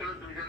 করে দুইজন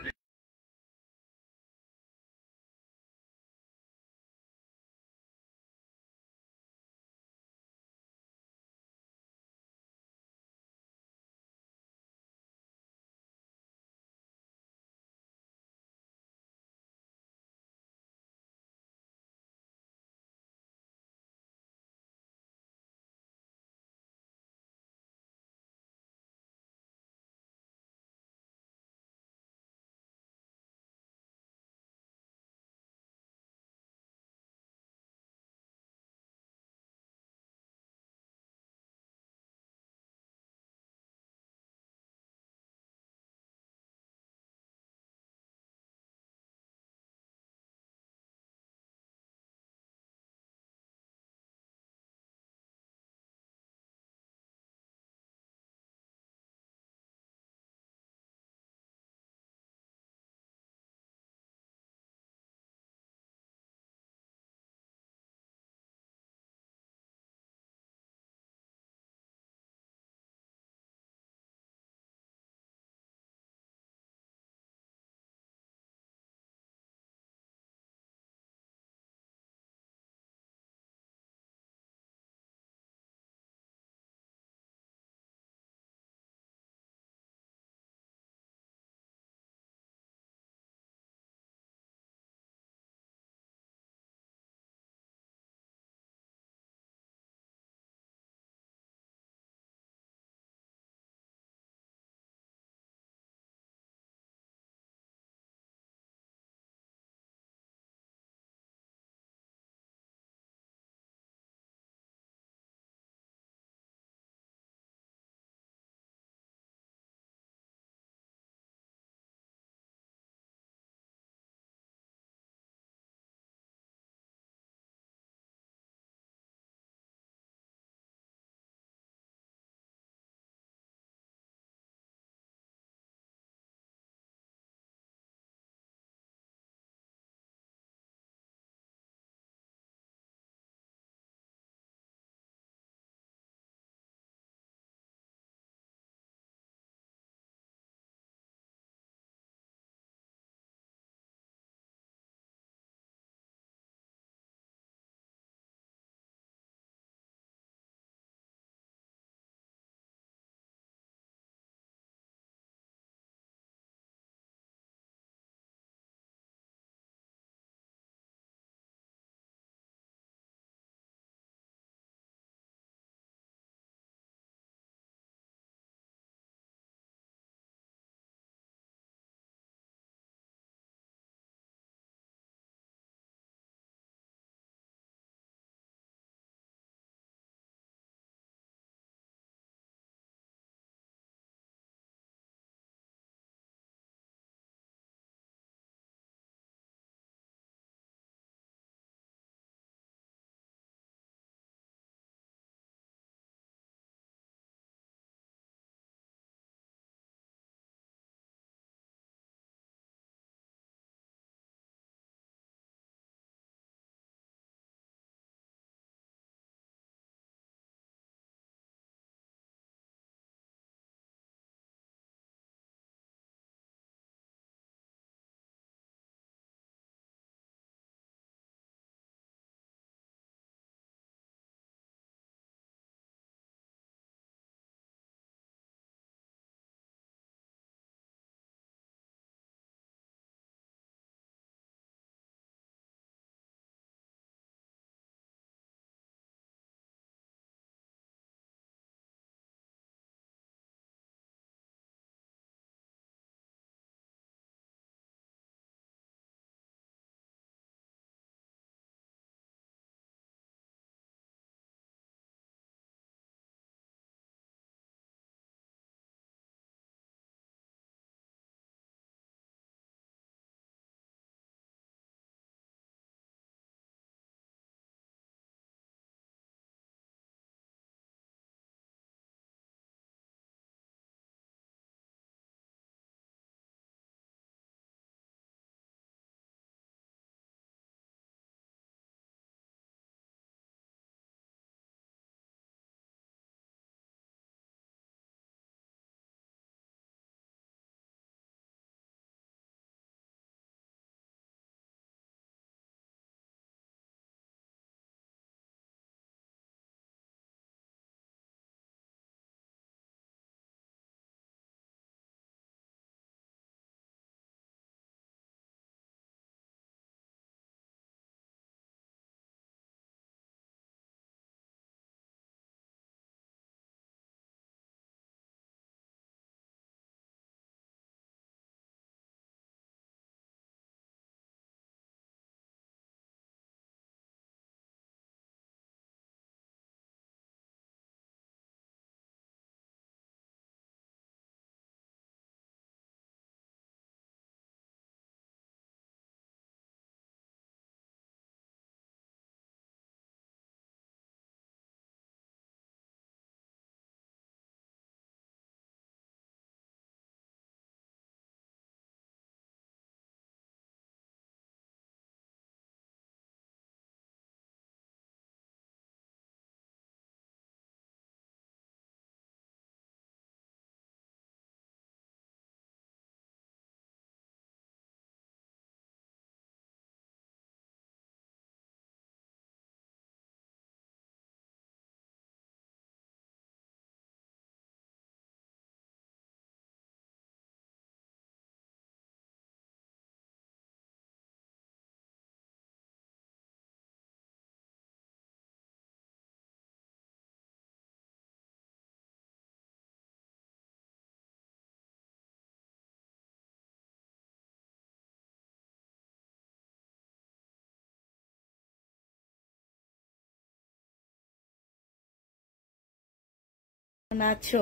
কেমন আছো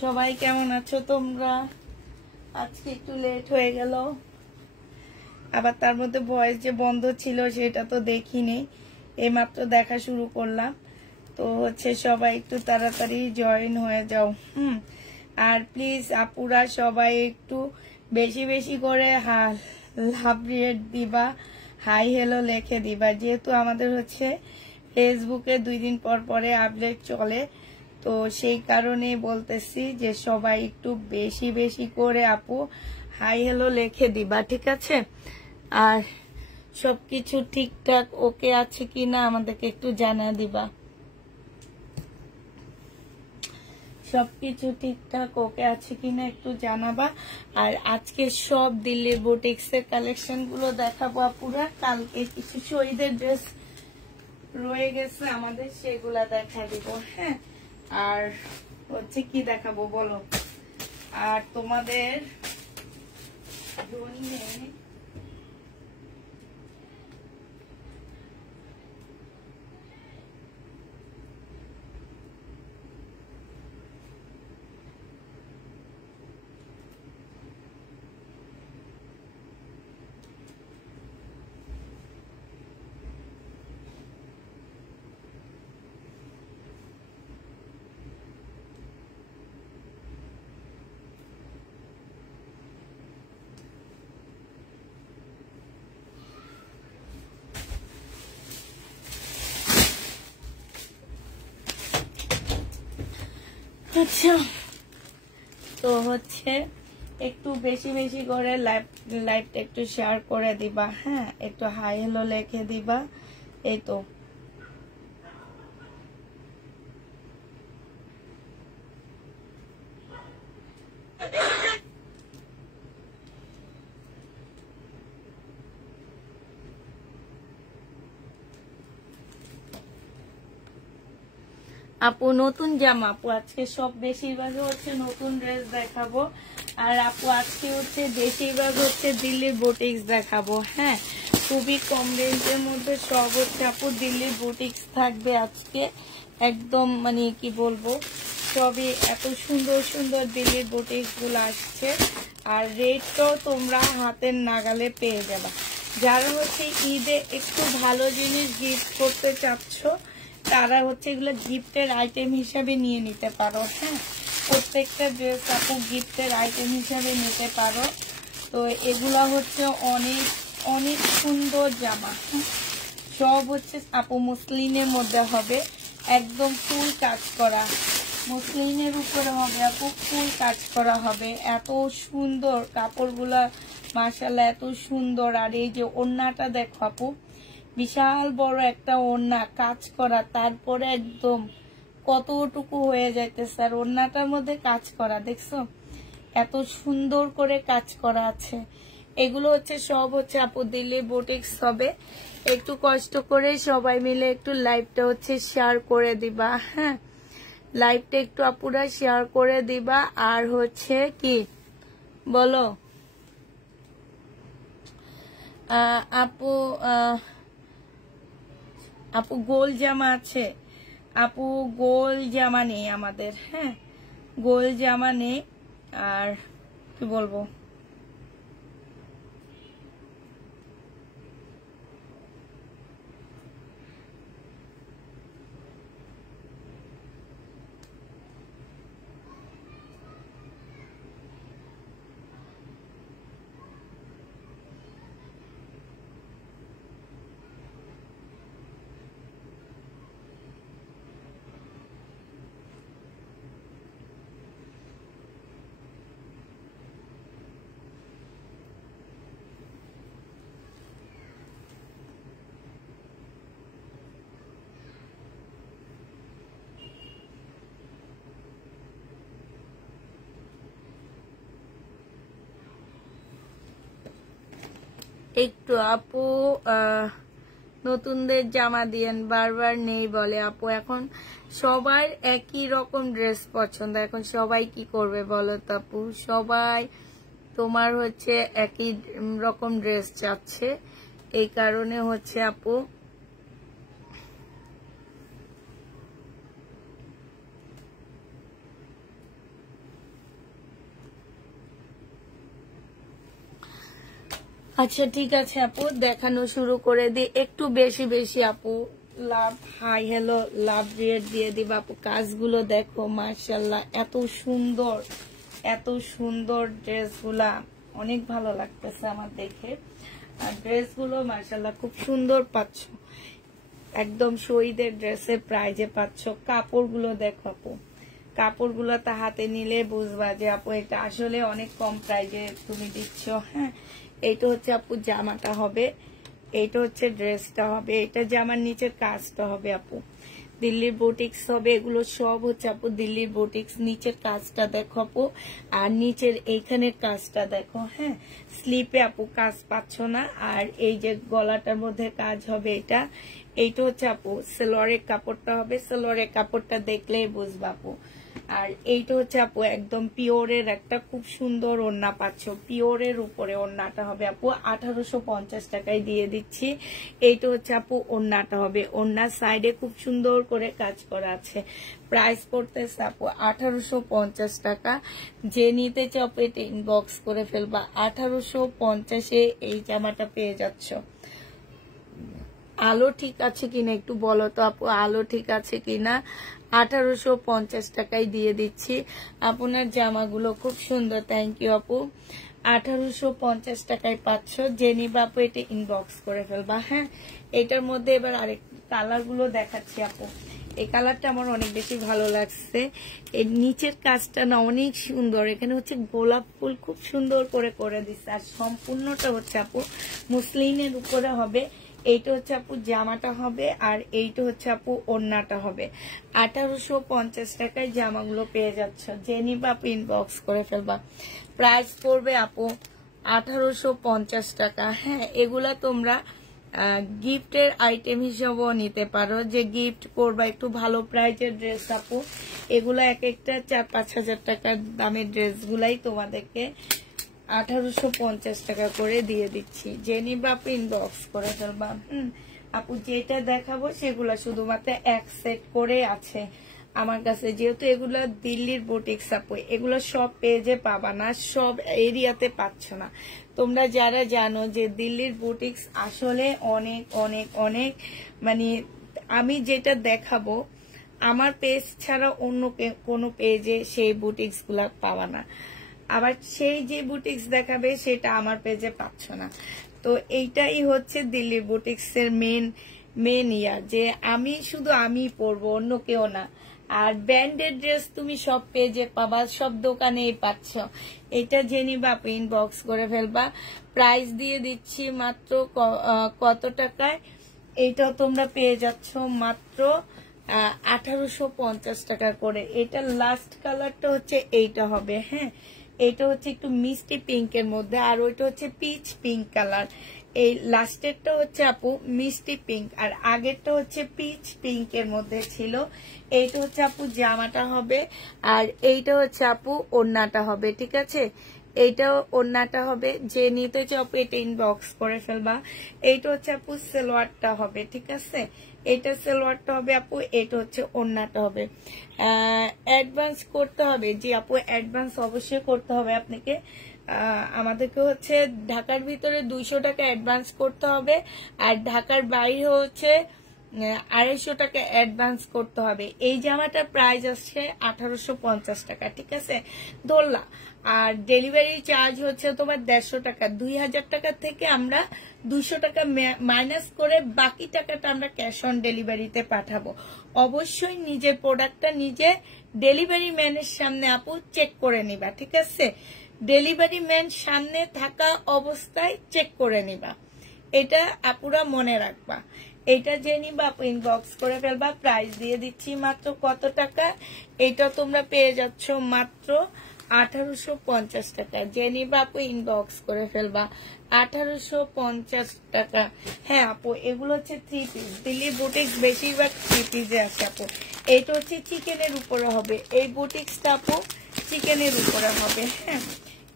সবাই? কেমন আছো তোমরা? আজকে একটু লেট হয়ে গেল, আবার তার মধ্যে ভয়েস যে বন্ধ ছিল সেটা তো দেখিনি, এইমাত্র দেখা শুরু করলাম। তো সবাই একটু তাড়াতাড়ি জয়েন হয়ে যাও। আর প্লিজ আপুরা সবাই একটু বেশি বেশি করে লাভ রেট দিবা, হাই হেলো লিখে দিবা, যেহেতু আমাদের ফেসবুকে 2 দিন পর পরে আপডেট চলে। তো সেই কারণে বলতেছি যে সবাই একটু বেশি বেশি করে আপু হাই হেলো লিখে দিবা, ঠিক আছে? আর সবকিছু ঠিকঠাক ওকে আছে কিনা আমাদেরকে একটু জানা দিবা। সবকিছু ঠিকঠাক ওকে আছে কিনা একটু জানাবা। আর আজকে সব দিল্লির বুটিক্স এর কালেকশন গুলো দেখাবো আপুরা। কালকে কিছু শহীদের ড্রেস রয়ে গেছে আমাদের, সেগুলা দেখা দিব। হ্যাঁ, আর কি দেখাবো বলো? আর তোমাদের জন্যে আচ্ছা, তো একটু বেশি বেশি করে লাইভটা একটু শেয়ার করে দিবা। হ্যাঁ, একটু হাই হেলো লিখে দিবা। এই তো আপু নতুন জামা, আপু আজকে সব বেশিরভাগই নতুন ড্রেস দেখাবো। আর আপু আজকে বেশিরভাগ দিল্লির বুটিক্স দেখাবো। হ্যাঁ, খুবই কম রেঞ্জের মধ্যে সব আপু দিল্লির বুটিক্স থাকবে আজকে। একদম মানে কি বলবো, সবই এত সুন্দর সুন্দর দিল্লির বুটিক্স গুলো আসছে। আর রেটটাও তোমরা হাতের নাগালে পেয়ে যাবে। যারা ঈদে একটু ভালো জিনিস গিফট করতে চাচ্ছ তারা এগুলো গিফটের আইটেম হিসাবে নিয়ে নিতে পারো। হ্যাঁ, প্রত্যেকটা ড্রেস আপু গিফটের আইটেম হিসাবে নিতে পারো। তো এগুলা অনেক অনেক সুন্দর জামা। সব আপু মুসলিনের মধ্যে হবে, একদম ফুল কাজ করা মুসলিনের উপরে হবে আপু, ফুল কাজ করা হবে। এত সুন্দর কাপড়গুলা, মাশাআল্লাহ এত সুন্দর। আর এই যে ওড়নাটা দেখো আপু, বিশাল বড় একটা ওড়না কাজ করা, তারপরে একদম কতটুকু হয়ে যাইতেছে। আর ওড়নাটার মধ্যে কাজ করা দেখছো, এত সুন্দর করে কাজ করা আছে। এগুলো সব আপু দিল্লি বুটিক্স হবে। একটু কষ্ট করে সবাই মিলে একটু লাইভটা শেয়ার করে দিবা। হ্যাঁ, লাইভটা একটু আপুরা শেয়ার করে দিবা। আর কি বলো আপু, আপু গোল জামা আছে? আপু গোল জামা নেই আমাদের। হ্যাঁ, গোল জামা নেই। আর কি বলবো, একটু আপু নতুনদের জামা দিয়েন, বারবার নেই বলে আপু। এখন সবার একই রকম ড্রেস পছন্দ, এখন সবাই কি করবে বলো তো আপু? সবাই তোমার একই রকম ড্রেস চাচ্ছে, এই কারণে আপু আচ্ছা ঠিক আছে আপু, দেখানো শুরু করে দিই। একটু বেশি বেশি আপু লাভ, হাই হ্যালো লাভ রেট দিয়ে দিব আপু। কাজগুলো দেখো মাশাআল্লাহ, এত সুন্দর এত সুন্দর ড্রেসগুলা, অনেক ভালো লাগতেছে আমার দেখে। আর ড্রেসগুলো মাশাআল্লাহ খুব সুন্দর পাচ্ছ, একদম শহীদের ড্রেসের প্রাইজে পাচ্ছ। কাপড়গুলো দেখো আপু, কাপড়গুলো তা হাতে নিলে বুঝবা যে আপু এটা আসলে অনেক কম প্রাইজে তুমি দিচ্ছ। হ্যাঁ, এইটা হচ্ছে আপু জামাটা হবে, এইটা হচ্ছে ড্রেসটা হবে, এটা জামার নিচের কাজটা হবে আপু দিল্লির বুটিক্স হবে। এগুলো সব হচ্ছে আপু দিল্লির বুটিক্স। নিচের কাজটা দেখো আপু, আর নিচের এইখানের কাজটা দেখো। হ্যাঁ, স্লিপে আপু কাজ পাচ্ছ না। আর এই যে গলাটার মধ্যে কাজ হবে, এইটা হচ্ছে আপু সেলোয়ারের কাপড়টা হবে। সেলোয়ারের কাপড়টা দেখলেই বুঝবা আপু। আর এইটা হচ্ছে আপু একদম পিওরের একটা খুব সুন্দর ওড়না পাচ্ছ, পিওরের উপরে ওড়নাটা হবে আপু 1850 টাকায় দিয়ে দিচ্ছি। এইটা হচ্ছে আপু ওড়নাটা হবে, ওড়নার সাইডে খুব সুন্দর করে কাজ করা আছে। প্রাইস পড়তেছে আপু 1850 টাকা। যে নিতে চাও এটা ইনবক্স করে ফেলবা। 1850-এ এই জামাটা পেয়ে যাচ্ছ। আলো ঠিক আছে কিনা একটু বলো তো আপু, আলো ঠিক আছে কিনা। 1850 টাকায় দিয়ে দিচ্ছি। আপনার জামাগুলো খুব সুন্দর, থ্যাংক ইউ আপু। 1850 টাকায় পাচ্ছ। যে নিবা আপু এটা ইনবক্স করে ফেলবা। হ্যাঁ, এটার মধ্যে এবার আরেক কালার গুলো দেখাচ্ছি আপু। এই কালারটা আমার অনেক বেশি ভালো লাগছে। এর নিচের কাজটা না অনেক সুন্দর, এখানে হচ্ছে গোলাপ ফুল খুব সুন্দর করে করে দিচ্ছে। আর সম্পূর্ণটা হচ্ছে আপু মুসলিনের উপরে হবে। এইটা হচ্ছে আপু জামাটা হবে, আর এইটা হচ্ছে আপু ওড়নাটা হবে। 1850 টাকায় জামাগুলো পেয়ে যাচ্ছ। যে নিবা আপু ইনবক্স করে ফেলবা। প্রাইস পড়বে আপু 1850 টাকা। হ্যাঁ, এগুলা তোমরা গিফটের আইটেম হিসেবেও নিতে পারো, যে গিফট করবা একটু ভালো প্রাইজের ড্রেস আপু। এগুলা এক একটা 4-5 হাজার টাকার দামের ড্রেসগুলাই তোমাদেরকে 1850 টাকা করে দিয়ে দিচ্ছি। যে নিবা আপু ইনবক্স করে ফেলবা। আপু যেটা দেখাবো সেগুলা শুধুমাত্র এক সেট করে আছে আমার কাছে, যেহেতু এগুলা দিল্লির বুটিক্স আপু, এগুলো সব পেজে পাবা না, সব এরিয়াতে পাচ্ছ না। তোমরা যারা জানো যে দিল্লির বুটিক্স আসলে অনেক অনেক অনেক, মানে আমি যেটা দেখাবো আমার পেজ ছাড়া অন্য কোনো পেজে সেই বুটিক্স গুলা পাবা না। আবার সেই যে বুটিক্স দেখাবে সেটা আমার পেজে পাচ্ছ না। তো এইটাই হচ্ছে দিল্লি বুটিক্স এর মেন ইয়া, যে আমি শুধু আমি পরবো, অন্য কেউ না। আর ব্র্যান্ডেড ড্রেস তুমি সব পেজে পাবা, সব দোকানেই পাচ্ছ। এটা জেনে বা ইনবক্স করে ফেলবা। প্রাইস দিয়ে দিচ্ছি মাত্র কত টাকায়, এইটাও তোমরা পেয়ে যাচ্ছ মাত্র 1850 টাকা করে। এটা লাস্ট কালারটা হচ্ছে এইটা হবে। হ্যাঁ, এটা হচ্ছে একটু মিষ্টি পিঙ্কের মধ্যে, আর ওইটা হচ্ছে পিচ পিঙ্ক কালার। এই লাস্টেরটা হচ্ছে আপু মিষ্টি পিঙ্ক, আর আগেরটা হচ্ছে পিচ পিঙ্কের মধ্যে ছিল। এইটা হচ্ছে আপু জামাটা হবে, আর এইটা হচ্ছে আপু ওড়নাটা হবে। ঠিক আছে, এইটাও ওড়নাটা হবে। যে নিতে চাও আপু এটা ইনবক্স করে ফেলবা। এইটা হচ্ছে আপু সালোয়ারটা হবে। ঠিক আছে, এটা সালোয়ারটা হবে আপু, এটা হচ্ছে ওড়নাটা হবে। অ্যাডভান্স করতে হবে, জি আপু অ্যাডভান্স অবশ্যই করতে হবে আপনাকে। আমাদেরকে হচ্ছে ঢাকার ভিতরে 200 টাকা অ্যাডভান্স করতে হবে, আর ঢাকার বাইরে হচ্ছে 250 টাকা অ্যাডভান্স করতে হবে। এই জামাটার প্রাইস আসছে 1850 টাকা। ঠিক আছে, ধরলা। আর ডেলিভারি চার্জ হচ্ছে তোমার 150 টাকা। 2000 টাকা থেকে আমরা 200 টাকা মাইনাস করে বাকি টাকাটা আমরা ক্যাশ অন ডেলিভারিতে পাঠাবো। অবশ্যই নিজের প্রোডাক্টটা নিজে ডেলিভারি ম্যানের সামনে আপু চেক করে নিবা। ঠিক আছে, ডেলিভারি ম্যান সামনে থাকা অবস্থায় চেক করে নিবা, এটা আপুরা মনে রাখবা। এটা যে নিবা আপু ইনবক্স করে ফেলবা। প্রাইস দিয়ে দিচ্ছি মাত্র কত টাকা, এটা তোমরা পেয়ে যাচ্ছ মাত্র 1850 টাকা। যে নিবা আপু ইনবক্স করে ফেলবা। 1850 টাকা। হ্যাঁ আপু, এগুলো হচ্ছে 3 পিস। দিল্লি বুটিক্স বেশিরভাগ 3 পিসে আছে আপু। এটা হচ্ছে চিকেনের উপরে হবে। এই বুটিক্সটা আপু চিকেনের উপরে হবে। হ্যাঁ,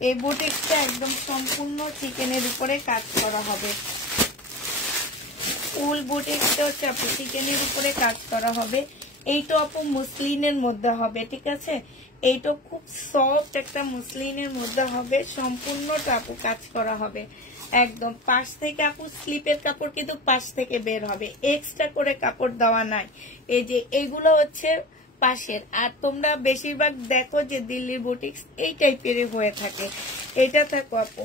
এই বুটিক্সটা একদম সম্পূর্ণ চিকেনের উপরে কাজ করা হবে। ফুল বুটিক্সটা হচ্ছে আপু চিকেনের উপরে কাজ করা হবে। এইটা আপু মুসলিনের মধ্যে হবে। ঠিক আছে, এইটা খুব সফট একটা মুসলিনের মধ্যে হবে, সম্পূর্ণটা আপু কাজ করা হবে। একদম পাশ থেকে আপু স্লিপের কাপড় কিন্তু পাশ থেকে বের হবে, এক্সট্রা করে কাপড় দেওয়া নাই। এই যে এগুলো হচ্ছে পাশের। আর তোমরা বেশিরভাগ দেখো যে দিল্লির বুটিক্স এই টাইপেরই হয়ে থাকে। এটা দেখো আপু,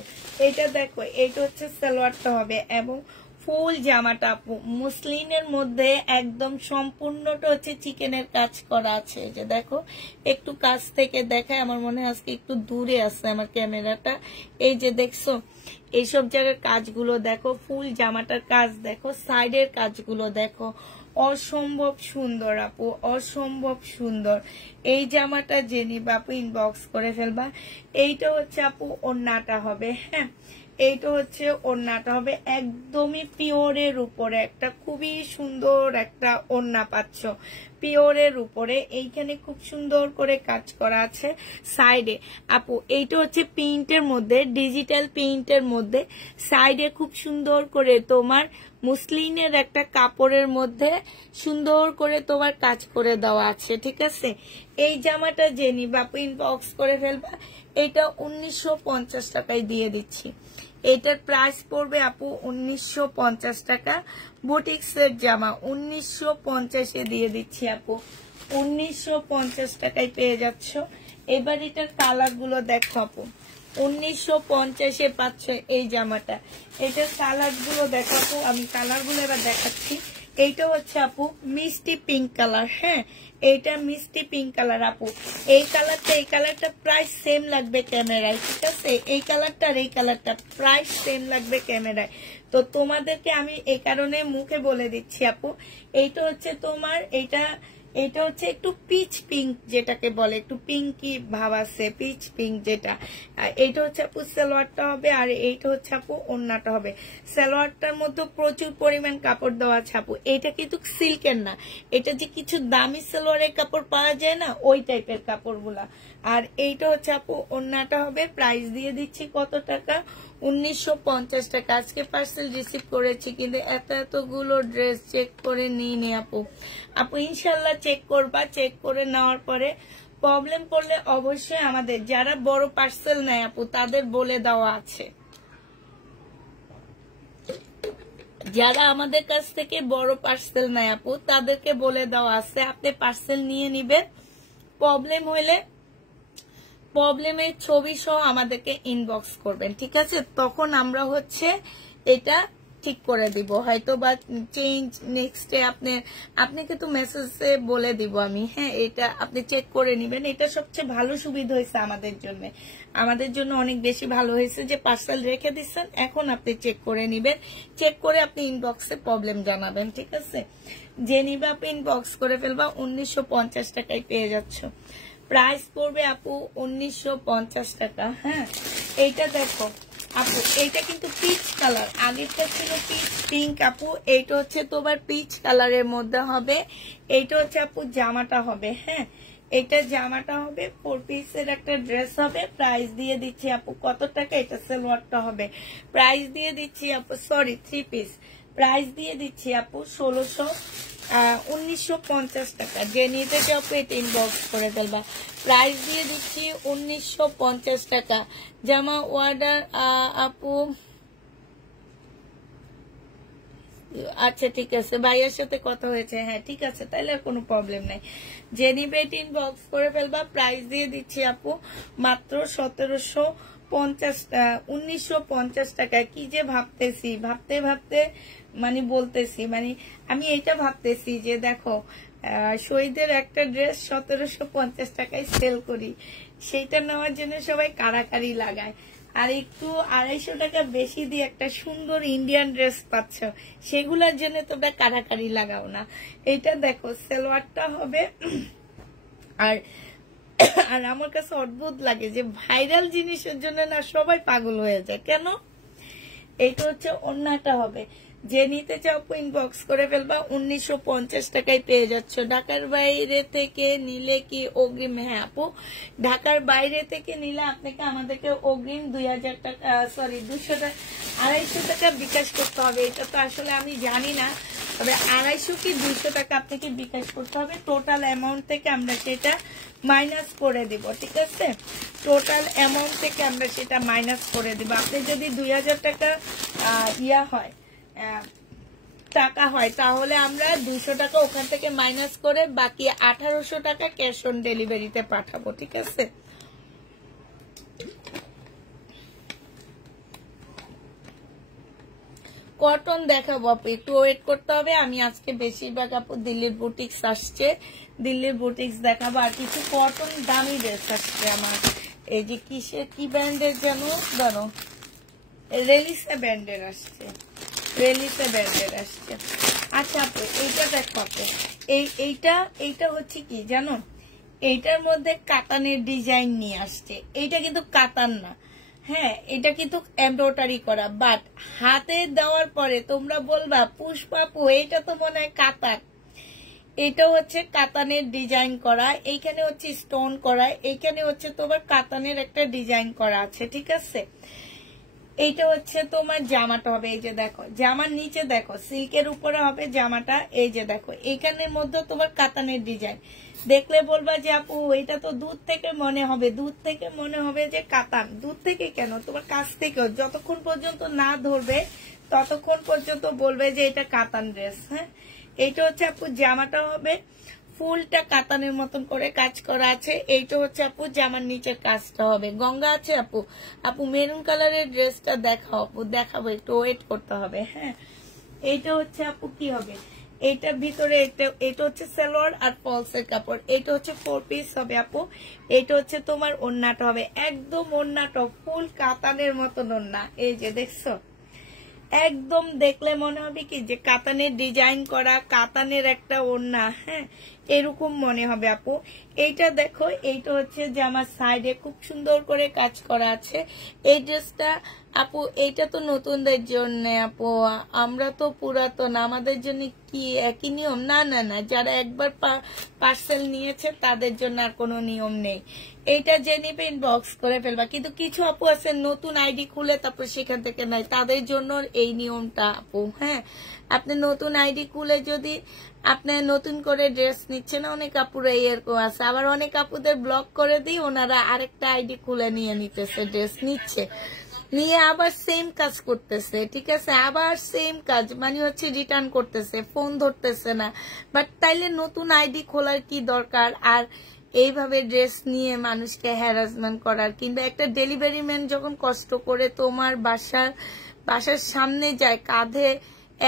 এটা দেখো, এটা হচ্ছে সালোয়ারটা হবে এবং ফুল জামাটা আপু মুসলিনের মধ্যে একদম সম্পূর্ণটা হচ্ছে চিকেনের কাজ করা আছে। যে দেখো একটু কাছ থেকে দেখায়, আমার মনে হয় আজকে একটু দূরে আছে আমার ক্যামেরাটা। এই যে দেখছো এইসব জায়গার কাজগুলো দেখো, ফুল জামাটার কাজ দেখো, সাইডের কাজগুলো দেখো, অসম্ভব সুন্দর আপু, অসম্ভব সুন্দর। এই জামাটা যে নিবা আপু ইনবক্স করে ফেলবা। এইটা হচ্ছে আপু ওড়নাটা হবে, হ্যাঁ এইটা হচ্ছে ওড়নাটা হবে একদমই পিওরের উপরে, একটা খুবই সুন্দর একটা ওড়না পাচ্ছ পিওরের উপরে। এইখানে খুব সুন্দর করে কাজ করা আছে সাইডে আপু। এইটা হচ্ছে প্রিন্টের মধ্যে, ডিজিটাল প্রিন্টের মধ্যে, সাইডে খুব সুন্দর করে তোমার মুসলিনের একটা কাপড়ের মধ্যে সুন্দর করে তোমার কাজ করে দেওয়া আছে, ঠিক আছে। এই জামাটা যে নিবা আপু ইনবক্স করে ফেলবা। এটা 1950 টাকায় দিয়ে দিচ্ছি। এটার প্রাইস পড়বে আপু 1950 টাকা। বুটিক্সের জামা 1950-এ দিয়ে দিচ্ছি আপু, 1950 টাকায় পেয়ে যাচ্ছ। এবার এটার কালার গুলো দেখো আপু, 1950-এ পাচ্ছ এই জামাটা। এটার কালার গুলো দেখাবো, আমি কালার গুলো এবার দেখাচ্ছি। এইটা হচ্ছে আপু মিষ্টি পিঙ্ক কালার, হ্যাঁ এইটা মিষ্টি পিঙ্ক কালার আপু। এই কালারটা প্রাইস সেম লাগবে ক্যামেরায়, ঠিক আছে। এই কালারটা আর এই কালারটা প্রাইস সেম লাগবে ক্যামেরায়। তো তোমাদেরকে আমি এই কারণে মুখে বলে দিচ্ছি আপু। এইটা হচ্ছে তোমার, এটা হচ্ছে একটু পিচ পিঙ্ক যেটাকে বলে, একটু পিঙ্কি ভাব আছে, পিচ পিঙ্ক যেটা। এইটা হচ্ছে আপু সালোয়ারটা হবে, আর এইটা হচ্ছে আপু ওড়নাটা হবে। সালোয়ারটার মধ্যে প্রচুর পরিমাণ কাপড় দেওয়া আছে আপু। এটা কিন্তু সিল্কের না, এটা যে কিছু দামি সালোয়ারের কাপড় পাওয়া যায় না ওই টাইপের কাপড়গুলা। আর এইটা হচ্ছে আপু ওড়নাটা হবে। প্রাইস দিয়ে দিচ্ছি কত টাকা, 1950 টাকা। আজকে পার্সেল রিসিভ করেছি কিন্তু এতগুলো ড্রেস চেক করে নিই আপু। আপু ইনশাল্লাহ চেক করবা, চেক করে নেওয়ার পরে প্রবলেম করলে অবশ্যই আমাদের যারা বড় পার্সেল নেয় আপু তাদের বলে দেওয়া আছে। যারা আমাদের কাছ থেকে বড় পার্সেল নেয় আপু তাদেরকে বলে দেওয়া আছে আপনি পার্সেল নিয়ে নিবেন, প্রবলেম হইলে প্রবলেমের ছবি সহ আমাদেরকে ইনবক্স করবেন, ঠিক আছে। তখন আমরা হচ্ছে এটা ঠিক করে দিব, হয়তো বা চেঞ্জ নেক্সট ডে আপনাকে তো মেসেজে বলে দিব আমি, হ্যাঁ এটা আপনি চেক করে নেবেন। এটা সবচেয়ে ভালো সুবিধা হয়েছে আমাদের জন্য অনেক বেশি ভালো হয়েছে যে পার্সেল রেখে দিচ্ছেন, এখন আপনি চেক করে নেবেন, চেক করে আপনি ইনবক্সে প্রবলেম জানাবেন, ঠিক আছে। যে নিবে আপনি ইনবক্স করে ফেলবা। 1950 টাকায় পেয়ে যাচ্ছ। প্রাইস পড়বে আপু 1950 টাকা, হ্যাঁ। এইটা দেখো আপু, এইটা কিন্তু পিচ কালার, আগেরটা ছিল পিচ পিঙ্ক আপু, এইটা হচ্ছে তোমার পিচ কালারের মধ্যে হবে। এইটা হচ্ছে আপু জামাটা হবে, হ্যাঁ এটা জামাটা হবে, 4 পিসের একটা ড্রেস হবে। প্রাইস দিয়ে দিচ্ছি আপু কত টাকা, এটা সালোয়ারটা হবে। প্রাইস দিয়ে দিচ্ছি আপু, সরি 3 পিস, প্রাইস দিয়ে দিচ্ছি আপু 1950 টাকা। যে নিতে চাও পেট ইনবক্স করে ফেলবা। প্রাইস দিয়ে দিচ্ছি 1950 টাকা। জামা অর্ডার আপু, আচ্ছা ঠিক আছে, ভাইয়ের সাথে কথা হয়েছে, হ্যাঁ ঠিক আছে, তাহলে আর কোনো প্রবলেম নাই। যে নিবে ইনবক্স করে ফেলবা। প্রাইস দিয়ে দিচ্ছি আপু মাত্র 1950 টাকা। কি যে ভাবতেছি, ভাবতে মানে বলতেছি, মানে আমি এটা ভাবতেছি যে দেখো শহীদের একটা ড্রেস 1750 টাকায় সেল করি, সেইটা নেওয়ার জন্য সবাই কারাকারি লাগায়, আর একটু 250 টাকা বেশি দিয়ে একটা সুন্দর ইন্ডিয়ান ড্রেস পাচ্ছ, সেগুলোর জন্য তোমরা কারাকারি লাগাও না। এটা দেখো সালোয়ারটা হবে। আর আমার কাছে অদ্ভুত লাগে যে ভাইরাল জিনিসের জন্য না সবাই পাগল হয়ে যায় কেন। এইটা হচ্ছে ওড়নাটা হবে। যে নিতে চাও ইনবক্স করে ফেলবা। 1950 টাকায় পেয়ে যাচ্ছ। ঢাকার বাইরে থেকে নিলে কি অগ্রিম? হ্যাঁ আপু, ঢাকার বাইরে থেকে নিলে আপনাকে আমাদেরকে অগ্রিম 2000 টাকা, সরি 200 টাকা, 250 টাকা বিকাশ করতে হবে। এটা তো আসলে আমি জানি না, তবে 250 কি 200 টাকা আপনাকে বিকাশ করতে হবে। টোটাল অ্যামাউন্ট থেকে আমরা সেটা মাইনাস করে দিব, ঠিক আছে? টোটাল অ্যামাউন্ট থেকে আমরা সেটা মাইনাস করে দিব। আপনি যদি 2000 টাকা টাকা হয় তাহলে আমরা 200 টাকা ওখান থেকে মাইনাস করে বাকি 1800 টাকা ক্যাশ অন ডেলিভারিতে পাঠাবো, ঠিক আছে? কটন দেখাবো আপু, একটু ওয়েট করতে হবে। আমি আজকে বেশিরভাগ আপু দিল্লির বুটিক্স আসছে, দিল্লির বুটিক্স দেখাবো। আর কিছু কটন দামি ড্রেস আসছে আমার। এই যে কি ব্র্যান্ডের যেন জানো, রেলিসা ব্র্যান্ডের আসছে, রেলিসা ব্র্যান্ডের আসছে। আচ্ছা আপু এইটা দেখো আপু, এইটা হচ্ছে কি জানো, এইটার মধ্যে কাতানের ডিজাইন নিয়ে আসছে। এইটা কিন্তু কাতান না, হ্যাঁ এটা কিন্তু এমব্রয়ডারি করা, বাট হাতে দেওয়ার পরে তোমরা বলবা পুষ্পাপু এটা তো মনে হয় কাতান। এটা হচ্ছে কাতানের ডিজাইন করা, এইখানে হচ্ছে স্টোন করা, এইখানে হচ্ছে তোমার কাতানের একটা ডিজাইন করা আছে, ঠিক আছে? এইটা হচ্ছে তোমার জামাটা হবে, এই যে দেখো জামার নিচে দেখো সিল্কের উপরে হবে জামাটা, এই যে দেখো এইখানের মধ্যে তোমার কাতানের ডিজাইন। দেখলে বলবা যে আপু এটা তো দূর থেকে মনে হবে, দূর থেকে মনে হবে যে কাতান। দূর থেকে কেন, তোমার কাছ থেকেও যতক্ষণ পর্যন্ত না ধরবে ততক্ষণ পর্যন্ত বলবে যে এটা কাতান ড্রেস। হ্যাঁ, এইটা হচ্ছে আপু জামাটা হবে, ফুলটা কাতানের মতন করে কাজ করা আছে। এইটা হচ্ছে আপু জামার নিচের কাজটা হবে। গঙ্গা আছে আপু, আপু মেরুন কালারের ড্রেসটা দেখাও আপু, দেখাবো, একটু ওয়েট করতে হবে। হ্যাঁ, এইটা হচ্ছে আপু কি হবে, এইটার ভিতরে এটা হচ্ছে সালোয়ার আর ফলসের কাপড়। এটা হচ্ছে 4 পিস হবে আপু। এটা হচ্ছে তোমার ওড়নাটা হবে, একদম ওড়নাটা ফুল কাতানের মতন ওড়না। এই যে দেখছো, একদম দেখলে মনে হবে কি যে কাতানের ডিজাইন করা, কাতানের একটা ওড়না। হ্যাঁ, এরকম মনে হবে আপু। এইটা দেখো, এইটা হচ্ছে যে আমার সাইডে খুব সুন্দর করে কাজ করা আছে। এই ড্রেসটা আপু এইটা তো নতুনদের জন্য আপু, আমরা তো পুরাতন, আমাদের জন্য কি একই নিয়ম? না না না, যারা একবার পার্সেল নিয়েছে তাদের জন্য আর কোনো নিয়ম নেই। এইটা যে নিবে ইনবক্স করে ফেলবা। কিন্তু কিছু আপু আছে নতুন আইডি খুলে তারপর সেখান থেকে নাই, তাদের জন্য এই নিয়মটা আপু। হ্যাঁ, আপনি নতুন আইডি খুলে যদি আপনি নতুন করে ড্রেস নিচ্ছেন, অনেক আপুরা এরকম আছে। আবার অনেক আপুদের ব্লক করে দিই, ওনারা আরেকটা আইডি খুলে নিয়ে নিতেছে, ড্রেস নিচ্ছে, নিয়ে আবার সেম কাজ করতেছে, ঠিক আছে? আবার সেম কাজ মানে হচ্ছে রিটার্ন করতেছে, ফোন ধরতেছে না। বাট তাইলে নতুন আইডি খোলার কি দরকার? আর এইভাবে ড্রেস নিয়ে মানুষকে হ্যারাসমেন্ট করার। কিন্তু একটা ডেলিভারি ম্যান যখন কষ্ট করে তোমার বাসার সামনে যায়, কাঁধে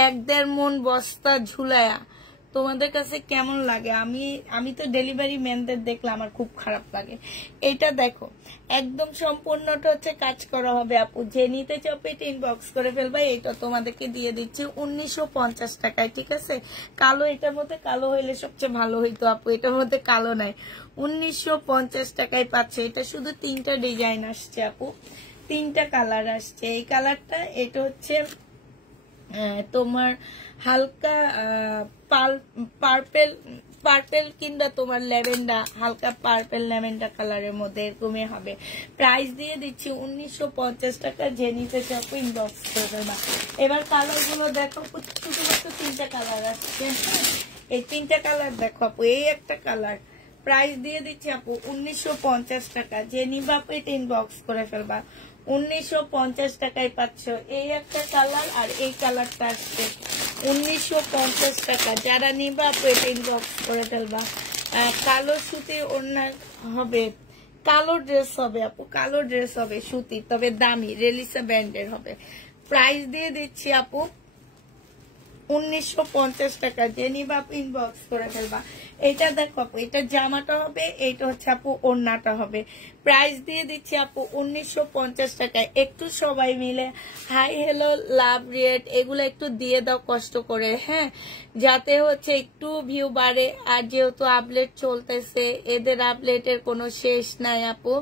1-1.5 মণ বস্তা ঝুলায়া, তোমাদের কাছে কেমন লাগে? আমি তো ডেলিভারি ম্যানদের দেখলে আমার খুব খারাপ লাগে। এটা দেখো একদম সম্পূর্ণটা হচ্ছে কাজ করা হবে আপু। যে নিতে চাও পেট ইনবক্স করে ফেলবা। এটা তোমাদেরকে দিয়ে দিচ্ছি 1950 টাকায়, ঠিক আছে? কালো, এটার মধ্যে কালো হইলে সবচেয়ে ভালো হইতো আপু, এটার মধ্যে কালো নাই। 1950 টাকায় পাচ্ছে। এটা শুধু 3টা ডিজাইন আসছে আপু, 3টা কালার আসছে। এই কালারটা, এটা হচ্ছে তোমার হালকা পার্পেল কিংবা তোমার ল্যাভেন্ডার, হালকা পার্পেল ল্যাভেন্ডার কালারের মধ্যে এরকমই হবে। প্রাইস দিয়ে দিচ্ছি 1950 টাকা। যে নিতে চাও ইনবক্স করে দেবা। এবার কালার গুলো দেখো, শুধুমাত্র 3টা কালার আসছে। এই 3টা কালার দেখো আপু, এই একটা কালার প্রাইস দিয়ে দিচ্ছি আপু 1950 টাকা। যে নিবা আপু এটা ইনবক্স করে ফেলবা। 1950 টাকায় পাচ্ছ। এই একটা কালার আর এই কালারটা আসছে 1950 টাকা। যারা নিবা আপু এটা ইনবক্স করে ফেলবা। কালো সুতির ওড়না হবে, কালো ড্রেস হবে আপু, কালো ড্রেস হবে সুতির, তবে দামি, রেলিসা ব্র্যান্ডের হবে। প্রাইস দিয়ে দিচ্ছি আপু 1950 টাকা। যে নিবা আপু ইনবক্স করে ফেলবা। এটা দেখো আপু, এটা জামাটা হবে, এইটা হচ্ছে আপু ওড়নাটা হবে। প্রাইস দিয়ে দিচ্ছি আপু 1950 টাকায়। একটু সবাই মিলে হাই হ্যালো লাভ রেট এগুলো একটু দিয়ে দাও কষ্ট করে, হ্যাঁ, যাতে হচ্ছে একটু ভিউ বাড়ে। আর যেহেতু আপডেট চলতেছে, এদের আপডেটের কোনো শেষ নাই আপু,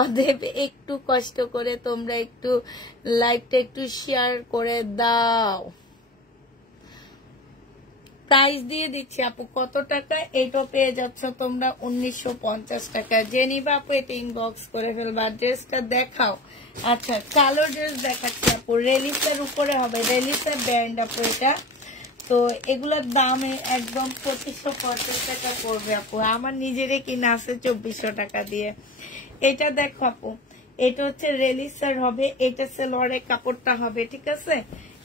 অতএব একটু কষ্ট করে তোমরা একটু লাইভটা একটু শেয়ার করে দাও। প্রাইস দিয়ে দিচ্ছি আপু কত টাকা, এটা পেয়ে যাচ্ছ তোমরা 1950 টাকা। যে নিবা আপু এটা ইনবক্স করে ফেলবা। ড্রেসটা দেখাও। আচ্ছা, কালো ড্রেস দেখাচ্ছি আপু, রেলিসের উপরে হবে, রেলিসের ব্র্যান্ড আপু। এটা তো এগুলোর দাম একদম 2550 টাকা পড়বে আপু। আমার নিজেরই কিনা আছে 2400 টাকা দিয়ে। এটা দেখো আপু, এটা হচ্ছে রেলিসার হবে, এটা সালোয়ারের কাপড়টা হবে, ঠিক আছে?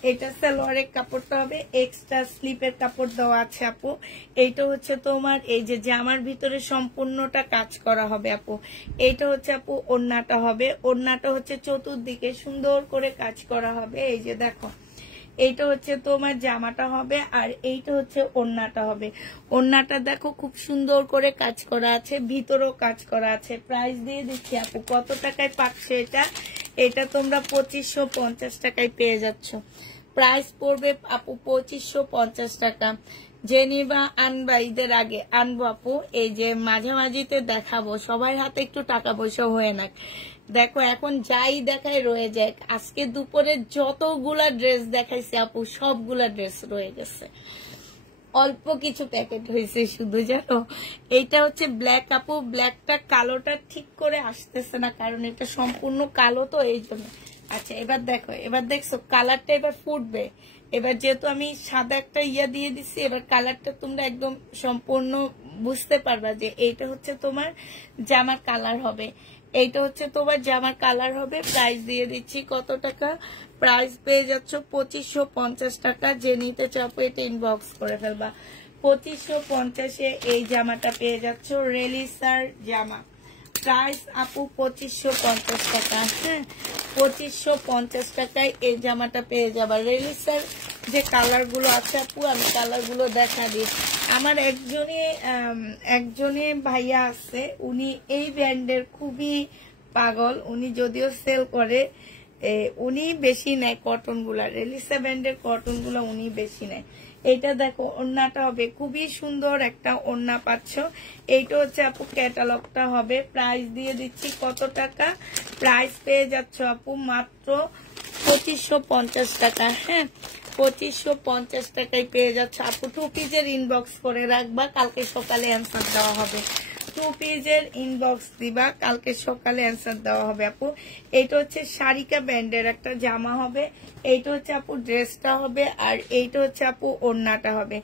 এটা সালোয়ারের কাপড়টা হবে, এক্সট্রা স্লিপের কাপড় দেওয়া আছে আপু। এইটা হচ্ছে তোমার এই যে জামার ভিতরে সম্পূর্ণটা কাজ করা হবে আপু। এইটা হচ্ছে আপু ওড়নাটা হবে, ওড়নাটা হচ্ছে চতুর্দিকে সুন্দর করে কাজ করা হবে। এই যে দেখো, এইটা হচ্ছে তোমার জামাটা হবে, আর এইটা হচ্ছে ওড়নাটা হবে। ওড়নাটা দেখো খুব সুন্দর করে কাজ করা আছে, ভিতরেও কাজ করা আছে। প্রাইস দিয়ে দিচ্ছি আপু, কত টাকায় পাচ্ছে এটা? এটা তোমরা 2550 টাকায় পেয়ে যাচ্ছ। প্রাইস পড়বে আপু 2550 টাকা। যে নিবা আনবা, ঈদের আগে আনবো আপু। এই যে মাঝামাঝিতে দেখাবো, সবার হাতে একটু টাকা পয়সা হয়ে না। দেখো এখন যাই দেখায় রয়ে যায়। আজকে দুপুরে যতগুলা ড্রেস দেখাইছে আপু, সবগুলা ড্রেস রয়ে গেছে, অল্প কিছু প্যাকেট হয়েছে শুধু, জানো। এইটা হচ্ছে ব্ল্যাক আপু, ব্ল্যাকটা কালোটা ঠিক করে আসতেছে না, কারণ এটা সম্পূর্ণ কালো তো, এই জন্য। আচ্ছা এবার দেখো, এবার দেখছো কালারটা এবার ফুটবে। এবার যেহেতু আমি সাদা একটা ইয়া দিয়ে দিচ্ছি, এবার কালারটা তোমরা একদম সম্পূর্ণ বুঝতে পারবা যে এইটা হচ্ছে তোমার জামার কালার হবে। এইটা হচ্ছে তোমার জামার কালার হবে। প্রাইস দিয়ে দিচ্ছি কত টাকা? প্রাইস পেয়ে যাচ্ছ 2550 টাকা। যে নিতে চাপো এটা ইনবক্স করে ফেলবা। 2550-এ এই জামাটা পেয়ে যাচ্ছ, রেলিসার জামা। প্রাইস আপু 2550 টাকা। হ্যাঁ, 2550 টাকায় এই জামাটা পেয়ে যাবা। রেলিসার যে কালার গুলো আছে আপু, আমি কালার গুলো দেখা দিই। আমার একজনে ভাইয়া আছে, উনি এই ব্র্যান্ডের খুবই পাগল। উনি যদিও সেল করে, উনি বেশি নেয় কটন গুলা, রেলিসা ব্র্যান্ডের কটন গুলা উনি বেশি নেয়। এটা দেখো ওড়নাটা হবে, খুবই সুন্দর একটা ওড়না পাচ্ছ। এইটা হচ্ছে আপু ক্যাটালগটা হবে। প্রাইস দিয়ে দিচ্ছি কত টাকা? প্রাইস পেয়ে যাচ্ছ আপু মাত্র 2550 টাকা। হ্যাঁ, 2550 টাকায় পেয়ে যাচ্ছে আপু। 2 পিসের ইনবক্স করে রাখবা, কালকে সকালে অ্যান্সার দেওয়া হবে। 2 পিসের ইনবক্স দিবা, কালকে সকালে অ্যান্সার দেওয়া হবে আপু। এইটা হচ্ছে সারিকা ব্র্যান্ডের একটা জামা হবে। এইটা হচ্ছে আপু ড্রেসটা হবে, আর এইটা হচ্ছে আপু ওড়নাটা হবে।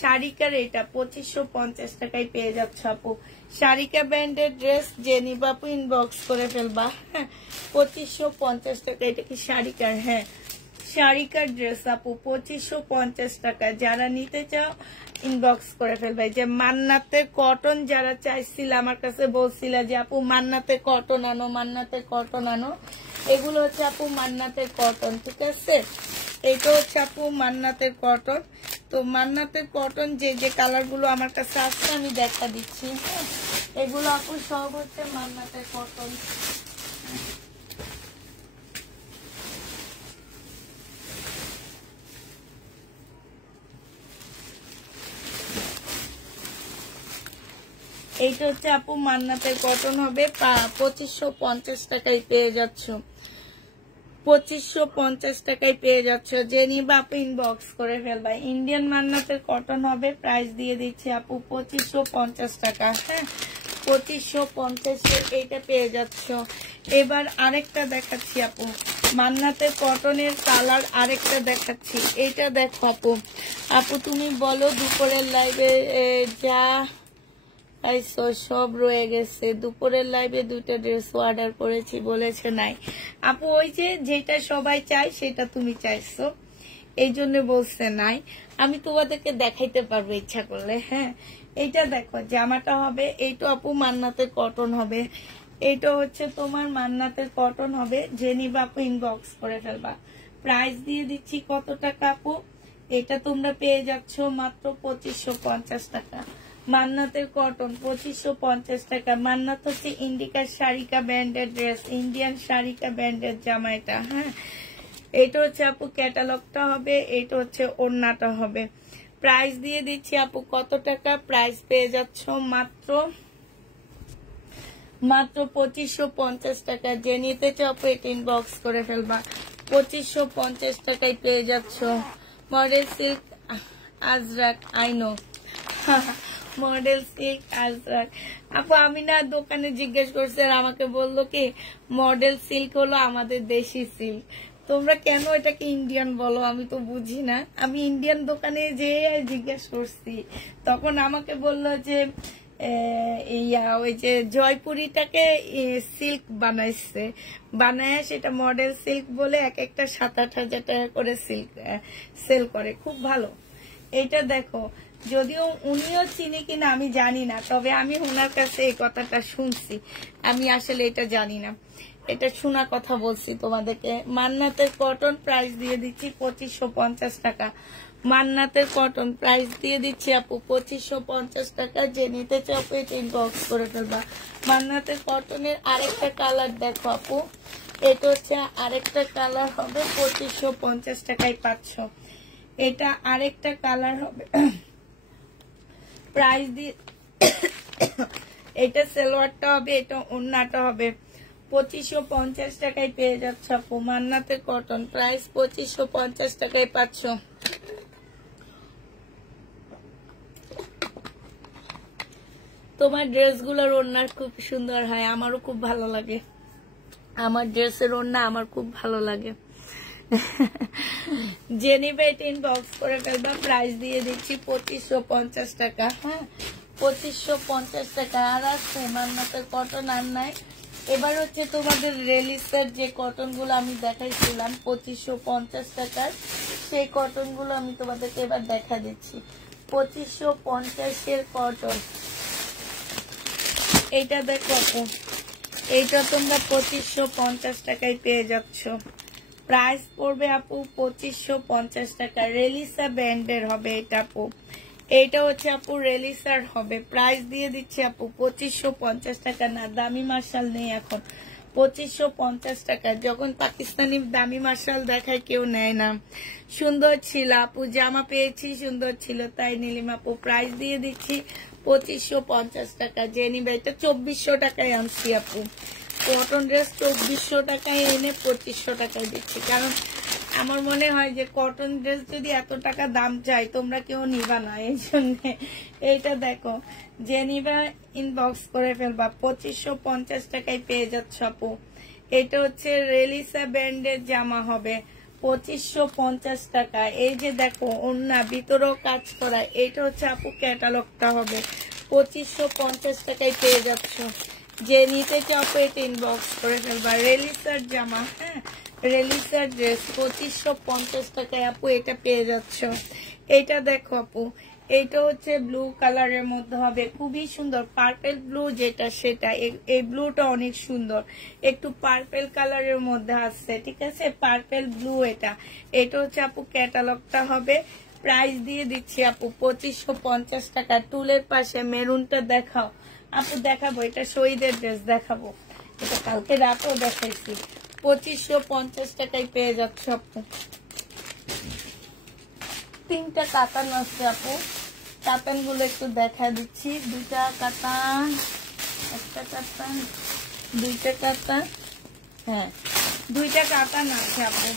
সারিকার এটা 2550 টাকায় পেয়ে যাচ্ছে আপু। সারিকা ব্র্যান্ডের ড্রেস যে নিবা আপু ইনবক্স করে ফেলবা। হ্যাঁ, 2550 টাকা। এটা কি সারিকার? হ্যাঁ, শাড়িকার ড্রেস আপু 2550 টাকা। যারা নিতে চাও ইনবক্স করে ফেলবে। যে মান্নাতের কটন যারা চাইছিল, আমার কাছে বলছিল যে আপু মান্নাতের কটন আনো, মান্নাতের কটন আনো। এগুলো হচ্ছে আপু মান্নাতের কটন, ঠিক আছে? এটা হচ্ছে আপু মান্নাতের কটন। তো মান্নাতের কটন যে যে কালার গুলো আমার কাছে আসছে আমি দেখা দিচ্ছি। হ্যাঁ, এগুলো আপু সব হচ্ছে মান্নাতের কটন। এইটা হচ্ছে আপু মান্নাতের কটন হবে। 2550 টাকায় পেয়ে যাচ্ছ। 2550 টাকায় পেয়ে যাচ্ছ। যে নিবা আপু ইনবক্স করে ফেলবা। ইন্ডিয়ান মান্নাতের কটন হবে। প্রাইস দিয়ে দিচ্ছি আপু 2550 টাকা। হ্যাঁ, 2550-এ এইটা পেয়ে যাচ্ছ। এবার আরেকটা দেখাচ্ছি আপু, মান্নাতের কটনের কালার আরেকটা দেখাচ্ছি। এইটা দেখো আপু। আপু তুমি বলো দুপুরের লাইভে যা সব রয়ে গেছে। দুপুরের লাইভে 2টা ড্রেস অর্ডার করেছি, বলেছে নাই আপু। ওই যে যেটা সবাই চাই সেটা তুমি চাইছো, এই জন্য বলছে নাই। আমি তোমাদেরকে দেখাইতে পারবো ইচ্ছা করলে। হ্যাঁ, এইটা দেখো জামাটা হবে। এইটা আপু মান্নাতের কটন হবে। এইটা হচ্ছে তোমার মান্নাতের কটন হবে। যে নিবা আপু ইনবক্স করে ফেলবা। প্রাইস দিয়ে দিচ্ছি কত টাকা আপু? এটা তোমরা পেয়ে যাচ্ছ মাত্র 2550 টাকা। মান্নাতের কটন 2550 টাকা। মান্নাত হচ্ছে ইন্ডিকার শারিকা ব্র্যান্ডের ড্রেস, ইন্ডিয়ান শারিকা ব্র্যান্ডের জামা এটা। হ্যাঁ, এটা হচ্ছে আপু ক্যাটালগটা হবে। এটা হচ্ছে ওড়নাটা হবে। প্রাইস দিয়ে দিচ্ছি আপু কত টাকা? প্রাইস পেয়ে যাচ্ছ মাত্র 2550 টাকা। যে নিতে চাও আপু এটা ইনবক্স করে ফেলবা। 2550 টাকায় পেয়ে যাচ্ছ। Model silk Ajrak, I know model silk Ajrak. আপু আমি না দোকানে জিজ্ঞেস করছি, আর আমাকে বললো কি মডেল সিল্ক হলো আমাদের দেশি সিল্ক। তোমরা কেন এটাকে ইন্ডিয়ান বলো আমি তো বুঝি না। আমি ইন্ডিয়ান দোকানে যে জিজ্ঞেস করছি, তখন আমাকে বললো যে ওই যে জয়পুরিটাকে সিল্ক বানাইছে, বানায় সেটা মডেল সিল্ক বলে এক একটা 7-8 হাজার টাকা করে সিল্ক সেল করে, খুব ভালো। এটা দেখো, যদিও উনিও চিনি কিনা আমি জানি না, তবে আমি ওনার কাছে এই কথাটা শুনছি, আমি আসলে এটা জানি না, এটা শোনা কথা বলছি তোমাদেরকে। মান্নাতের কটন প্রাইস দিয়ে দিচ্ছি 2550 টাকা। মান্নাতের কটন প্রাইস দিয়ে দিচ্ছি আপু 2550 টাকা। যে নিতে চাও এটা ইনবক্স করে ফেলবা। মান্নাতের কটনের আরেকটা কালার দেখো আপু, এটা হচ্ছে আরেকটা কালার হবে 2550 টাকায় পাচ্ছ। এটা আরেকটা কালার হবে প্রাইস দিয়ে, এটা সালোয়ারটা হবে, এটা ওড়নাটা হবে 2550 টাকায় পেয়ে যাচ্ছ আপু। মান্নাতের কটন প্রাইস 2550 টাকায় পাচ্ছ। তোমার ড্রেসগুলোর ওড়না খুব সুন্দর হয়, আমারও খুব ভালো লাগে। আমার ড্রেসের ওড়না আমার খুব ভালো লাগে। জেনিভা এটা ইনবক্স করে ফেলবা। প্রাইস দিয়ে দিচ্ছি 2550 টাকা। হ্যাঁ, 2550 টাকা। আর আছে মান্নাতের কটন আর নাই। এবার হচ্ছে তোমাদের রেলিসের যে কটন গুলো আমি দেখাইছিলাম 2550 টাকার, সেই কটন গুলো আমি তোমাদেরকে এবার দেখা দিচ্ছি। 2550 কটন, এইটা দেখো আপু, এইটা তোমরা 2550 টাকায় পেয়ে যাচ্ছ। প্রাইস পড়বে আপু 2550 টাকা। রেলিসা ব্র্যান্ডের হবে এটা আপু, এইটা হচ্ছে আপু রেলিসার হবে। প্রাইস দিয়ে দিচ্ছি আপু 2550 টাকা। না, দামি মার্শাল নেই এখন, 2550 টাকা। যখন পাকিস্তানি দামি মার্শাল দেখায় কেউ নেয় না। সুন্দর ছিল আপু, জামা পেয়েছি সুন্দর ছিল তাই নিলাম আপু। প্রাইস দিয়ে দিচ্ছি 2550 টাকা। জেনিভা এটা 2400 টাকায় আনছি আপু। কটন ড্রেস 2400 টাকায় এনে 2500 টাকায় দিচ্ছি, কারণ আমার মনে হয় যে কটন ড্রেস যদি এত টাকা দাম চাই তোমরা কেউ নিবা না, এই জন্য। এইটা দেখো, জেনিভা ইনবক্স করে ফেলবা। 2550 টাকায় পেয়ে যাচ্ছ আপু। এটা হচ্ছে রেলিসা ব্র্যান্ডের জামা হবে 2550 টাকা। এই যে দেখো ওন্না ভিতরেও কাজ করা, এটা হচ্ছে আপু ক্যাটালগটা হবে 2550 টাকায় পেয়ে যাচ্ছ। যে নিতে চাও এটা ইনবক্স করে ফেলবা। রেলিসার জামা, হ্যাঁ রেলিসার ড্রেস 2550 টাকায় আপু এটা পেয়ে যাচ্ছ। এটা দেখো আপু, এইটা হচ্ছে ব্লু কালারের মধ্যে হবে, খুবই সুন্দর। পার্পেল ব্লু যেটা সেটা, এই ব্লুটা অনেক সুন্দর, একটু পার্পেল কালারের মধ্যে আসছে, ঠিক আছে, পার্পেল ব্লু। এটা হচ্ছে আপু ক্যাটালগটা হবে। প্রাইস দিয়ে দিচ্ছি আপু 2550 টাকা। টুলের পাশে মেরুনটা দেখাও আপু, দেখাবো, এটা শহীদের ড্রেস দেখাবো, এটা কালকে রাতেও দেখাইছি। 2550 টাকায় পেয়ে যাচ্ছে আপু। 3টা কাতান আছে আপু, কাতান গুলো একটু দেখা দিচ্ছি। 2টা কাতান, 1টা কাতান, 2টা কাতান, হ্যাঁ 2টা কাতান আছে আপু।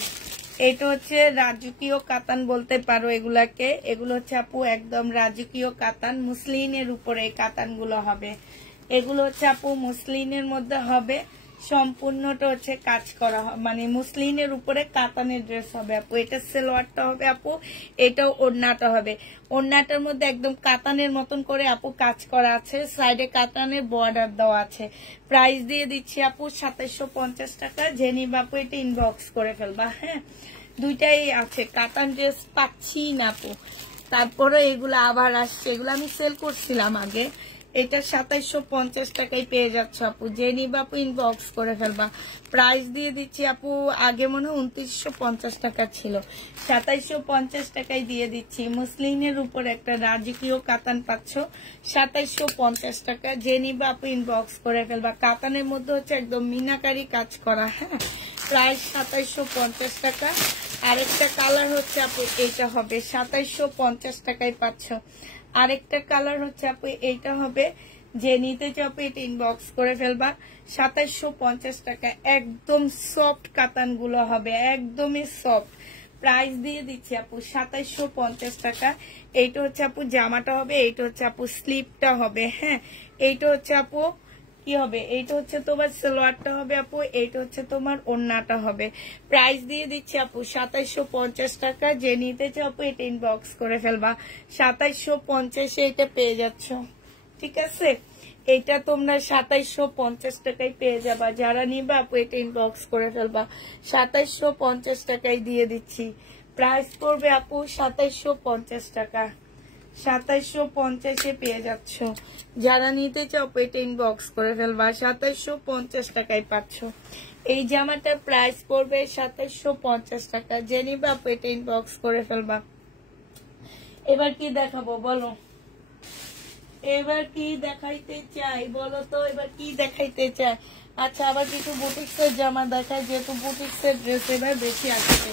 এটা হচ্ছে রাজকীয় কাতান বলতে পারো এগুলাকে। এগুলো হচ্ছে আপু একদম রাজকীয় কাতান, মুসলিনের উপরে এই কাতান গুলো হবে। এগুলো হচ্ছে আপু মুসলিনের মধ্যে হবে, সম্পূর্ণটা হচ্ছে কাজ করা, মানে মুসলিনের উপরে কাতানের ড্রেস হবে আপু। এটা সালোয়ারটা হবে আপু, এটাও ওড়নাটা হবে। ওড়নাটার মধ্যে একদম কাতানের মতন করে আপু কাজ করা আছে, সাইডে কাতানের বর্ডার দেওয়া আছে। প্রাইস দিয়ে দিচ্ছি আপু 2750 টাকা। জেনিভা আপু এটা ইনবক্স করে ফেলবা। হ্যাঁ, 2টাই আছে, কাতান ড্রেস পাচ্ছি না আপু। তারপরে এগুলো আবার আসছে, এগুলো আমি সেল করছিলাম আগে। এটা 2750 টাকায় পেয়ে যাচ্ছে আপু। জেনিভা আপু ইনবক্স করে ফেলবা। প্রাইস দিয়ে দিচ্ছি আপু, আগে মনে হয় 2950 টাকা ছিল, 2750 টাকায় দিয়ে দিচ্ছি। মুসলিনের উপর একটা রাজকীয় কাতান পাচ্ছ 2750 টাকা। জেনিভা আপু ইনবক্স করে ফেলবা। কাতানের মধ্যে হচ্ছে একদম মিনাকারি কাজ করা। হ্যাঁ, প্রাইস 2750 টাকা। আরেকটা কালার হচ্ছে আপু এইটা হবে 2750 টাকায় পাচ্ছ। আরেকটা কালার হচ্ছে আপু এইটা হবে। যে নিতে চাও আপু এটা ইনবক্স করে ফেলবা। 2750 টাকা। একদম সফট কাতান গুলো হবে, একদমই সফট। প্রাইস দিয়ে দিচ্ছি আপু 2750 টাকা। এইটা হচ্ছে আপু জামাটা হবে, এইটা হচ্ছে আপু স্লিপটা হবে। হ্যাঁ, এইটা হচ্ছে আপু কি হবে, এইটা হচ্ছে তোমার সালোয়ারটা হবে আপু, এইটা হচ্ছে তোমার ওড়নাটা হবে। প্রাইস দিয়ে দিচ্ছি আপু 2750 টাকা। যে নিতে চাও আপু এটা ইনবক্স করে ফেলবা। 2750 এটা পেয়ে যাচ্ছ, ঠিক আছে? এটা তোমরা 2750 টাকায় পেয়ে যাবা। যারা নিবা আপু এটা ইনবক্স করে ফেলবা। 2750 টাকায় দিয়ে দিচ্ছি। প্রাইস পড়বে আপু 2750 টাকা। 2750 পেয়ে যাচ্ছ। যারা নিতে চাও এটা ইনবক্স করে ফেলবা। 2750 টাকায় পাচ্ছ। এই জামাটার প্রাইস পড়বে 2750 টাকা। যে নিবা এটা ইনবক্স করে ফেলবা। এবার কি দেখাবো বলো, এবার কি দেখাইতে চাই বলো তো, এবার কি দেখাইতে চাই? আচ্ছা, আবার কিছু বুটিক্সের জামা দেখায়, যেহেতু বুটিক্সের ড্রেস এবার বেশি আসছে।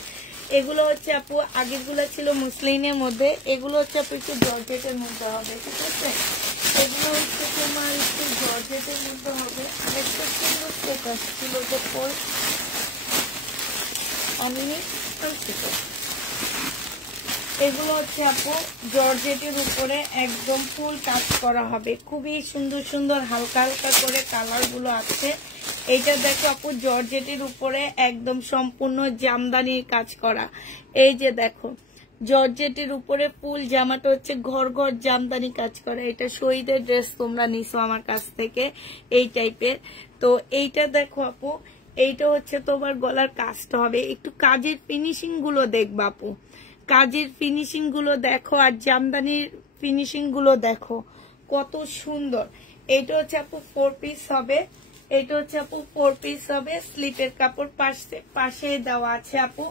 এগুলো হচ্ছে আপু, আগের গুলো ছিল মুসলিনের মধ্যে, এগুলো হচ্ছে আপু একটু জর্জেটের মধ্যে হবে, ঠিক আছে? এগুলো হচ্ছে তোমার একটু জর্জেটের মধ্যে হবে। আরেকটা সুন্দর সেট আসছিল যে আমি এগুলো হচ্ছে আপু জর্জেটের উপরে একদম ফুল কাজ করা হবে। খুবই সুন্দর সুন্দর হালকা হালকা করে কালার গুলো আছে। এইটা দেখো আপু জর্জেটের উপরে একদম সম্পূর্ণ জামদানির কাজ করা। এই যে দেখো জর্জেটের উপরে ফুল জামাটা হচ্ছে ঘর ঘর জামদানি কাজ করা। এটা শহীদের ড্রেস তোমরা নিছো আমার কাছ থেকে এই টাইপের। তো এইটা দেখো আপু, এইটা হচ্ছে তোমার গলার কাজটা হবে। একটু কাজের ফিনিশিং গুলো দেখবা আপু, কাজের ফিনিশিং গুলো দেখো আর জামদানির ফিনিশিং গুলো দেখো কত সুন্দর। এটা হচ্ছে আপু 4 পিস হবে। এটা হচ্ছে আপু 4 পিস হবে। স্লিপের কাপড় পাশে দেওয়া আছে আপু।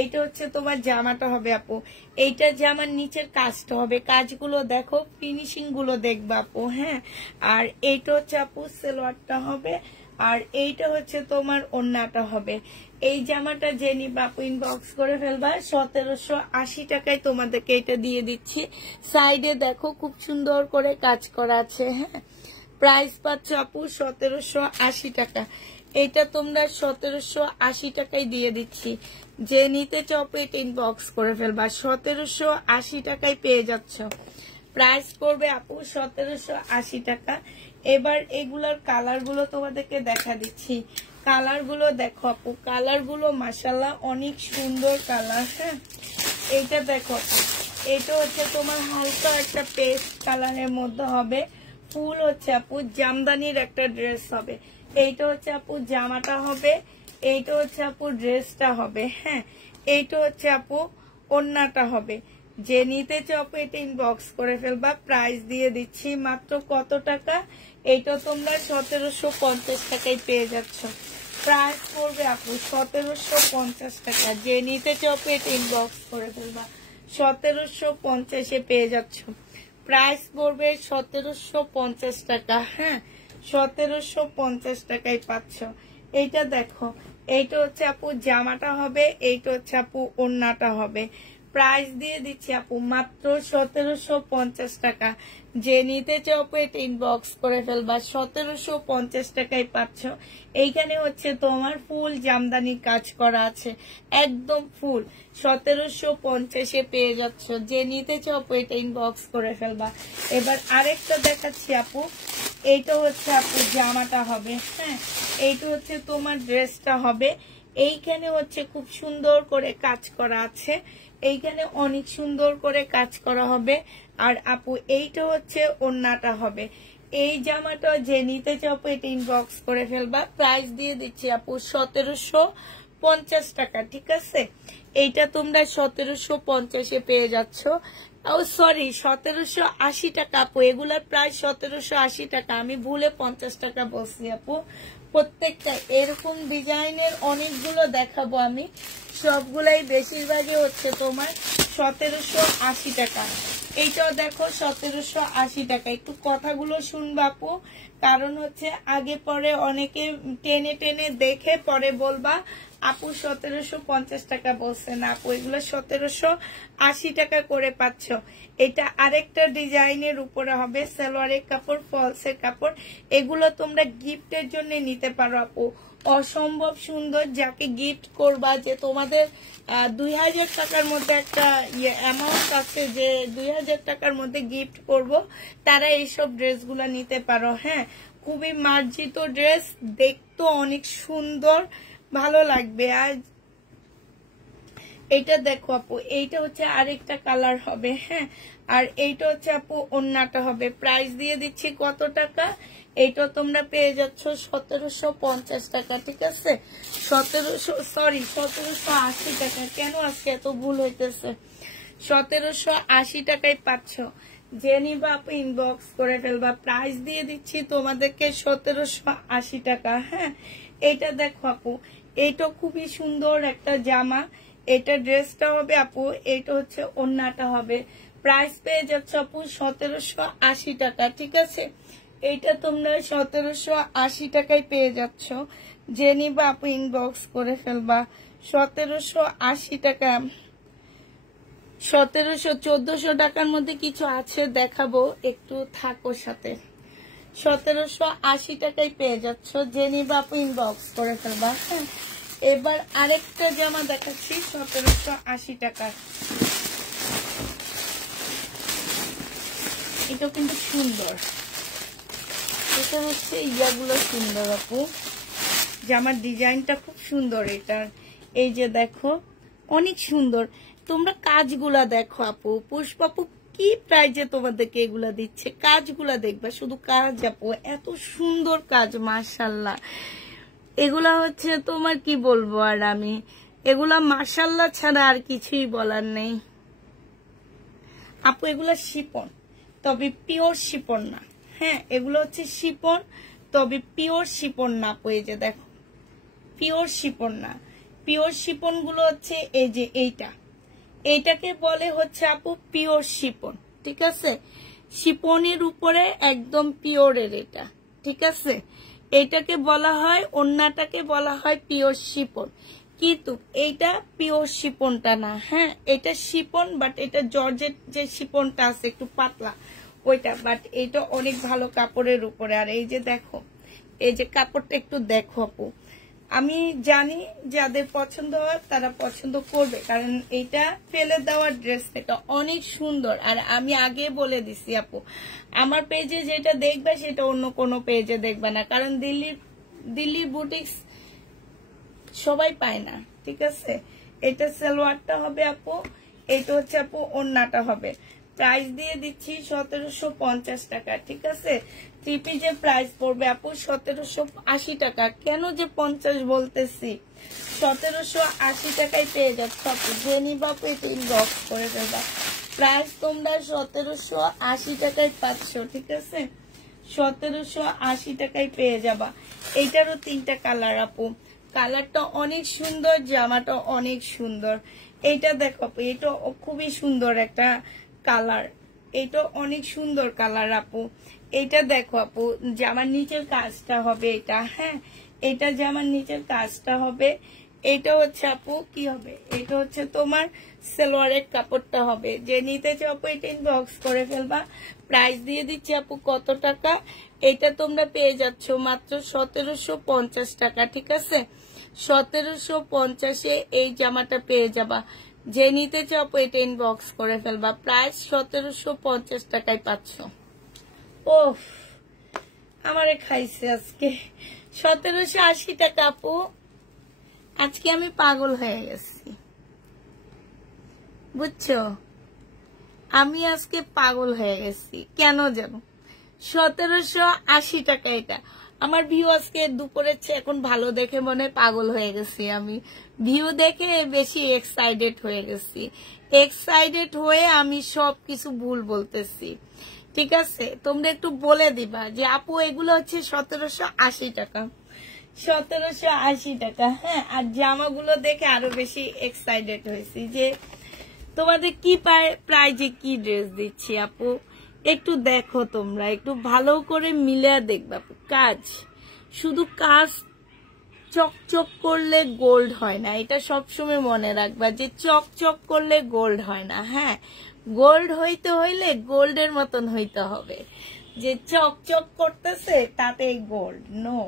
এইটা হচ্ছে তোমার জামাটা হবে আপু। এইটা জামার নিচের কাজটা হবে। কাজগুলো দেখো, ফিনিশিং গুলো দেখবা আপু। হ্যাঁ, আর এইটা হচ্ছে আপু সালোয়ারটা হবে। আর এইটা হচ্ছে তোমার ওড়নাটা হবে। এই জামাটা যে নিবা আপু ইনবক্স করে ফেলবা। 1780 টাকায় তোমাদেরকে এটা দিয়ে দিচ্ছি। সাইডে দেখো খুব সুন্দর করে কাজ করা আছে। হ্যাঁ, প্রাইস পাচ্ছ আপু 1780 টাকা। এটা তোমরা 1780 টাকায় দিয়ে দিচ্ছি। যে নিতে চাও এটা ইনবক্স করে ফেলবা। 1780 টাকায় পেয়ে যাচ্ছ। প্রাইস পড়বে আপু 1780 টাকা। এবার এগুলোর কালার গুলো তোমাদেরকে দেখা দিচ্ছি। কালার গুলো দেখো আপু, কালার গুলো মাশাআল্লাহ অনেক সুন্দর কালার। হ্যাঁ, এইটা দেখো আপু, এটা হচ্ছে তোমার হালকা একটা পেস্ট কালারের মধ্যে হবে। ফুল হচ্ছে আপু জামদানির একটা ড্রেস হবে। এইটা হচ্ছে আপু জামাটা হবে। এইটা হচ্ছে আপু ড্রেসটা হবে। হ্যাঁ, এইটা হচ্ছে আপু ওড়নাটা হবে। যে নিতে চাও আপু এটা ইনবক্স করে ফেলবা। প্রাইস দিয়ে দিচ্ছি মাত্র কত টাকা? এইটা তোমরা 1750 টাকায় পেয়ে যাচ্ছ। প্রাইস পড়বে আপু 1750 টাকা। যে নিতে চাও আপু এটা ইনবক্স করে ফেলবা। 1750 পেয়ে যাচ্ছ। প্রাইস পড়বে 1750 টাকা। হ্যাঁ, 1750 টাকায় পাচ্ছ। এইটা দেখো, এইটা হচ্ছে আপু জামাটা হবে। এইটা হচ্ছে আপু ওড়নাটা হবে। প্রাইস দিয়ে দিচ্ছি আপু মাত্র 1750 টাকা। যে নিতে চাও আপু এটা ইনবক্স করে ফেলবা। 1750 টাকায় পাচ্ছ। এইখানে হচ্ছে তোমার ফুল জামদানি কাজ করা আছে, একদম ফুল। 1750 পেয়ে যাচ্ছ। যে নিতে চাও আপু এটা ইনবক্স করে ফেলবা। এবার আরেকটা দেখাচ্ছি আপু। এইটা হচ্ছে আপু জামাটা হবে। হ্যাঁ, এইটা হচ্ছে তোমার ড্রেসটা হবে। এইখানে হচ্ছে খুব সুন্দর করে কাজ করা আছে। এইখানে অনেক সুন্দর করে কাজ করা হবে। আর আপু এইটা হচ্ছে ওড়নাটা হবে। এই জামাটা যে নিতে চাও আপু এটা ইনবক্স করে ফেলবা। প্রাইস দিয়ে দিচ্ছি আপু 1750 টাকা, ঠিক আছে? এইটা তোমরা 1750 পেয়ে যাচ্ছ। ও সরি, 1780 টাকা আপু। এগুলার প্রাইস 1780 টাকা। আমি ভুলে 50 টাকা বলছি আপু। প্রত্যেকটা এরকম ডিজাইনের অনেকগুলো দেখাবো আমি। সবগুলাই বেশিরভাগই হচ্ছে তোমার 1780 টাকা। এইটাও দেখো 1780 টাকা। একটু কথাগুলো শুনবা আপু, কারণ হচ্ছে আগে পরে অনেকে টেনে টেনে দেখে পরে বলবা আপু 1750 টাকা বলছে না আপু, এগুলো 1780 টাকা করে পাচ্ছ। এটা আরেকটা ডিজাইনের উপরে হবে। সালোয়ারের কাপড়, ফলসের কাপড়। এগুলো তোমরা গিফটের জন্য নিতে পারো আপু। অসম্ভব সুন্দর। যাকে গিফট করবা, যে তোমাদের 2000 টাকার মধ্যে একটা অ্যামাউন্ট আছে, যে 2000 টাকার মধ্যে গিফট করব, তারা এইসব ড্রেসগুলো নিতে পারো। হ্যাঁ, খুবই মার্জিত ড্রেস, দেখতে অনেক সুন্দর, ভালো লাগবে। আর এইটা দেখো আপু, এইটা হচ্ছে আরেকটা কালার হবে, হ্যাঁ। আর এইটা হচ্ছে আপু ওন্নাটা হবে। প্রাইস দিয়ে দিচ্ছি কত টাকা? এইটা তোমরা পেয়ে যাচ্ছ 1750 টাকা, ঠিক আছে? 1780 টাকা। কেন আজকে এত ভুল হইতেছে? 1780 টাকায় পাচ্ছ। যে নিবা আপু ইনবক্স করে ফেলবা। প্রাইস দিয়ে দিচ্ছি তোমাদেরকে 1780 টাকা, হ্যাঁ। এইটা দেখো আপু, এইটা খুবই সুন্দর একটা জামা। এটা ড্রেসটা হবে আপু, এইটা হচ্ছে ওন্নাটা হবে। প্রাইস পেয়ে যাচ্ছ আপু 1780 টাকা, ঠিক আছে? এইটা তোমরা 1780 টাকায় পেয়ে যাচ্ছ। যে নিবা আপু ইনবক্স করে ফেলবা। 1780 টাকা। 1400 টাকার মধ্যে কিছু আছে দেখাবো, একটু থাকো সাথে। 1780 টাকায় পেয়ে যাচ্ছ। যে নিবা আপু ইনবক্স করে ফেলবা, হ্যাঁ। এবার আরেকটা জামা দেখাচ্ছি 1780 টাকার। এটা কিন্তু সুন্দর, এটা হচ্ছে ইয়াগুলো সুন্দর আপু, জামার ডিজাইনটা খুব সুন্দর এটার। এই যে দেখো, অনেক সুন্দর। তোমরা কাজগুলা দেখো আপু, পুষ্পাপু কি প্রাইজে তোমাদেরকে এগুলা দিচ্ছে, কাজগুলা দেখবা, শুধু কাজ আপু, এত সুন্দর কাজ, মাশাআল্লাহ। এগুলা হচ্ছে তোমার কি বলবো আর আমি, এগুলা মাশাআল্লাহ ছাড়া আর কিছুই বলার নেই আপু। এগুলা শিপন, তবে পিওর শিপন না, হ্যাঁ। এগুলো হচ্ছে শিপন, তবে পিওর শিপন না আপু। এই যে দেখো, পিওর শিপন না। পিওর শিপন গুলো হচ্ছে এই যে এইটাকে বলে হচ্ছে আপু পিওর শিপন, ঠিক আছে? শিপনের উপরে একদম পিওরের এটা, ঠিক আছে? এটাকে বলা হয়, ওন্নাটাকে বলা হয় পিওর শিপন, কিন্তু এইটা পিওর শিপনটা না, হ্যাঁ। এটা শিপন, বাট এটা জর্জেট যে শিপনটা আছে একটু পাতলা ওইটা, বাট এটা অনেক ভালো কাপড়ের উপরে। আর এই যে দেখো, এই যে কাপড়টা একটু দেখো আপু, আমি জানি যাদের পছন্দ হয় তারা পছন্দ করবে, কারণ এটা ফেলে দেওয়ার ড্রেস, এটা অনেক সুন্দর। আর আমি আগে বলে দিছি আপু, আমার পেজে যেটা দেখবে সেটা অন্য কোনো পেজে দেখবে না, কারণ দিল্লি বুটিক্স সবাই পায় না, ঠিক আছে? এটা সালোয়ারটা হবে আপু, এটা হচ্ছে আপু ওন্নাটা হবে। প্রাইস দিয়ে দিচ্ছি 1750 টাকা, ঠিক আছে? থ্রি পিসের প্রাইস পড়বে আপু 1780 টাকা। কেন যে 50 বলতেছি, 1780 টাকায় পেয়ে যাচ্ছ আপু। যে নিবা আপু এটা ইনবক্স করে দেবা। প্রাইস তোমরা 1780 টাকায় পাচ্ছ, ঠিক আছে? 1780 টাকায় পেয়ে যাবা। এইটারও 3টা কালার আপু, কালারটা অনেক সুন্দর, জামাটা অনেক সুন্দর। এইটা দেখো আপু, এটা খুবই সুন্দর একটা কালার, এটা অনেক সুন্দর কালার আপু। এটা দেখো আপু, জামার নিচের কাজটা হবে এটা, হ্যাঁ। এটা জামার নিচের কাজটা হবে। এটা হচ্ছে আপু কি হবে, এটা হচ্ছে তোমার সালোয়ারের কাপড়টা হবে। যে নিতে চাও আপু এটা ইনবক্স করে ফেলবা। প্রাইস দিয়ে দিচ্ছি আপু কত টাকা? এটা তোমরা পেয়ে যাচ্ছ মাত্র 1750 টাকা, ঠিক আছে? 1750-এ এই জামাটা পেয়ে যাবা। যে নিতে চাও আপু এটা ইনবক্স করে ফেলবা। প্রাইস 1750 টাকায় পাচ্ছ। ওফ, আমারে খাইছে আজকে 1780 টাকা আপু। আজকে আমি পাগল হয়ে গেছি, বুঝছো? আমি আজকে পাগল হয়ে গেছি, কেন জানো? 1780 টাকা এটা। আমার ভিউ আজকে দুপুরের চেয়ে এখন ভালো দেখে মনে পাগল হয়ে গেছি আমি। ভিউ দেখে বেশি এক্সাইটেড হয়ে গেছি। এক্সাইটেড হয়ে আমি সবকিছু ভুল বলতেছি, ঠিক আছে? তোমরা একটু বলে দিবা যে আপু এগুলো হচ্ছে 1780 টাকা, 1780 টাকা, হ্যাঁ। আর জামাগুলো দেখে আরো বেশি এক্সাইটেড হয়েছি যে তোমাদের কি প্রাইজে কি ড্রেস দিচ্ছি আপু। একটু দেখো, তোমরা একটু ভালো করে মিলে দেখবা। কাজ, শুধু কাজ চকচক করলে গোল্ড হয় না, এটা সবসময় মনে রাখবা যে চকচক করলে গোল্ড হয় না, হ্যাঁ। গোল্ড হইতে হইলে গোল্ডের মতন হইতে হবে, যে চকচক করতেছে তাতে গোল্ড নো।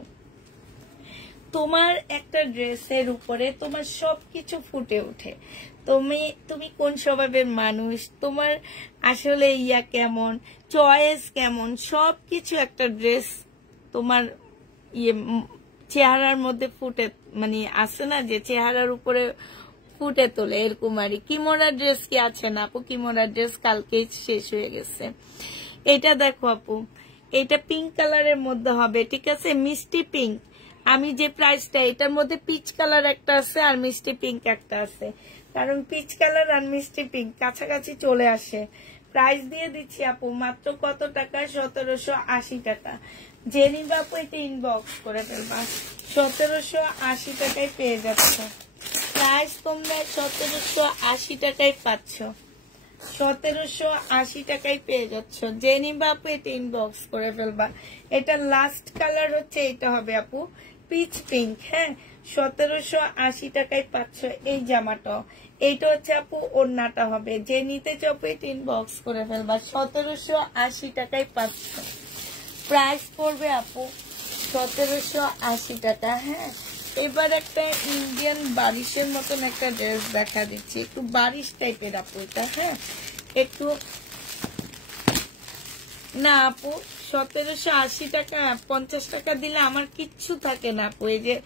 তোমার একটা ড্রেসের উপরে তোমার সবকিছু ফুটে ওঠে। তুমি কোন স্বভাবের মানুষ, তোমার আসলে ইয়া কেমন, চয়েস কেমন, সবকিছু একটা ড্রেস তোমার ইয়ে চেহারার মধ্যে ফুটে, মানে আছে না যে চেহারার উপরে ফুটে তোলে এরকম আর কিমোরা ড্রেস কি আছে না আপু? কিমোরা ড্রেস কালকে শেষ হয়ে গেছে। এটা দেখো আপু, এটা পিঙ্ক কালারের মধ্যে হবে, ঠিক আছে, মিষ্টি পিঙ্ক। আমি যে প্রাইসটা, এটার মধ্যে পিচ কালার একটা আছে আর মিষ্টি পিঙ্ক একটা আছে, কারণ পিচ কালার আর মিষ্টি পিঙ্ক কাছাকাছি চলে আসে। প্রাইস দিয়ে দিচ্ছি আপু মাত্র কত টাকা? 1780 টাকা। যে নিবে আপু এটা ইনবক্স করে ফেলবা, 1780 টাকায় পেয়ে যাচ্ছ। প্রাইস তোমরা 1780 টাকায় পাচ্ছ, 1780 টাকায় পেয়ে যাচ্ছ। যে নিবে আপু এটা ইনবক্স করে ফেলবা। এটা লাস্ট কালার হচ্ছে, এটা হবে আপু পিচ পিঙ্ক। হ্যাঁ, 1780 টাকায় পাচ্ছ এই জামাটা। এইটা হচ্ছে আপু ওড়নাটা হবে। যে নিতে চাও এটা ইনবক্স করে ফেলবা, 1780 টাকায় পাচ্ছ। প্রাইস পড়বে আপু 1780 টাকা। হ্যাঁ, এবার একটা ইন্ডিয়ান বারিশের মতন একটা ড্রেস দেখা দিচ্ছি, একটু বারিশ টাইপের আপু এটা। হ্যাঁ, একটু না আপু 1780 টাকা, 50 টাকা দিলে আমার কিচ্ছু থাকে না আপু। এই যে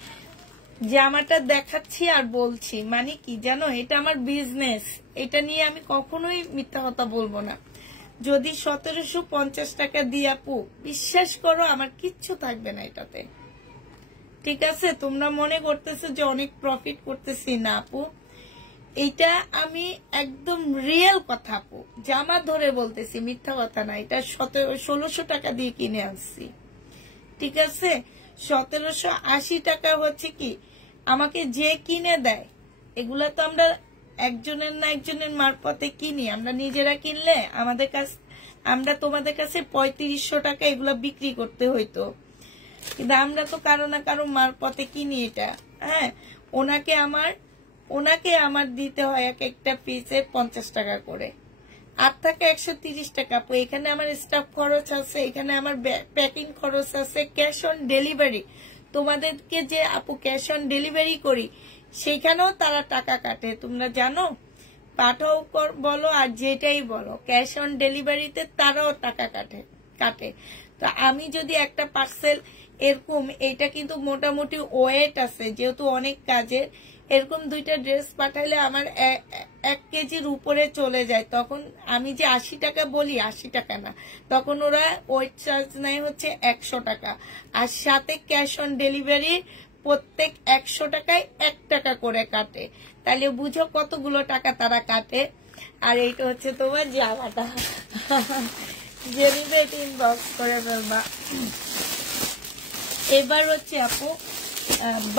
জামাটা দেখাচ্ছি আর বলছি, মানে কি জানো, এটা আমার বিজনেস, এটা নিয়ে আমি কখনোই মিথ্যা কথা বলবো না। যদি 1750 টাকা দিয়ে আপু, বিশ্বাস করো আমার কিচ্ছু থাকবে না এটাতে, ঠিক আছে? তোমরা মনে করতেছো যে অনেক প্রফিট করতেছি, না আপু, এইটা আমি একদম রিয়েল কথা আপু, জামা ধরে বলতেছি, মিথ্যা কথা না। এটা 1600 টাকা দিয়ে কিনে আনছি, ঠিক আছে? 1780 টাকা হচ্ছে কি আমাকে যে কিনে দেয়, এগুলা তো আমরা একজনের না একজনের মারফতে কিনি। আমরা নিজেরা কিনলে আমাদের কাছে, আমরা তোমাদের কাছে 3500 টাকা এগুলা বিক্রি করতে হইতো, কিন্তু আমরা তো কারো না কারো মারফতে কিনি এটা। হ্যাঁ, ওনাকে আমার দিতে হয় এক একটা পিসে 50 টাকা করে, আর থাকে 130 টাকা। এখানে আমার স্টাফ খরচ আছে, এখানে আমার প্যাকিং খরচ আছে, ক্যাশ অন ডেলিভারি। তোমাদেরকে যে আপু ক্যাশ অন ডেলিভারি করি, সেখানেও তারা টাকা কাটে, তোমরা জানো। পাঠাও বলো আর যেটাই বলো, ক্যাশ অন ডেলিভারিতে তারাও টাকা কাটে। তো আমি যদি একটা পার্সেল এরকম, এটা কিন্তু মোটামুটি ওয়েট আছে যেহেতু অনেক কাজের, এরকম 2টা ড্রেস পাঠাইলে আমার 1 কেজির উপরে চলে যায়। তখন আমি যে 80 টাকা বলি, 80 টাকা না, তখন ওরা ওয়েট চার্জ নেয় হচ্ছে 100 টাকা, আর সাথে ক্যাশ অন ডেলিভারি প্রত্যেক 100 টাকায় 1 টাকা করে কাটে। তাহলে বুঝো কতগুলো টাকা তারা কাটে। আর এইটা হচ্ছে তোমার জামাটা, যে নিবে এটা ইনবক্স করে ফেলবা। এবার হচ্ছে আপু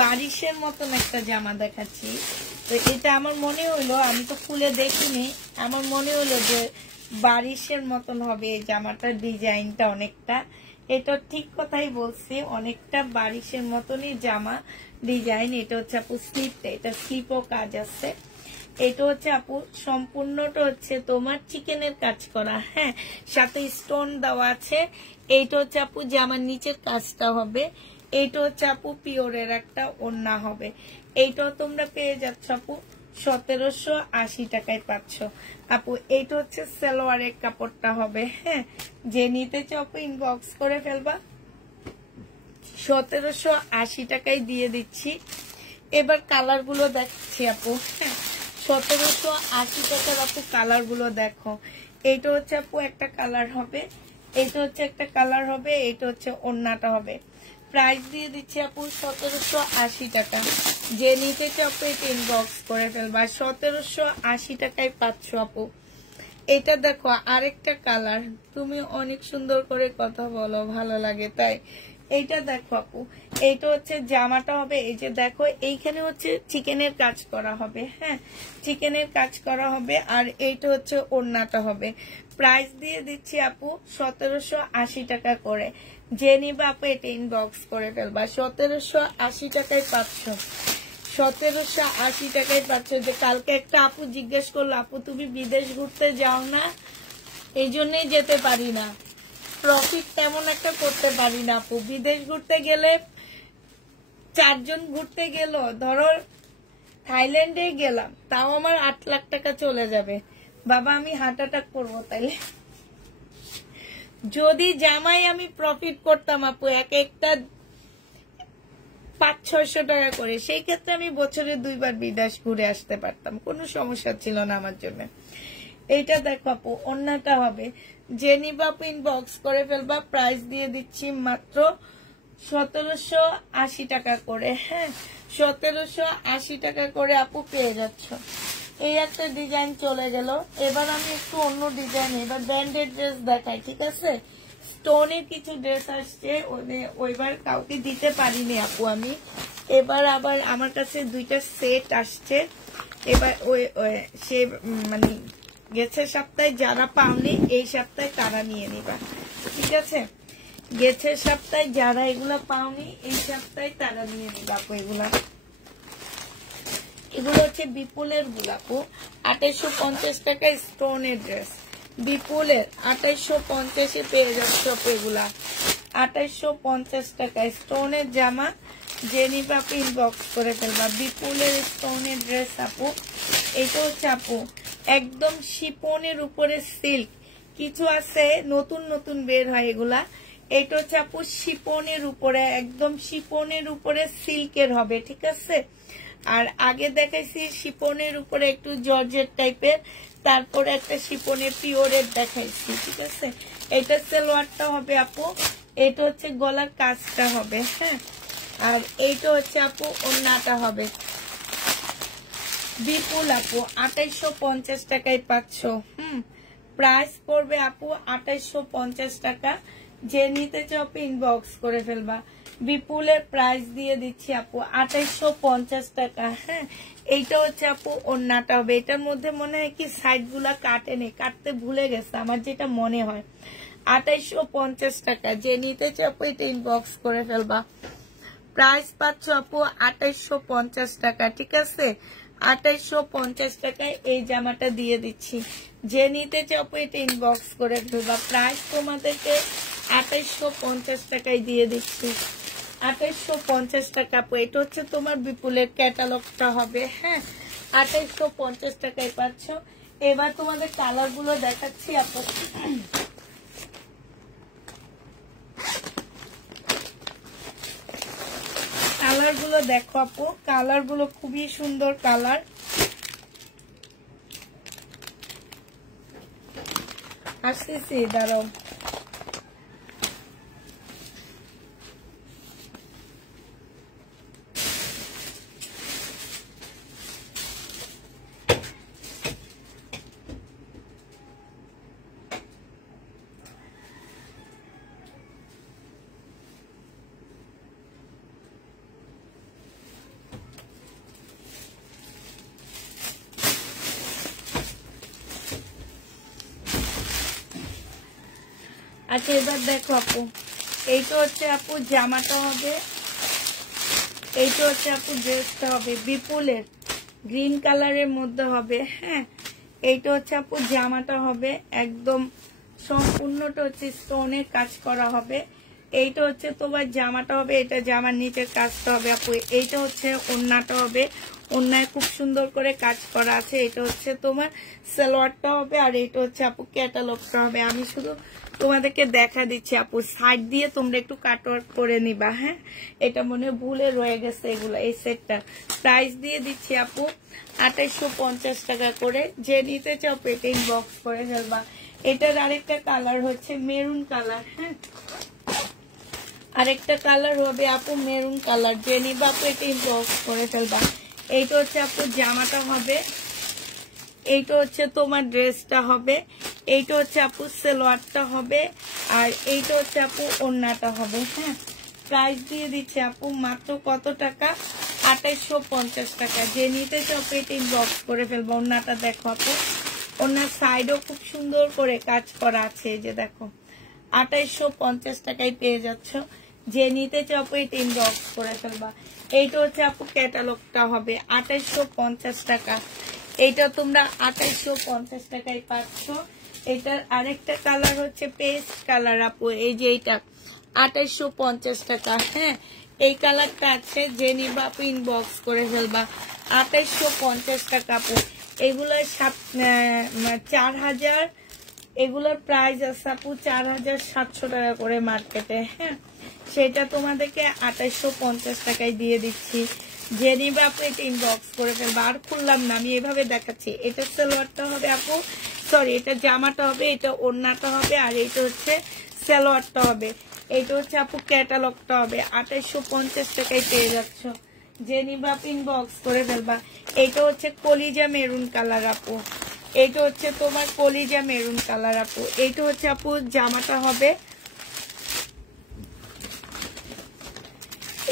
বারিশের মতন একটা জামা দেখাচ্ছি। তো এটা আমার মনে হলো, আমি তো খুলে দেখিনি, আমার মনে হলো যে বারিশের মতন হবে এই জামাটার ডিজাইনটা অনেকটা। এটা ঠিক কথাই বলছি, অনেকটা বারিশের মতনই জামা ডিজাইন। এটা হচ্ছে আপু স্লিপটা, এটা স্লিপও কাজ আছে। এটা হচ্ছে আপু সম্পূর্ণটা হচ্ছে তোমার চিকেনের কাজ করা। হ্যাঁ, সাথে স্টোন দেওয়া আছে। এইটা হচ্ছে আপু জামার নিচের কাজটা হবে। এইটা হচ্ছে আপু পিওরের একটা ওড়না হবে। এইটাও তোমরা পেয়ে যাচ্ছ আপু 1780 টাকায় পাচ্ছ আপু। এইটা হচ্ছে সালোয়ারের কাপড়টা হবে। হ্যাঁ, যে নিতে চাও আপু ইনবক্স করে ফেলবা, 1780 টাকায় দিয়ে দিচ্ছি। এবার কালার গুলো দেখছি আপু। হ্যাঁ, 1780 টাকার আপু কালার গুলো দেখো। এইটা হচ্ছে আপু একটা কালার হবে, এইটা হচ্ছে একটা কালার হবে, এইটা হচ্ছে ওড়নাটা হবে। প্রাইস দিয়ে দিচ্ছি আপু 1780 টাকা। যে নিতে চাও আপু এটা ইনবক্স করে ফেলবা, 1780 টাকায় পাচ্ছ আপু। এটা দেখো আরেকটা কালার, তুমি অনেক সুন্দর করে কথা বলো, ভালো লাগে তাই। এইটা দেখো আপু, এইটা হচ্ছে জামাটা হবে। এই যে দেখো এইখানে হচ্ছে চিকেনের কাজ করা হবে। হ্যাঁ, চিকেনের কাজ করা হবে, আর এইটা হচ্ছে ওড়নাটা হবে। প্রাইস দিয়ে দিচ্ছি আপু 1780 টাকা করে। যে নিবে আপু এটা ইনবক্স করে ফেলবা, 1780 টাকায় পাচ্ছ, 1780 টাকায় পাচ্ছ। যে কালকে একটা আপু জিজ্ঞেস করলো, আপু তুমি বিদেশ ঘুরতে যাও না? এই জন্যই যেতে পারি না, প্রফিট তেমন একটা করতে পারি না আপু। বিদেশ ঘুরতে গেলে 4 জন ঘুরতে গেল, ধরো থাইল্যান্ডে গেলাম, তাও আমার 8 লাখ টাকা চলে যাবে। বাবা আমি হার্ট অ্যাটাক করবো তাইলে। যদি জামাই আমি প্রফিট করতাম আপু এক একটা 500-600 টাকা করে, সেই ক্ষেত্রে আমি বছরে 2 বার বিদেশ ঘুরে আসতে পারতাম, কোনো সমস্যা ছিল না আমার জন্য। এইটা দেখো আপু, অন্যটা হবে, যে নিবা আপু ইনবক্স করে ফেলবা, প্রাইস দিয়ে দিচ্ছি মাত্র 1780 টাকা করে। হ্যাঁ, 1780 টাকা করে আপু পেয়ে যাচ্ছ। এই একটা ডিজাইন চলে গেল। এবার আমি একটু অন্য ডিজাইন, এবার ব্র্যান্ডেড ড্রেস দেখাই, ঠিক আছে? স্টোনের কিছু ড্রেস আসছে, ওইবার কাউকে দিতে পারিনি আপু আমি। এবার আবার আমার কাছে 2টা সেট আসছে। এবার সে মানে গেছে সপ্তাহে যারা পাওনি, এই সপ্তাহে তারা নিয়ে নিবা, ঠিক আছে? গেছে সপ্তাহে যারা এগুলা পাওনি, এই সপ্তাহে তারা নিয়ে নিবা আপু। এগুলো হচ্ছে বিপুলের গুলাপু, 2850 টাকা স্টোনের ড্রেস। বিপুলের 2850 পেয়ে যাচ্ছে আপু এগুলা, 2850 টাকা স্টোনের জামা। যে নিবা আপু ইনবক্স করে ফেলবা। বিপুলের স্টোনের ড্রেস আপু। এটা হচ্ছে আপু একদম শিপনের উপরে সিল্ক, কিছু আছে নতুন নতুন বের হয় এগুলা। এটা হচ্ছে আপু শিপনের উপরে, একদম শিপনের উপরে সিল্কের হবে, ঠিক আছে? আর আগে দেখাইছি শিপনের উপরে একটু জর্জেট টাইপের, তারপরে একটা শিপনের পিওরের দেখাইছি, ঠিক আছে? এটা সালোয়ারটা হবে আপু, এটা হচ্ছে গলার কাজটা হবে। হ্যাঁ, আর এইটা হচ্ছে আপু ওড়নাটা হবে। বিপুল আপু 2850 টাকায় পাচ্ছ। প্রাইস পড়বে আপু 2850 টাকা। যে নিতে চাও ইনবক্স করে ফেলবা। বিপুলের প্রাইস দিয়ে দিচ্ছি আপু 2850 টাকা। হ্যাঁ, এইটা হচ্ছে আপু ওড়নাটা হবে। এটার মধ্যে মনে হয় কি সাইড গুলা কাটেনি, কাটতে ভুলে গেছে আমার যেটা মনে হয়। 2850 টাকা। যে নিতে চাও এটা ইনবক্স করে ফেলবা। প্রাইস পাচ্ছ আপু 2850 টাকা, ঠিক আছে? 2850 টাকায় এই জামাটা দিয়ে দিচ্ছি। যে নিতে চাও এটা ইনবক্স করে ফেলবা। প্রাইস তোমাদেরকে 2850 টাকায় দিয়ে দিচ্ছি। 2850 টাকা আপু। এটা হচ্ছে তোমার বিপুলের ক্যাটালগটা হবে। হ্যাঁ, 2850 টাকায় পাচ্ছ। এবার তোমাদের কালার গুলো দেখাচ্ছি আপু। কালার গুলো দেখো আপু, কালার গুলো খুবই সুন্দর কালার। আসতেছি, দাঁড়াও। আচ্ছা, এবার দেখো আপু, এইটা হচ্ছে আপু জামাটা হবে, এইটা হচ্ছে আপু ড্রেসটা হবে বিপুলের গ্রিন কালারের মধ্যে হবে। হ্যাঁ, এইটা হচ্ছে আপু জামাটা হবে, একদম সম্পূর্ণটা হচ্ছে স্টোনের কাজ করা হবে। এইটা হচ্ছে তোমার জামাটা হবে, এটা জামার নিচের কাজটা হবে আপু। এইটা হচ্ছে ওড়নাটা হবে, ওড়নায় খুব সুন্দর করে কাজ করা আছে। এটা হচ্ছে তোমার সালোয়ারটা হবে, আর এইটা হচ্ছে আপু ক্যাটালগটা হবে। আমি শুধু তোমাদেরকে দেখা দিচ্ছি আপু, সাইড দিয়ে তোমরা একটু কাটওয়ার্ক করে নিবা। হ্যাঁ, এটা মনে ভুলে রয়ে গেছে এগুলো। এই সেটটা প্রাইস দিয়ে দিচ্ছি আপু 2850 টাকা করে। যে নিতে চাও পেটে ইনবক্স করে ফেলবা। এটার আরেকটা কালার হচ্ছে মেরুন কালার। হ্যাঁ, আরেকটা কালার হবে আপু মেরুন কালার। যে নিবা আপু এটা ইনবক্স করে ফেলবা। এইটা হচ্ছে আপু জামাটা হবে, এইটা হচ্ছে তোমার ড্রেসটা হবে, এইটা হচ্ছে আপু সালোয়ারটা হবে, আর এইটা হচ্ছে আপু ওড়নাটা হবে। হ্যাঁ, প্রাইস দিয়ে দিচ্ছে আপু মাত্র কত টাকা? 2850 টাকা। যে নিতে চাও এটা ইনবক্স করে ফেলবো। ওড়নাটা দেখো আপু, ওড়নার সাইডও খুব সুন্দর করে কাজ করা আছে। এই যে দেখো, 2850 টাকায় পেয়ে যাচ্ছ। যে নিতে চাও এটা ইনবক্স করে ফেলবা। এইটা হচ্ছে আপু ক্যাটালগটা হবে 2850 টাকা। এইটা তোমরা 2850 টাকায় পাচ্ছ। এটার আরেকটা কালার হচ্ছে পেস্ট কালার আপু। এই যে এইটা 2850 টাকা। হ্যাঁ, এই কালারটা আছে। যে নিবা আপু ইনবক্স করে ফেলবা। 2850 টাকা আপু। এগুলো 4000 এগুলোর প্রাইস আছে আপু 4700 টাকা করে মার্কেটে। হ্যাঁ, সেটা তোমাদেরকে 2850 টাকায় দিয়ে দিচ্ছি। যে নিবে আপু এটা ইনবক্স করে ফেলবে। আর খুললাম না, আমি এভাবে দেখাচ্ছি। এটা সালোয়ারটা হবে আপু, সরি এটা জামাটা হবে, এটা ওড়নাটা হবে, আর এটা হচ্ছে সালোয়ারটা হবে। এটা হচ্ছে আপু ক্যাটালগটা হবে। 2850 টাকায় পেয়ে যাচ্ছ। যে নিবে আপু ইনবক্স করে ফেলবা। এটা হচ্ছে কলিজা মেরুন কালার আপু, এটা হচ্ছে তোমার কলিজা মেরুন কালার আপু। এটা হচ্ছে আপু জামাটা হবে,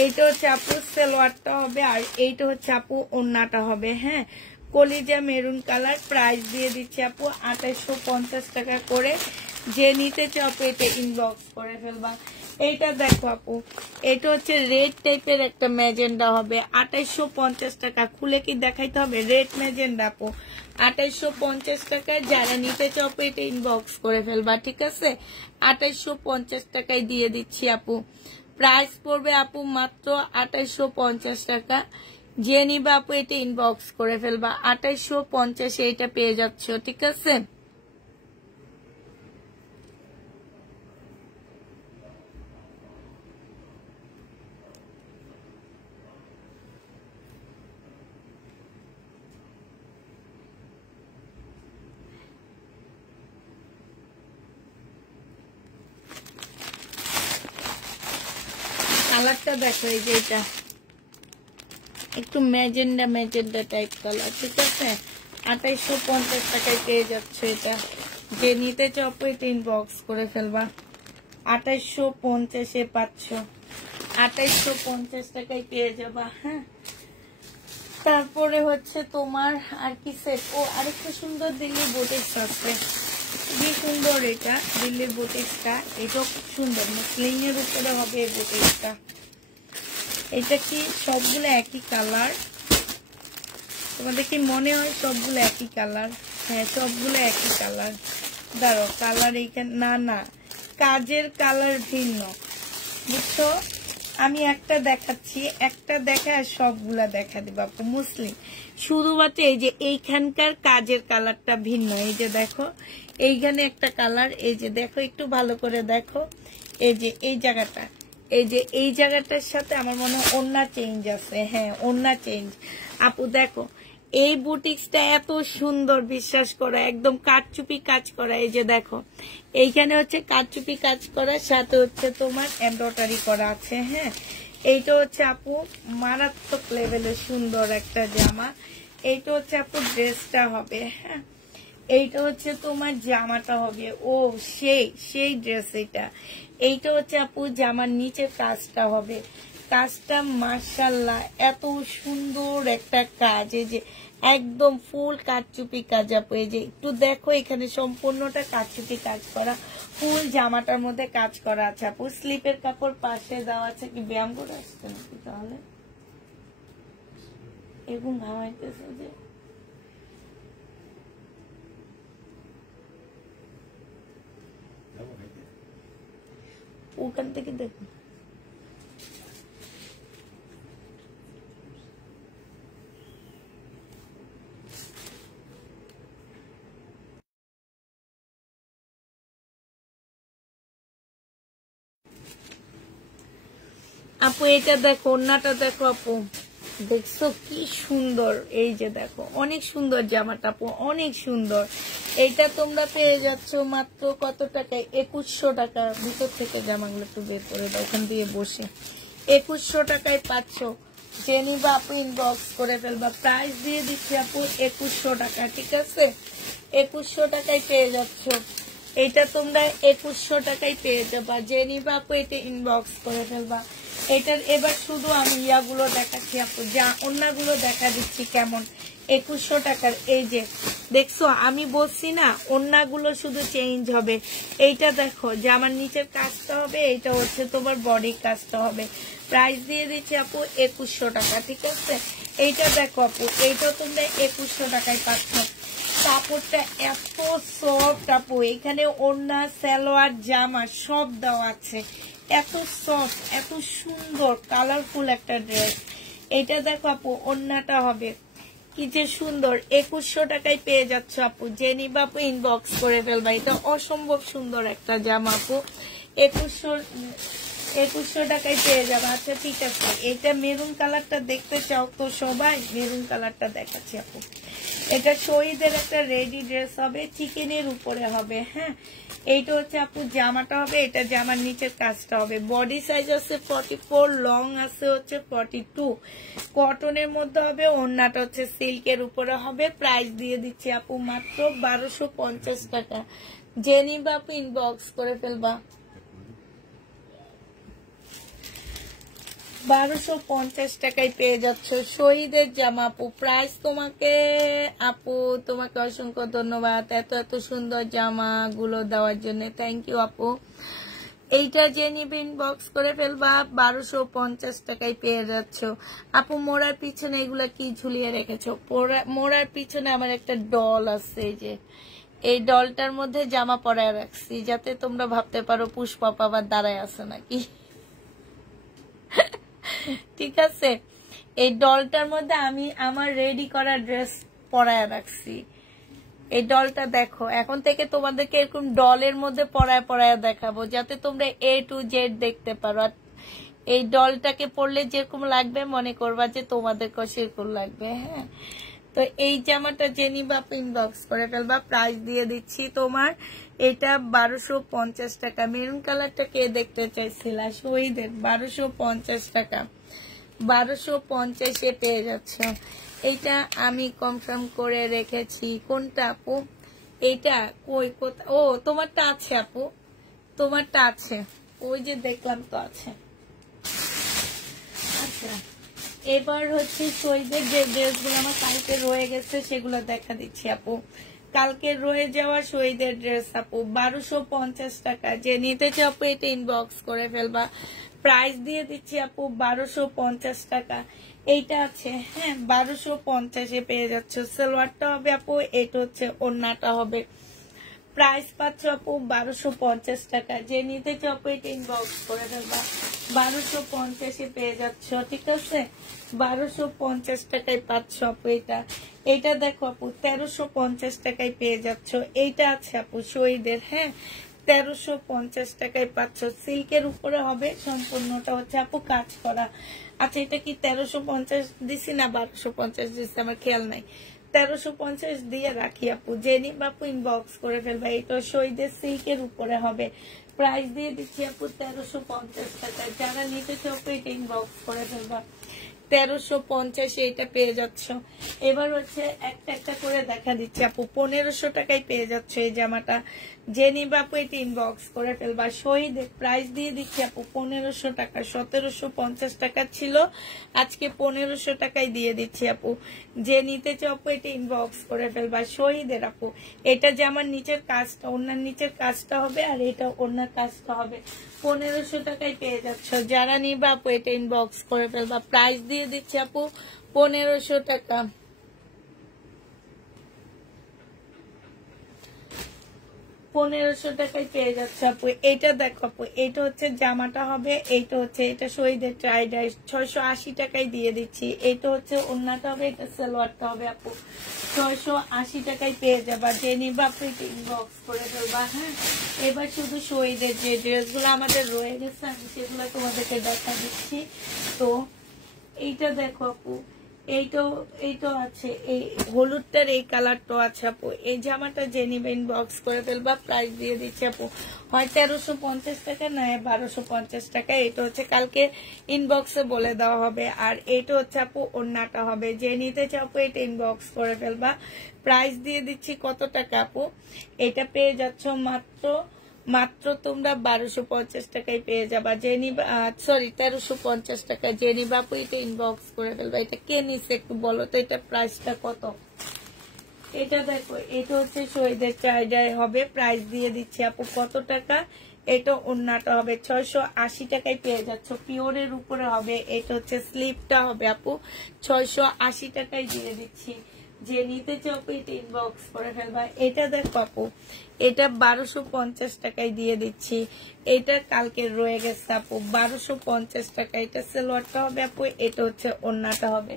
এইটা হচ্ছে আপু সালোয়ারটা হবে, আর এইটা হচ্ছে আপু ওড়নাটা হবে। হ্যাঁ, কলিজা মেরুন কালার। প্রাইস দিয়ে দিচ্ছি আপু 2850 টাকা করে। যে নিতে চাও আপু এটা ইনবক্স করে ফেলবা। এইটা দেখো আপু, এটা হচ্ছে রেড টাইপের একটা ম্যাজেন্ডা হবে। 2850 টাকা। খুলে কি দেখাইতে হবে? রেড ম্যাজেন্ডা আপু 2850 টাকায়। যারা নিতে চাও আপু এটা ইনবক্স করে ফেলবা, ঠিক আছে? 2850 টাকায় দিয়ে দিচ্ছি আপু। প্রাইস পড়বে আপু মাত্র 2850 টাকা। যে নিবে আপু এটা ইনবক্স করে ফেলবা। 2850 এটা পেয়ে যাচ্ছ, ঠিক আছে? কালারটা দেখো, এই যে এটা একটু ম্যাজেন্ডা ম্যাজেন্ডা টাইপ কালার, ঠিক আছে? 2850 টাকায় পেয়ে যাচ্ছে এটা। যে নিতে চাও এটা ইনবক্স করে ফেলবা। 2850 পাচ্ছ, 2850 টাকায় পেয়ে যাবা। হ্যাঁ, তারপরে হচ্ছে তোমার আর কি সেট। ও আরেকটা সুন্দর দিল্লি বুটিক্স আছে, খুবই সুন্দর এটা দিল্লির বুটিক্সটা। এটাও খুব সুন্দর, মুসলিমের উপরে হবে এই বুটিক্সটা। এটা কি সবগুলো একই কালার? তোমাদের কি মনে হয় সবগুলো একই কালার? হ্যাঁ, সবগুলো একই কালার। দাঁড়ো, কালার এইখানে না, না কাজের কালার ভিন্ন, বুঝছো? আমি একটা দেখাচ্ছি, একটা দেখা আর সবগুলা দেখা দিব আপু। মুসলিম শুধুমাত্র এই যে এইখানকার কাজের কালারটা ভিন্ন। এই যে দেখো এইখানে একটা কালার, এই যে দেখো একটু ভালো করে দেখো, এই যে এই জায়গাটা, এই যে এই জায়গাটার সাথে আমার মনে হয় ওড়না চেঞ্জ আছে। হ্যাঁ, ওড়না চেঞ্জ আপু। দেখো এই বুটিক্সটা এত সুন্দর, বিশ্বাস করো, একদম কারচুপি কাজ করা। এই যে দেখো এইখানে হচ্ছে কারচুপি কাজ করা, সাথে হচ্ছে তোমার এমব্রয়ডারি করা আছে। হ্যাঁ, এইটা হচ্ছে আপু মারাত্মক লেভেলের সুন্দর একটা জামা। এইটা হচ্ছে আপু ড্রেসটা হবে। হ্যাঁ, এইটা হচ্ছে তোমার জামাটা হবে। ও সেই সেই ড্রেস এটা। এইটা হচ্ছে আপু জামার নিচের কাজটা হবে। কাজটা মাশাআল্লাহ এত সুন্দর একটা কাজ, এই যে একদম ফুল কারচুপি কাজ আপু। এই যে একটু দেখো এখানে সম্পূর্ণটা কারচুপি কাজ করা, ফুল জামাটার মধ্যে কাজ করা আছে আপু। স্লিপের কাপড় পাশে দেওয়া আছে। কি ব্যায়াম করে আসছে নাকি তাহলে? এরকম ঘামাইতেছে যে। ওখান থেকে দেখুন, আপু এটা দেখো, ওড়নাটা দেখো আপু, দেখছো কি সুন্দর। এই যে দেখো অনেক সুন্দর জামাটা আপু, অনেক সুন্দর। এইটা তোমরা পেয়ে যাচ্ছ মাত্র কত টাকায়? 2100 টাকা। ভিতর থেকে জামাগুলো একটু বের করে দাও ওখান দিয়ে বসে। 2100 টাকায় পাচ্ছ। যে নিবা আপু ইনবক্স করে ফেলবা। প্রাইস দিয়ে দিচ্ছি আপু 2100 টাকা, ঠিক আছে? 2100 টাকায় পেয়ে যাচ্ছ। এটা তোমরা 2100 টাকায় পেয়ে যাবা। যে নিবা আপু এটা ইনবক্স করে ফেলবা। এটার এবার শুধু আমি ইয়াগুলো দেখাচ্ছি আপু, যা অন্যগুলো দেখা দিচ্ছি কেমন। 2100 টাকার। এই যে দেখছো, আমি বলছি না অন্যগুলো শুধু চেঞ্জ হবে। এইটা দেখো জামার নিচের কাজটা হবে, এইটা হচ্ছে তোমার বডি কাজটা হবে। প্রাইস দিয়ে দিচ্ছি আপু 2100 টাকা, ঠিক আছে? এইটা দেখো আপু, এইটা তোমরা 2100 টাকায় পাচ্ছ। কাপড়টা এত সফট আপু, এখানে ওড়না সালোয়ার জামা সব দেওয়া আছে। এত সফট, এত সুন্দর কালারফুল একটা ড্রেস। এটা দেখো আপু ওড়নাটা হবে, কি যে সুন্দর, 2100 টাকায় পেয়ে যাচ্ছ আপু। যে নিবা আপু ইনবক্স করে ফেলবা। এটা অসম্ভব সুন্দর একটা জামা আপু, 2100 টাকায় পেয়ে যাবে। আচ্ছা ঠিক আছে, এটা মেরুন কালারটা দেখতে চাও তো সবাই? মেরুন কালারটা দেখাচ্ছি আপু। এটা শহীদের একটা রেডি ড্রেস হবে, চিকেনের উপরে হবে। হ্যাঁ, এইটা হচ্ছে আপু জামাটা হবে, এটা জামার নিচের কাজটা হবে। বডি সাইজ আছে 44, লং আছে হচ্ছে 42, কটনের মধ্যে হবে। ওড়নাটা হচ্ছে সিল্কের উপরে হবে। প্রাইস দিয়ে দিচ্ছি আপু মাত্র 1250 টাকা। যে নিবা আপু ইনবক্স করে ফেলবা। 1250 টাকায় পেয়ে যাচ্ছ শহীদের জামা আপু। প্রাইস তোমাকে অসংখ্য ধন্যবাদ এত এত সুন্দর জামা গুলো দেওয়ার জন্য। থ্যাংক ইউ আপু। এইটা যে নিবে ইনবক্স করে ফেলবা। 1250 টাকায় পেয়ে যাচ্ছ আপু। মোড়ার পিছনে এগুলা কি ঝুলিয়ে রেখেছো? মোড়ার পিছনে আমার একটা ডল আছে, এই যে এই ডলটার মধ্যে জামা পরায় রাখছি, যাতে তোমরা ভাবতে পারো পুষ্পা আবার দাঁড়ায় আছে নাকি। ঠিক আছে, এই ডলটার মধ্যে আমি আমার রেডি করা ড্রেস পরায় রাখছি। এই ডলটা দেখো, এখন থেকে তোমাদেরকে এরকম ডলের মধ্যে পরায় পরায় দেখাবো, যাতে তোমরা A to Z দেখতে পারো। আর এই ডলটাকে পরলে যেরকম লাগবে মনে করবা যে তোমাদেরকে সেরকম লাগবে। হ্যাঁ, তো এই জামাটা যে নিবা ইনবক্স করে ফেলবা। প্রাইস দিয়ে দিচ্ছি তোমার এটা 1250 টাকা। মেরুন কালারটা কে দেখতে চাইছিল? শহীদের 1250 টাকা। 1250-এ পেয়ে যাচ্ছ। এইটা আমি কনফার্ম করে রেখেছি। কোনটা আপু? এইটা কই কোথা? ও তোমারটা আছে আপু, তোমারটা আছে, ওই যে দেখলাম তো আছে। আচ্ছা, এবার হচ্ছে শহীদের যে ড্রেসগুলো আমার কালকে রয়ে গেছে সেগুলো দেখা দিচ্ছি আপু। কালকে রয়ে যাওয়া শহীদের ড্রেস আপু 1250 টাকা। যে নিতে চাও আপু এটা ইনবক্স করে ফেলবা। প্রাইস দিয়ে দিচ্ছি আপু 1250 টাকা। এইটা আছে, হ্যাঁ 1250-এ পেয়ে যাচ্ছে। সালোয়ারটা হবে আপু, এটা হচ্ছে ওড়নাটা হবে। প্রাইস পাচ্ছ আপু 1250 টাকা। যে নিতে চাও আপু এটা ইনবক্স করে ফেলবা। 1250-এ পেয়ে যাচ্ছ, ঠিক আছে? 1250 টাকায় পাচ্ছ আপু এটা। এইটা দেখো আপু 1350 টাকায় পেয়ে যাচ্ছ। এইটা আছে আপু শহীদের, হ্যাঁ 1350 টাকায় পাচ্ছ। সিল্কের উপরে হবে, সম্পূর্ণটা হচ্ছে আপু কাজ করা। আচ্ছা, এটা কি 1350 দিছি না 1250 দিছি আমার খেয়াল নাই। 1350 দিয়ে রাখি আপু। জেনি বাপু ইনবক্স করে ফেলবা। এটা শহীদের সিল্কের উপরে হবে। প্রাইস দিয়ে দিচ্ছি আপু 1350 টাকা। যারা নিতে চাও এটা ইনবক্স করে ফেলবা। 1350 এটা পেয়ে যাচ্ছ। এবার হচ্ছে একটা একটা করে দেখা দিচ্ছি আপু। 1500 টাকায় পেয়ে যাচ্ছ এই জামাটা। যে নিবা আপু এটা ইনবক্স করে ফেলবা। শহীদের প্রাইস দিয়ে দিচ্ছি আপু 1500 টাকা। 1750 টাকা ছিল, আজকে 1500 টাকায় দিয়ে দিচ্ছি আপু। যে নিতে চাও আপু এটা ইনবক্স করে ফেলবা। শহীদের আপু এটা জামার নিচের কাজটা, ওনার নিচের কাজটা হবে, আর এটা ওনার কাজটা হবে। 1500 টাকায় পেয়ে যাচ্ছ। যারা নিবা আপু এটা ইনবক্স করে ফেলবা। প্রাইস দিয়ে দিচ্ছি আপু 1500 টাকা। 1500 টাকায় পেয়ে যাচ্ছে আপু। এটা দেখো আপু, এটা হচ্ছে জামাটা হবে, এইটা হচ্ছে এটা শহীদের ট্রাই ডাই 680 টাকায় দিয়ে দিচ্ছি। এটা হচ্ছে ওড়নাটা হবে, এটা সালোয়ারটা হবে আপু। 680 টাকায় পেয়ে যাবা। যে নিবা আপু এটা ইনবক্স করে ফেলবা। হ্যাঁ, এবার শুধু শহীদের যে ড্রেসগুলো আমাদের রয়ে গেছে আমি সেগুলো তোমাদেরকে দেখা দিচ্ছি। তো এইটা দেখো আপু, এইটাও আছে, এই হলুদটার এই কালারটাও আছে আপু। এই জামাটা যে নিবে ইনবক্স করে ফেলবা। প্রাইস দিয়ে দিচ্ছি আপু হয় 1350 টাকা, না 1250 টাকা। এটা হচ্ছে কালকে ইনবক্সে বলে দেওয়া হবে। আর এটা হচ্ছে আপু ওড়নাটা হবে। যে নিতে চাও আপু এটা ইনবক্স করে ফেলবা। প্রাইস দিয়ে দিচ্ছি কত টাকা আপু? এটা পেয়ে যাচ্ছ মাত্র তোমরা 1250 টাকায় পেয়ে যাবা। যে নিবা, সরি 1350 টাকা। যে নিবা আপু এটা ইনবক্স করে ফেলবা। এটা কে নিচ্ছে একটু বলো তো, এটা প্রাইসটা কত? এটা দেখো, এটা হচ্ছে শহীদের চাহিদায় হবে। প্রাইস দিয়ে দিচ্ছি আপু কত টাকা? এটা ওড়নাটা হবে 680 টাকায় পেয়ে যাচ্ছ। পিওরের উপরে হবে। এটা হচ্ছে স্লিপটা হবে আপু, 680 টাকায় দিয়ে দিচ্ছি। যে নিতে চাও এটা ইনবক্স করে ফেলবা। এটা দেখো আপু, এটা 1250 টাকায় দিয়ে দিচ্ছি। এটা কালকে রয়ে গেছে আপু 1250 টাকা। এটা সালোয়ারটা হবে আপু, এটা হচ্ছে ওড়নাটা হবে।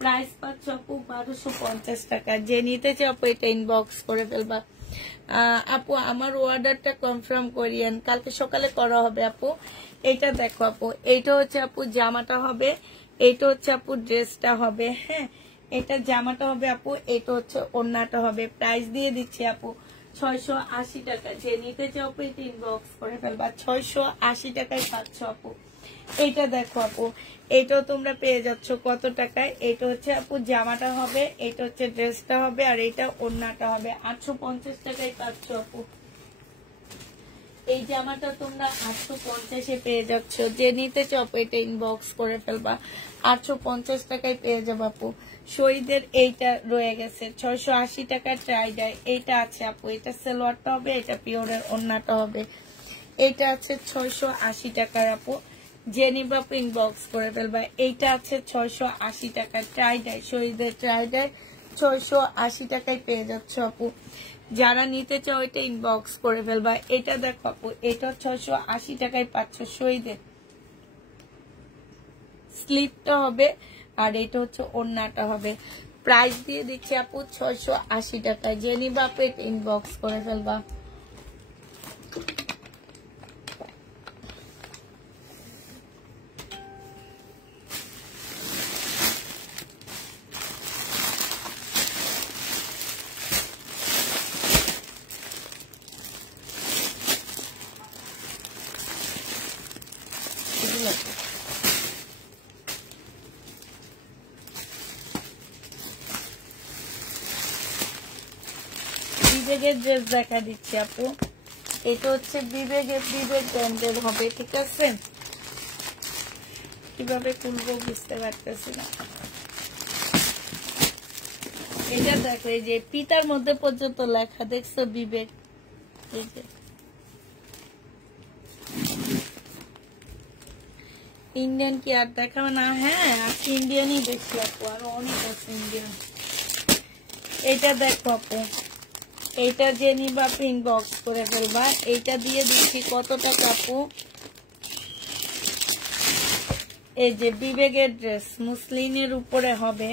প্রাইস পাচ্ছ আপু 1250 টাকা। যে নিতে চাও আপু এটা ইনবক্স করে ফেলবা। আপু আমার অর্ডারটা কনফার্ম করিয়েন, কালকে সকালে করা হবে আপু। এটা দেখো আপু, এইটা হচ্ছে আপু জামাটা হবে, এইটা হচ্ছে আপু ড্রেসটা হবে। হ্যাঁ, এটা জামাটা হবে আপু, এটা হচ্ছে ওড়নাটা হবে। প্রাইস দিয়ে দিচ্ছি আপু 680 টাকা। যে নিতে চাও আপু এটা ইনবক্স করে ফেলবা। 680 টাকায় পাচ্ছ আপু। এইটা দেখো আপু, এটাও তোমরা পেয়ে যাচ্ছ কত টাকায়। এটা হচ্ছে আপু জামাটা হবে, এটা হচ্ছে ড্রেসটা হবে, আর এটা ওড়নাটা হবে। 850 টাকায় পাচ্ছ আপু। এই জামাটা তোমরা 850-এ পেয়ে যাচ্ছ। যে নিতে চাও এটা ইনবক্স করে ফেলবা। 850 টাকায় পেয়ে যাবো আপু। শহীদের এইটা রয়ে গেছে 680 টাকার ট্রাই ডাই। এইটা আছে আপু, এটা সালোয়ারটা হবে, এটা পিওরের ওড়নাটা হবে। এটা আছে 680 টাকার আপু। যে নিবা আপু ইনবক্স করে ফেলবা। এইটা আছে 680 টাকার ট্রাই ডাই, শহীদের ট্রাই ডাই 680 টাকায় পেয়ে যাচ্ছ আপু। যারা নিতে চাও এটা ইনবক্স করে ফেলবা। এটা দেখো আপু, এটা 680 টাকায় পাচ্ছ। শহীদের স্লিপটা হবে, আর এটা হচ্ছে ওড়নাটা হবে। প্রাইস দিয়ে দিচ্ছি আপু 680 টাকায়। যে নিবা আপু এটা ইনবক্স করে ফেলবা। বিবেকের ড্রেস দেখা দিচ্ছি আপু। এটা হচ্ছে বিবেক ব্র্যান্ডের হবে, ঠিক আছে। কিভাবে খুলবো বুঝতে পারতেছি না। এটা দেখো, এই যে পিতার মধ্যে পর্যন্ত লেখা দেখছো বিবেক। এই যে ইন্ডিয়ান কি আর দেখাবে না? হ্যাঁ, আজকে ইন্ডিয়ানই দেখছি আপু, আরো অনেক আছে ইন্ডিয়ান। এটা দেখো আপু, এইটা যে নিবা আপু ইনবক্স করে ফেলবা। এইটা দিয়ে দিচ্ছি কত টাকা আপু? এই যে বিবেকের ড্রেস মুসলিনের উপরে হবে,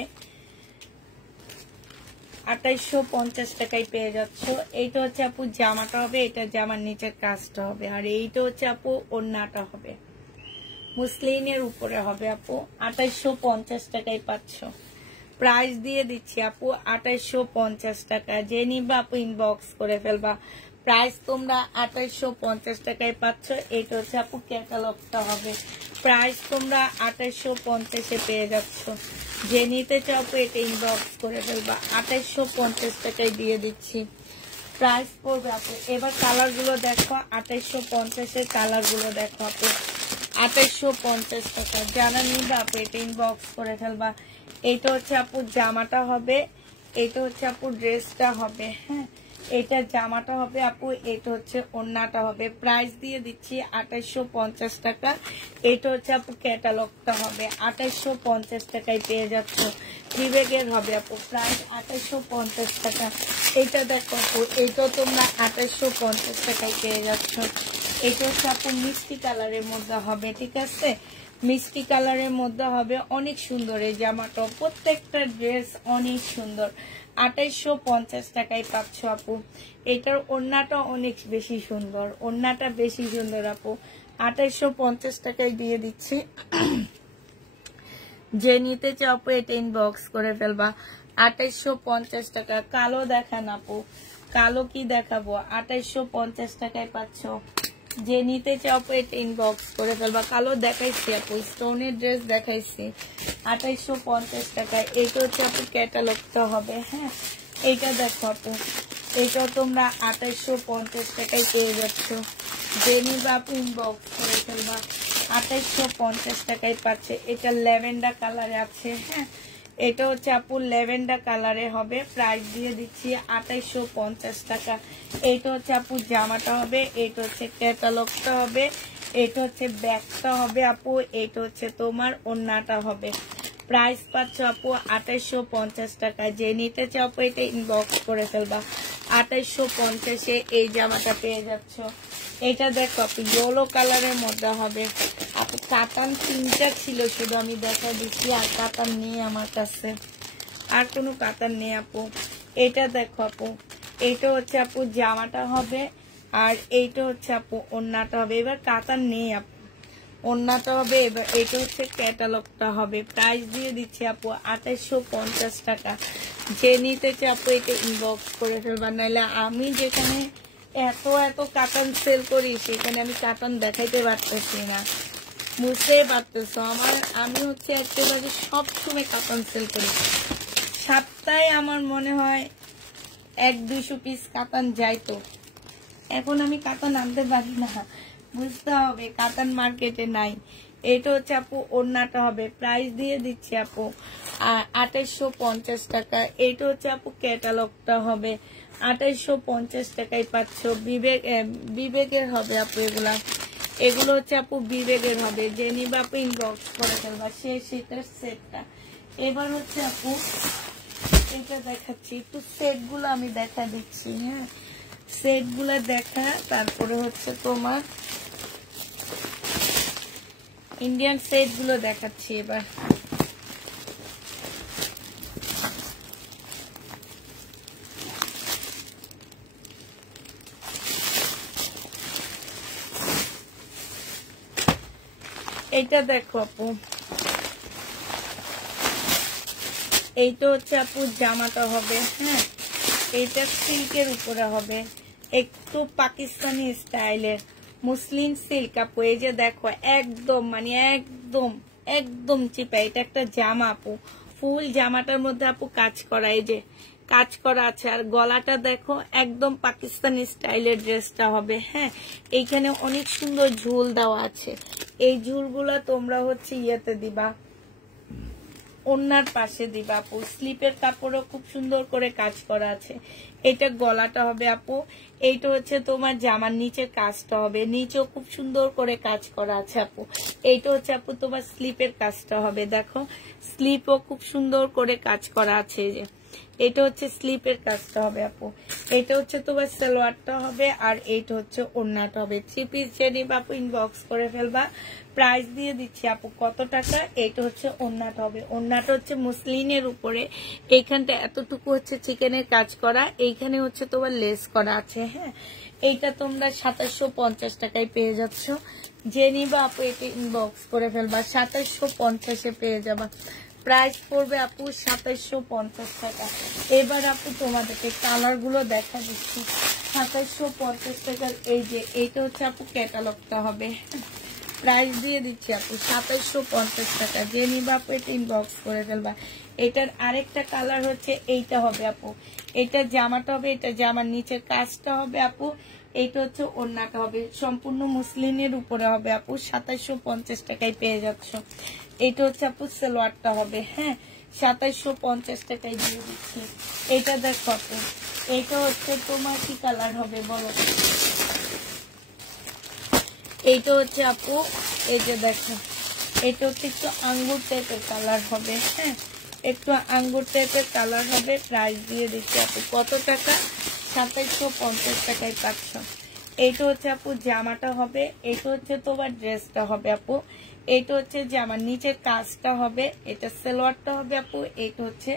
2850 টাকায় পেয়ে যাচ্ছ। এইটা হচ্ছে আপু জামাটা হবে, এটা জামার নিচের কাজটা হবে, আর এইটা হচ্ছে আপু ওড়নাটা হবে, মুসলিনের উপরে হবে আপু। 2850 টাকায় পাচ্ছ। প্রাইস দিয়ে দিচ্ছি আপু 2850 টাকা। যে নিবা আপু ইনবক্স করে ফেলবা। প্রাইস তোমরা 2850 টাকায় পাচ্ছ। এইটা হচ্ছে আপু ক্যাটালগটা হবে। প্রাইস তোমরা 2850-এ পেয়ে যাচ্ছ। যে নিতে চাও আপু এটা ইনবক্স করে ফেলবা। 2850 টাকায় দিয়ে দিচ্ছি। প্রাইস পড়বে আপু। এবার কালার গুলো দেখো, 2850-এর কালার গুলো দেখো আপু। 2850 টাকা। যারা নিবা আপু এটা ইনবক্স করে ফেলবা। এইটা হচ্ছে আপু জামাটা হবে, এটা হচ্ছে আপু ড্রেসটা হবে। হ্যাঁ, এটা জামাটা হবে আপু, এটা হচ্ছে ওড়নাটা হবে। প্রাইস দিয়ে দিচ্ছি 2850 টাকা। এটা হচ্ছে আপু ক্যাটালগটা হবে, 2850 টাকায় পেয়ে যাচ্ছ। বিবেকের হবে আপু, প্রাইস 2850 টাকা। এইটা দেখো আপু, এইটাও তোমরা 2850 টাকায় পেয়ে যাচ্ছ। এটা হচ্ছে আপু মিষ্টি কালারের মধ্যে হবে, ঠিক আছে। মিষ্টি কালারের মধ্যে হবে, অনেক সুন্দর এই জামাটা। প্রত্যেকটা ড্রেস অনেক সুন্দর। 2850 টাকায় পাচ্ছ আপু। এটার ওড়নাটা অনেক বেশি সুন্দর, ওড়নাটা বেশি সুন্দর আপু। 2850 টাকায় দিয়ে দিচ্ছি। যে নিতে চাও আপু এটা ইনবক্স করে ফেলবা। 2850 টাকা। কালো দেখান আপু, কালো কি দেখাবো? 2850 টাকায় পাচ্ছ। যে নিতে চাও আপু এটা ইনবক্স করে ফেলবা। কালো দেখাইছি আপু, স্টোনের ড্রেস দেখাইছি 2850 টাকায়। এইটা হচ্ছে আপু ক্যাটালগটা হবে। হ্যাঁ, এইটা দেখো আপু, এইটাও তোমরা 2850 টাকায় পেয়ে যাচ্ছ। যে নিবা আপু ইনবক্স করে ফেলবা। 2850 টাকায় পাচ্ছে। এটা ল্যাভেন্ডার কালারে আছে। হ্যাঁ, এটা হচ্ছে আপু ল্যাভেন্ডার কালারে হবে। প্রাইস দিয়ে দিচ্ছি 2850 টাকা। এইটা হচ্ছে আপু জামাটা হবে, এইটা হচ্ছে ক্যাটালগটা হবে, এইটা হচ্ছে ব্যাগটা হবে আপু, এইটা হচ্ছে তোমার ওড়নাটা হবে। প্রাইস পাচ্ছ আপু 2850 টাকা। যে নিতে চাও আপু এটা ইনবক্স করে ফেলবা। 2850-এ এই জামাটা পেয়ে যাচ্ছ। এটা দেখো আপু ইয়েলো কালারের মধ্যে হবে আপু। কাতান 3টা ছিল শুধু, আমি দেখা দিচ্ছি। আর কাতান নেই আমার কাছে, আর কোনো কাতান নেই আপু। এটা দেখো আপু, এইটা হচ্ছে আপু জামাটা হবে, আর এইটা হচ্ছে আপু ওড়নাটা হবে। এবার কাতান নেই আপু, ওড়নাটা হবে। এবার এটা হচ্ছে ক্যাটালগটা হবে। প্রাইস দিয়ে দিচ্ছি আপু 2850 টাকা। যে নিতে চাই আপু এটা ইনবক্স করে ফেলবা, নাহলে আমি যেখানে এত এত কাতান সেল করি সেখানে আমি কাতান দেখাইতে পারতেছি না, বুঝতেই পারতেছো। আমি হচ্ছে একেবারে সবসময় কাতান সেল করি। সপ্তাহে আমার মনে হয় 100-200 পিস কাতান যায়। তো এখন আমি কাতান আনতে পারি না, বুঝতে হবে কাতান মার্কেটে নাই। এটা হচ্ছে আপু ওড়নাটা হবে। প্রাইস দিয়ে দিচ্ছি আপু 2850 টাকা। এটা হচ্ছে আপু ক্যাটালগটা হবে। 2850 টাকায় পাচ্ছ। বিবেকের হবে আপু এগুলো হচ্ছে আপু বিবেকের হবে। যে নিবা আপু ইনবক্স করে ফেলবা সে শীতের সেটটা। এবার হচ্ছে আপু এটা দেখাচ্ছি, একটু সেট গুলো আমি দেখা দিচ্ছি। হ্যাঁ, সেট গুলা দেখা, তারপরে হচ্ছে তোমার ইন্ডিয়ান সেট গুলো দেখাচ্ছি। এবার এইটা দেখো আপু, এইটা হচ্ছে আপু জামাটা হবে। হ্যাঁ, এইটা সিল্কের উপরে হবে, একটু পাকিস্তানি স্টাইলের মুসলিম সিল্ক আপু। এই যে দেখো একদম মানে একদম একদম চিপা। এটা একটা জামা আপু, ফুল জামাটার মধ্যে আপু কাজ করা, এই যে কাজ করা আছে। আর গলাটা দেখো একদম পাকিস্তানি স্টাইলের ড্রেসটা হবে। হ্যাঁ, এইখানে অনেক সুন্দর ঝুল দেওয়া আছে। এই ঝুলগুলা তোমরা হচ্ছে ইয়েতে দিবা, ওড়নার পাশে দিবা আপু। স্লিপের কাপড়ও খুব সুন্দর করে কাজ করা আছে। এটা গলাটা হবে আপু। এইটা হচ্ছে তোমার জামার নিচের কাজটা হবে, নিচেও খুব সুন্দর করে কাজ করা আছে আপু। এইটা হচ্ছে আপু তোমার স্লিপের কাজটা হবে। দেখো স্লিপও খুব সুন্দর করে কাজ করা আছে। এই যে এটা হচ্ছে স্লিপের কাজটা হবে আপু। এটা হচ্ছে তোমার সালোয়ারটা হবে, আর এইটা হচ্ছে ওড়নাটা হবে। 3 পিস যে নিবা আপু ইনবক্স করে ফেলবা। প্রাইস দিয়ে দিচ্ছি আপু কত টাকা। এইটা হচ্ছে ওড়নাটা হবে। ওড়নাটা হচ্ছে মুসলিনের উপরে, এইখানটা এতটুকু হচ্ছে চিকেনের কাজ করা, এইখানে হচ্ছে তোমার লেস করা আছে। হ্যাঁ, এইটা তোমরা 2750 টাকায় পেয়ে যাচ্ছ। যে নিবা আপু এটা ইনবক্স করে ফেলবা, 2750-এ পেয়ে যাবা। প্রাইস পড়বে আপু 2750 টাকা। এবার আপু তোমাদেরকে কালার গুলো দেখা দিচ্ছি। 2750 টাকার এই যে এইটা হচ্ছে আপু ক্যাটালগটা হবে। প্রাইস দিয়ে দিচ্ছি আপু 2750 টাকা। যে নিবা আপু এটা ইনবক্স করে ফেলবা। এটার আরেকটা কালার হচ্ছে এইটা হবে আপু। এটা জামাটা হবে, এটা জামার নিচের কাজটা হবে আপু। এইটা হচ্ছে ওড়নাটা হবে, সম্পূর্ণ মুসলিনের উপরে হবে আপু। 2750 টাকায় পেয়ে যাচ্ছ। এটা হচ্ছে আপু সালোয়ারটা হবে। হ্যাঁ, 2750 টাকায় দিয়ে দিচ্ছি। এটা দেখো আপু, এটা হচ্ছে তোমার কি কালার হবে বলো। এইটা হচ্ছে আপু, এই যে দেখো এটা হচ্ছে একটু আঙ্গুর টাইপের কালার হবে। হ্যাঁ, একটু আঙ্গুর টাইপের কালার হবে। প্রাইস দিয়ে দিচ্ছি আপু কত টাকা, 2750 টাকায় পাচ্ছ। এইটা হচ্ছে আপু জামাটা হবে, এটা হচ্ছে তোমার ড্রেসটা হবে আপু। এইটা হচ্ছে জামার নিচের কাজটা হবে, এটা সালোয়ারটা হবে আপু। এইটা হচ্ছে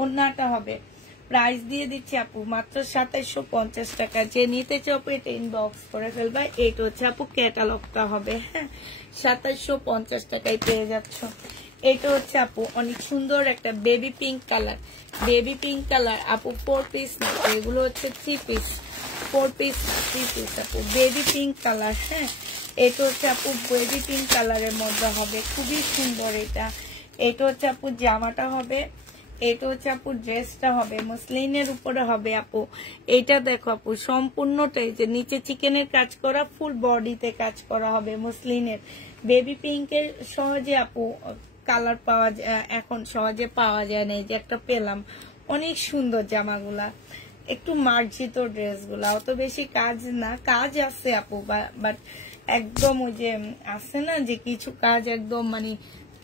ওড়নাটা হবে। প্রাইস দিয়ে দিচ্ছি আপু মাত্র 2750 টাকা। যে নিতে চাও আপু এটা ইনবক্স করে ফেলবা। এইটা হচ্ছে আপু ক্যাটালগটা হবে। হ্যাঁ, 2750 টাকায় পেয়ে যাচ্ছ। এটা হচ্ছে আপু অনেক সুন্দর একটা baby pink colour. Baby pink colour আপু 4 পিস না, এগুলো হচ্ছে 3 পিস। 4 পিস 3 পিস আপু, বেবি পিঙ্ক কালার। হ্যাঁ, এটা হচ্ছে আপু বেবি পিঙ্ক কালারের মধ্যে হবে, খুবই সুন্দর এটা। এটা হচ্ছে আপু জামাটা হবে, এটা হচ্ছে আপু ড্রেসটা হবে, মসলিনের উপরে হবে আপু। এটা দেখো আপু সম্পূর্ণটাই যে নিচে চিকেনের কাজ করা, ফুল বডিতে কাজ করা হবে মসলিনের। বেবি পিঙ্কের সহজে আপু কালার পাওয়া যায়, এখন সহজে পাওয়া যায় না, এই যে একটা পেলাম। অনেক সুন্দর জামাগুলা, একটু মার্জিত ড্রেসগুলা, অত বেশি কাজ না, কাজ আছে আপু, বাট একদম ওই যে আছে না যে কিছু কাজ একদম মানে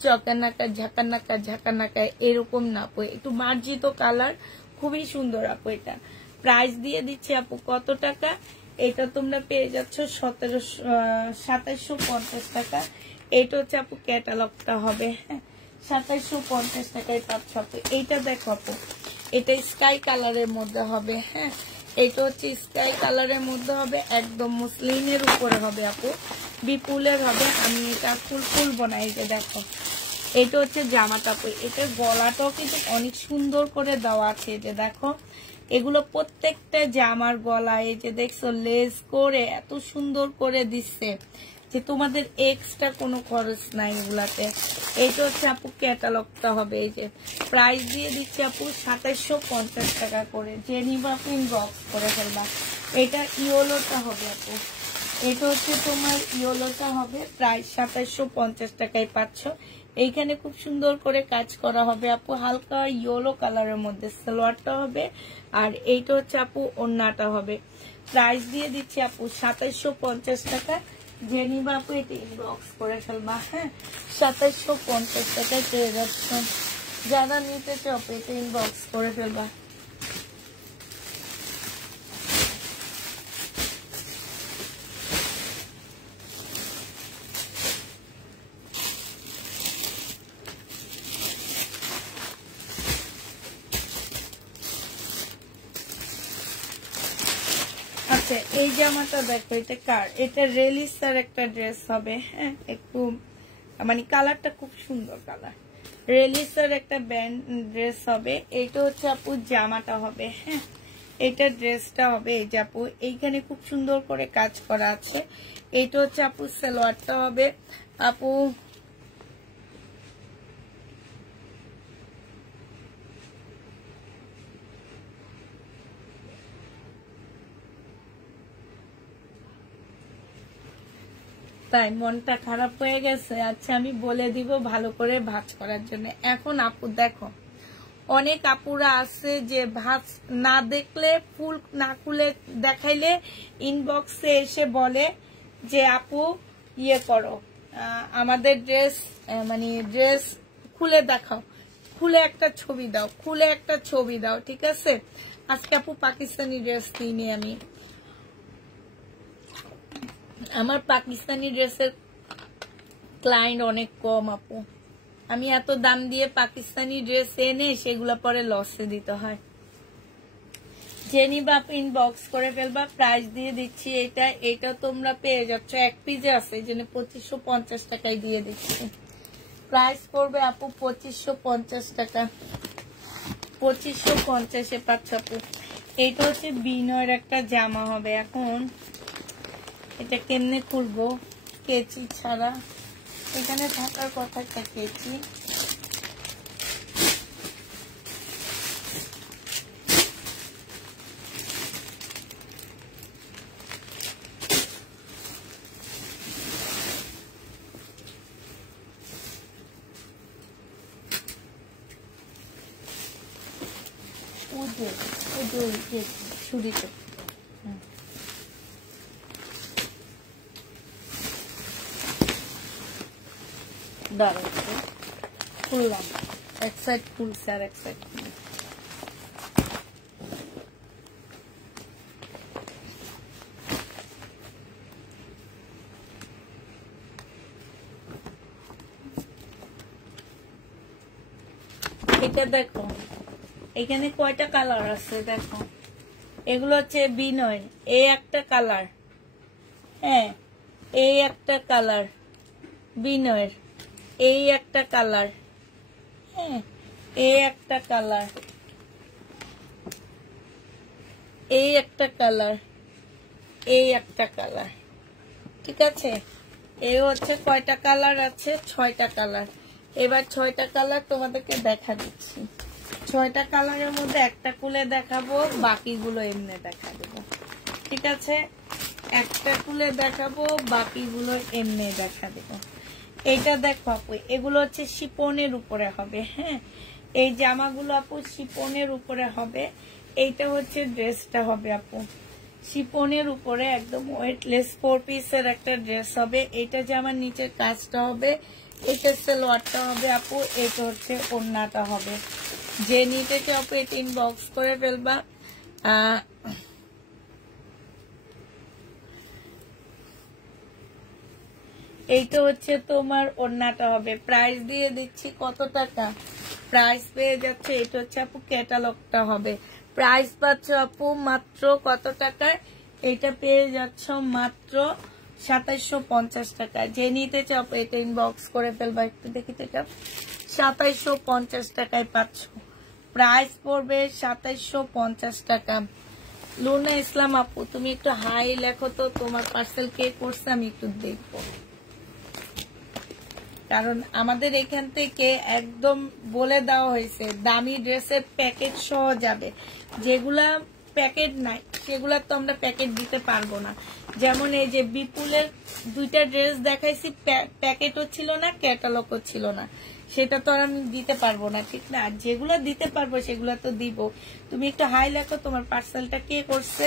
চকানাকা ঝাঁকানাকা ঝাঁকানাকা এরকম না আপু, একটু মার্জিত কালার, খুবই সুন্দর আপু। এটা প্রাইস দিয়ে দিচ্ছি আপু কত টাকা। এটা তোমরা পেয়ে যাচ্ছ 2750 টাকা। এটা হচ্ছে আপু ক্যাটালগটা হবে, হ্যাঁ 2750 টাকায় পাচ্ছ আপু। এইটা দেখো আপু, এটা স্কাই কালারের মধ্যে হবে, হ্যাঁ এটা হচ্ছে স্কাই কালারের মধ্যে হবে, একদম মুসলিনের উপরে হবে আপু, বিপুলের হবে। আমি এটা ফুল ফুল বানাই, যে দেখো এটা হচ্ছে জামাটা আপু। এটার গলাটাও কিন্তু অনেক সুন্দর করে দেওয়া আছে, যে দেখো এগুলো প্রত্যেকটা জামার গলায় এই যে দেখছো লেস করে এত সুন্দর করে দিচ্ছে যে তোমাদের এক্সট্রা কোনো খরচ নাই এগুলাতে। এইটা হচ্ছে আপু ক্যাটালগটা হবে। এই যে প্রাইস দিয়ে দিচ্ছি আপু 2750 টাকা করে। যে নিবা আপু ইনবক্স করে ফেলবা। এটা ইয়েলোটা হবে আপু, এটা হচ্ছে তোমার ইয়েলোটা হবে, প্রাইস 2750 টাকায় পাচ্ছ। এইখানে খুব সুন্দর করে কাজ করা হবে আপু, হালকা ইয়েলো কালারের মধ্যে সালোয়ারটা হবে, আর এইটা হচ্ছে আপু ওড়নাটা হবে। প্রাইস দিয়ে দিচ্ছি আপু 2750 টাকা। যে নিবা আপু এটা ইনবক্স করে ফেলবা, হ্যাঁ 2750 টাকায় পেয়ে যাচ্ছ। যারা নিতে চাও এটা ইনবক্স করে ফেলবা। আচ্ছা এই জামাটা দেখো, এটা কার? এটা রেলিসার একটা ড্রেস হবে, হ্যাঁ একটু মানে কালারটা খুব সুন্দর কালার, রেলিসার একটা ব্যান্ড ড্রেস হবে। এটা হচ্ছে আপু জামাটা হবে, হ্যাঁ এটা ড্রেসটা হবে। এই যে আপু এইখানে খুব সুন্দর করে কাজ করা আছে। এটা হচ্ছে আপু সালোয়ারটা হবে আপু। তাই মনটা খারাপ হয়ে গেছে। আচ্ছা আমি বলে দিব ভালো করে ভাঁজ করার জন্য। এখন আপু দেখো অনেক আপুরা আছে যে ভাঁজ না দেখলে, ফুল না খুলে দেখাইলে ইনবক্সে এসে বলে যে আপু ইয়ে করো, আমাদের ড্রেস মানে ড্রেস খুলে দেখাও, খুলে একটা ছবি দাও, খুলে একটা ছবি দাও, ঠিক আছে। আজকে আপু পাকিস্তানি ড্রেস কিনি আমি, আমার পাকিস্তানি ড্রেসের ক্লায়েন্ট অনেক কম আপু। আমি এত দাম দিয়ে পাকিস্তানি ড্রেস এনে সেগুলো পরে লসে দিতে হয়। জেনি বাপ ইনবক্স করে ফেলবা। প্রাইস দিয়ে দিচ্ছি এটা, এটা তোমরা পেয়ে যাচ্ছ এক পিজে আছে, এই জন্য 2550 টাকায় দিয়ে দিচ্ছি। প্রাইস করবে আপু 2550 টাকা, 2550-এ পাচ্ছ আপু। এইটা হচ্ছে বিনয়ের একটা জামা হবে। এখন এটা কেমনে খুলবো কেচি ছাড়া? এখানে থাকার কথা একটা কেচি। ছুরিতে দাঁড়াচ্ছে, খুললাম, এক সাইড খুলছে আর এক সাইড এটা দেখো এখানে কয়টা কালার আছে দেখো। এগুলো হচ্ছে বিনয়, এই একটা কালার, হ্যাঁ এই একটা কালার বিনয়ের, এই একটা কালার, হ্যাঁ এই একটা কালার, এই একটা কালার, এই একটা কালার, ঠিক আছে। এই হচ্ছে কয়টা কালার আছে? 6টা কালার। এবার 6টা কালার তোমাদেরকে দেখা দিচ্ছি। 6টা কালারের মধ্যে একটা খুলে দেখাবো, বাকিগুলো এমনি দেখা দেবো, ঠিক আছে। একটা খুলে দেখাবো, বাকিগুলো এমনি দেখা দেবো। এইটা দেখো আপু, এগুলো হচ্ছে শিপনের উপরে হবে, হ্যাঁ এই জামাগুলো আপু শিপনের উপরে হবে। এইটা হচ্ছে ড্রেসটা হবে আপু শিপনের উপরে, একদম ওয়েটলেস 4 পিসের একটা ড্রেস হবে। এটা জামার নিচের কাজটা হবে, এটা সালোয়ারটা হবে আপু, এটা হচ্ছে ওড়নাটা হবে। যে নিতে চাও আপু এটা ইনবক্স করে ফেলবা। এইটা হচ্ছে তোমার ওড়নাটা হবে, প্রাইস দিয়ে দিচ্ছি কত টাকা, প্রাইস পেয়ে যাচ্ছে, এটা হচ্ছে আপু ক্যাটালগটা হবে, প্রাইস পাচ্ছ আপু মাত্র কত টাকায়, এটা পেয়ে যাচ্ছ মাত্র 2750 টাকা। যে নিতে চাও এটা ইনবক্স করে ফেলবা, একটু দেখি তো, এটা 2750 টাকায় পাচ্ছ, প্রাইস পড়বে 2750 টাকা। লুনা ইসলাম আপু তুমি একটু হাই লেখো তো, তোমার পার্সেল কে করছে আমি একটু দেখবো, কারণ আমাদের এখান থেকে একদম বলে দেওয়া হয়েছে দামি ড্রেসের প্যাকেট সহ যাবে, যেগুলা প্যাকেট নাই সেগুলা তো আমরা প্যাকেট দিতে পারবো না। যেমন এই যে বিপুলের 2টা ড্রেস দেখাইছি, প্যাকেটও ছিল না ক্যাটালগও ছিল না, সেটা তো আর আমি দিতে পারবো না, ঠিক না? আর যেগুলো দিতে পারবো সেগুলো তো দিব। তুমি একটু হাই লেখো তোমার পার্সেলটা কে করছে,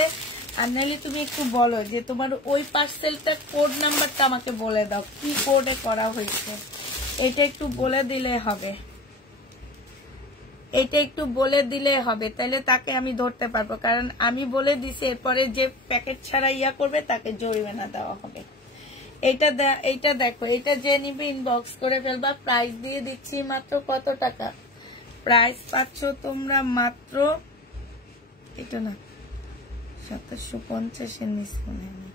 আর নাহলে তুমি একটু বলো যে তোমার ওই পার্সেলটা কোড নাম্বারটা আমাকে বলে দাও, কি কোডে করা হয়েছে, এটা একটু বলে দিলে হবে, এটা একটু বলে দিলে হবে, তাহলে তাকে আমি ধরতে পারবো, কারণ আমি বলে দিছি এরপরে যে প্যাকেট ছাড়া ইয়া করবে তাকে জরিমানা দেওয়া হবে। এইটা দেখো, এটা যে নিবে ইনবক্স করে ফেলবা, প্রাইস দিয়ে দিচ্ছি মাত্র কত টাকা, প্রাইস পাচ্ছ তোমরা মাত্র, এটা না 2750 নিচ মনে হয়,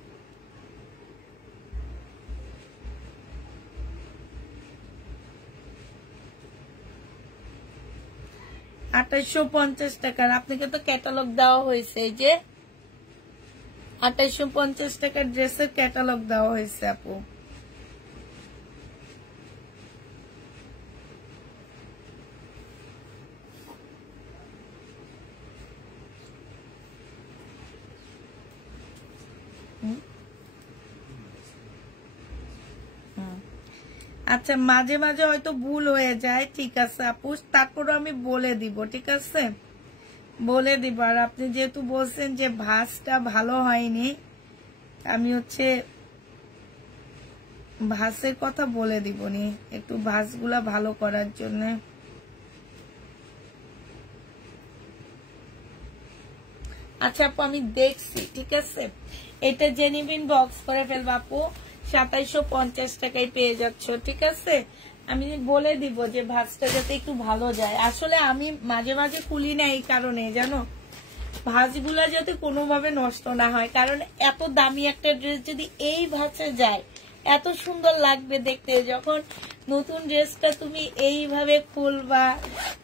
2850 টাকার। আপনাকে তো ক্যাটালগ দেওয়া হয়েছে, এই যে 2850 টাকার ড্রেসের ক্যাটালগ দেওয়া হয়েছে আপু। আচ্ছা মাঝে মাঝে হয়তো ভুল হয়ে যায়, ঠিক আছে আপু, তারপরে আমি বলে দিব, ঠিক আছে বলে দিব। আর আপনি যেহেতু বলছেন যে ভাঁজটা ভালো হয়নি, আমি হচ্ছে ভাঁজের কথা বলে দিব নি, একটু ভাঁজগুলা ভালো করার জন্য। আচ্ছা আপু আমি দেখছি, ঠিক আছে, এটা জেনিবিন বক্স করে ফেলবো আপু, 2750 টাকায় পেয়ে যাচ্ছ, ঠিক আছে। আমি বলে দিব যে ভাঁজটা যাতে একটু ভালো যায়, আসলে আমি মাঝে মাঝে খুলি না এই কারণে, জানো, ভাঁজগুলা যাতে কোনোভাবে নষ্ট না হয়, কারণ এত দামি একটা ড্রেস যদি এই ভাঁজে যায় এত সুন্দর লাগবে দেখতে, যখন নতুন ড্রেসটা তুমি এইভাবে খুলবা,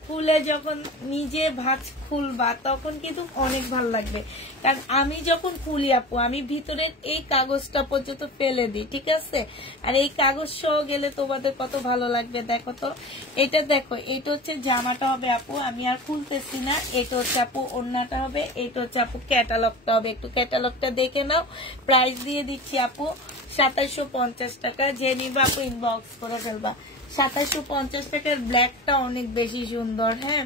খুলে যখন নিজে ভাঁজ খুলবা তখন কিন্তু অনেক ভালো লাগবে। কারণ আমি যখন খুলি আপু, আমি ভিতরের এই কাগজটা পর্যন্ত ফেলে দিই, ঠিক আছে, আর এই কাগজ সহ গেলে তোমাদের কত ভালো লাগবে। দেখো তো, এটা দেখো, এটা হচ্ছে জামাটা হবে আপু, আমি আর খুলতেছি না, এটা হচ্ছে আপু ওড়নাটা হবে, এটা হচ্ছে আপু ক্যাটালগটা হবে, একটু ক্যাটালগটা দেখে নাও, প্রাইস দিয়ে দিচ্ছি আপু 2750 টাকা। যে নিবা আপু ইনবক্স করে ফেলবা, 2750 টাকার ব্ল্যাকটা অনেক বেশি সুন্দর, হ্যাঁ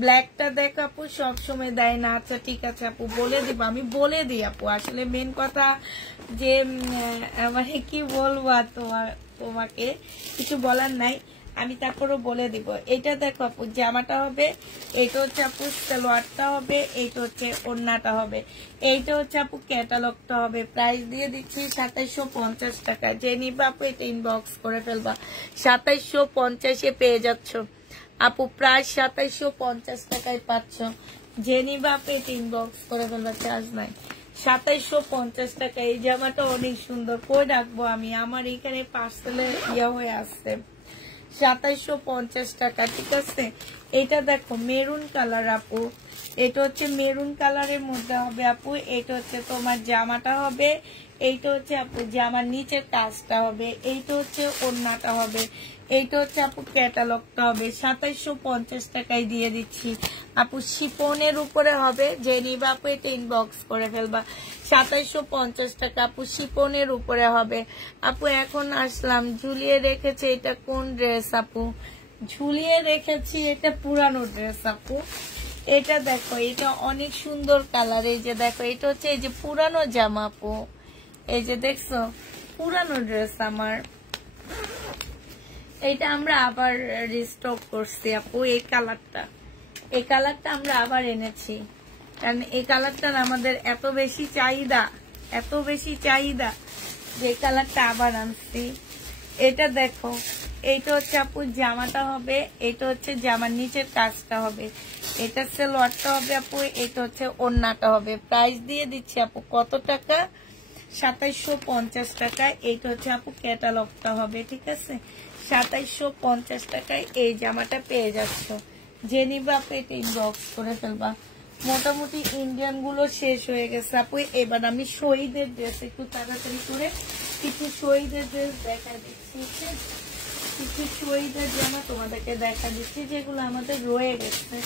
ব্ল্যাকটা দেখ আপু সবসময় দেয় না। আচ্ছা ঠিক আছে আপু বলে দিব, আমি বলে দিই আপু, আসলে মেন কথা যে মানে কি বলবো আর তোমাকে কিছু বলার নাই, আমি তারপরও বলে দিব। এটা দেখো আপু জামাটা হবে, এইটা হচ্ছে আপু সালোয়ারটা হবে, এইটা হচ্ছে ওড়নাটা হবে, এইটা হচ্ছে আপু ক্যাটালগটা হবে, প্রাইস দিয়ে দিচ্ছি 2750 টাকা। যে নিবা আপু এটা ইনবক্স করে ফেলবা, 2750 পেয়ে যাচ্ছ আপু, প্রায় 2750 টাকায় পাচ্ছ। যে নিবা আপু এটা ইনবক্স করে ফেলবা, চার্জ নাই, 2750 টাকা। এই জামাটা অনেক সুন্দর, কই রাখবো আমি, আমার এখানে পার্সেলে ইয়ে হয়ে আসছে, 2750 টাকা, ঠিক আছে। এটা দেখো মেরুন কালার আপু, এটা হচ্ছে মেরুন কালারের মধ্যে হবে আপু, এটা হচ্ছে তোমার জামাটা হবে, এইটা হচ্ছে আপু জামার নিচের কাজটা হবে, এইটা হচ্ছে ওড়নাটা হবে, এইটা হচ্ছে আপু ক্যাটালগটা হবে, 2750 টাকায় দিয়ে দিচ্ছি আপু, শিপনের উপরে হবে। যে নিবা আপু এটা ইনবক্স করে ফেলবা, 2750 টাকা আপু, শিপনের উপরে হবে আপু। এখন আসলাম ঝুলিয়ে রেখেছে, এটা কোন ড্রেস আপু, ঝুলিয়ে রেখেছি এটা পুরানো ড্রেস আপু। এটা দেখো, এটা অনেক সুন্দর কালার, এই যে দেখো, এটা হচ্ছে এই যে পুরানো জামা আপু, এই যে দেখছো পুরানো ড্রেস আমার, এইটা আমরা আবার রিস্টক করছি আপু। এই কালারটা আমরা আবার এনেছি, কারণ এই কালারটার আমাদের এত বেশি চাহিদা যে কালারটা আবার আনছি। এটা দেখো, এইটা হচ্ছে আপু জামাটা হবে, এটা হচ্ছে জামার নিচের কাজটা হবে, এটা সালোয়ারটা হবে আপু, এটা হচ্ছে ওড়নাটা হবে। প্রাইস দিয়ে দিচ্ছি আপু কত টাকা? 2750 টাকা। এইটা হচ্ছে আপু ক্যাটালগটা হবে, ঠিক আছে? 2750 টাকায় এই জামাটা পেয়ে যাচ্ছ। যে নিবা আপু এটা ইনবক্স করে ফেলবা। মোটামুটি ইন্ডিয়ান গুলো শেষ হয়ে গেছে আপু। এবার আমি শহীদের ড্রেস একটু তাড়াতাড়ি করে কিছু শহীদের ড্রেস দেখা দিচ্ছি, কিছু শহীদের জামা তোমাদেরকে দেখা দিচ্ছি যেগুলো আমাদের রয়ে গেছে।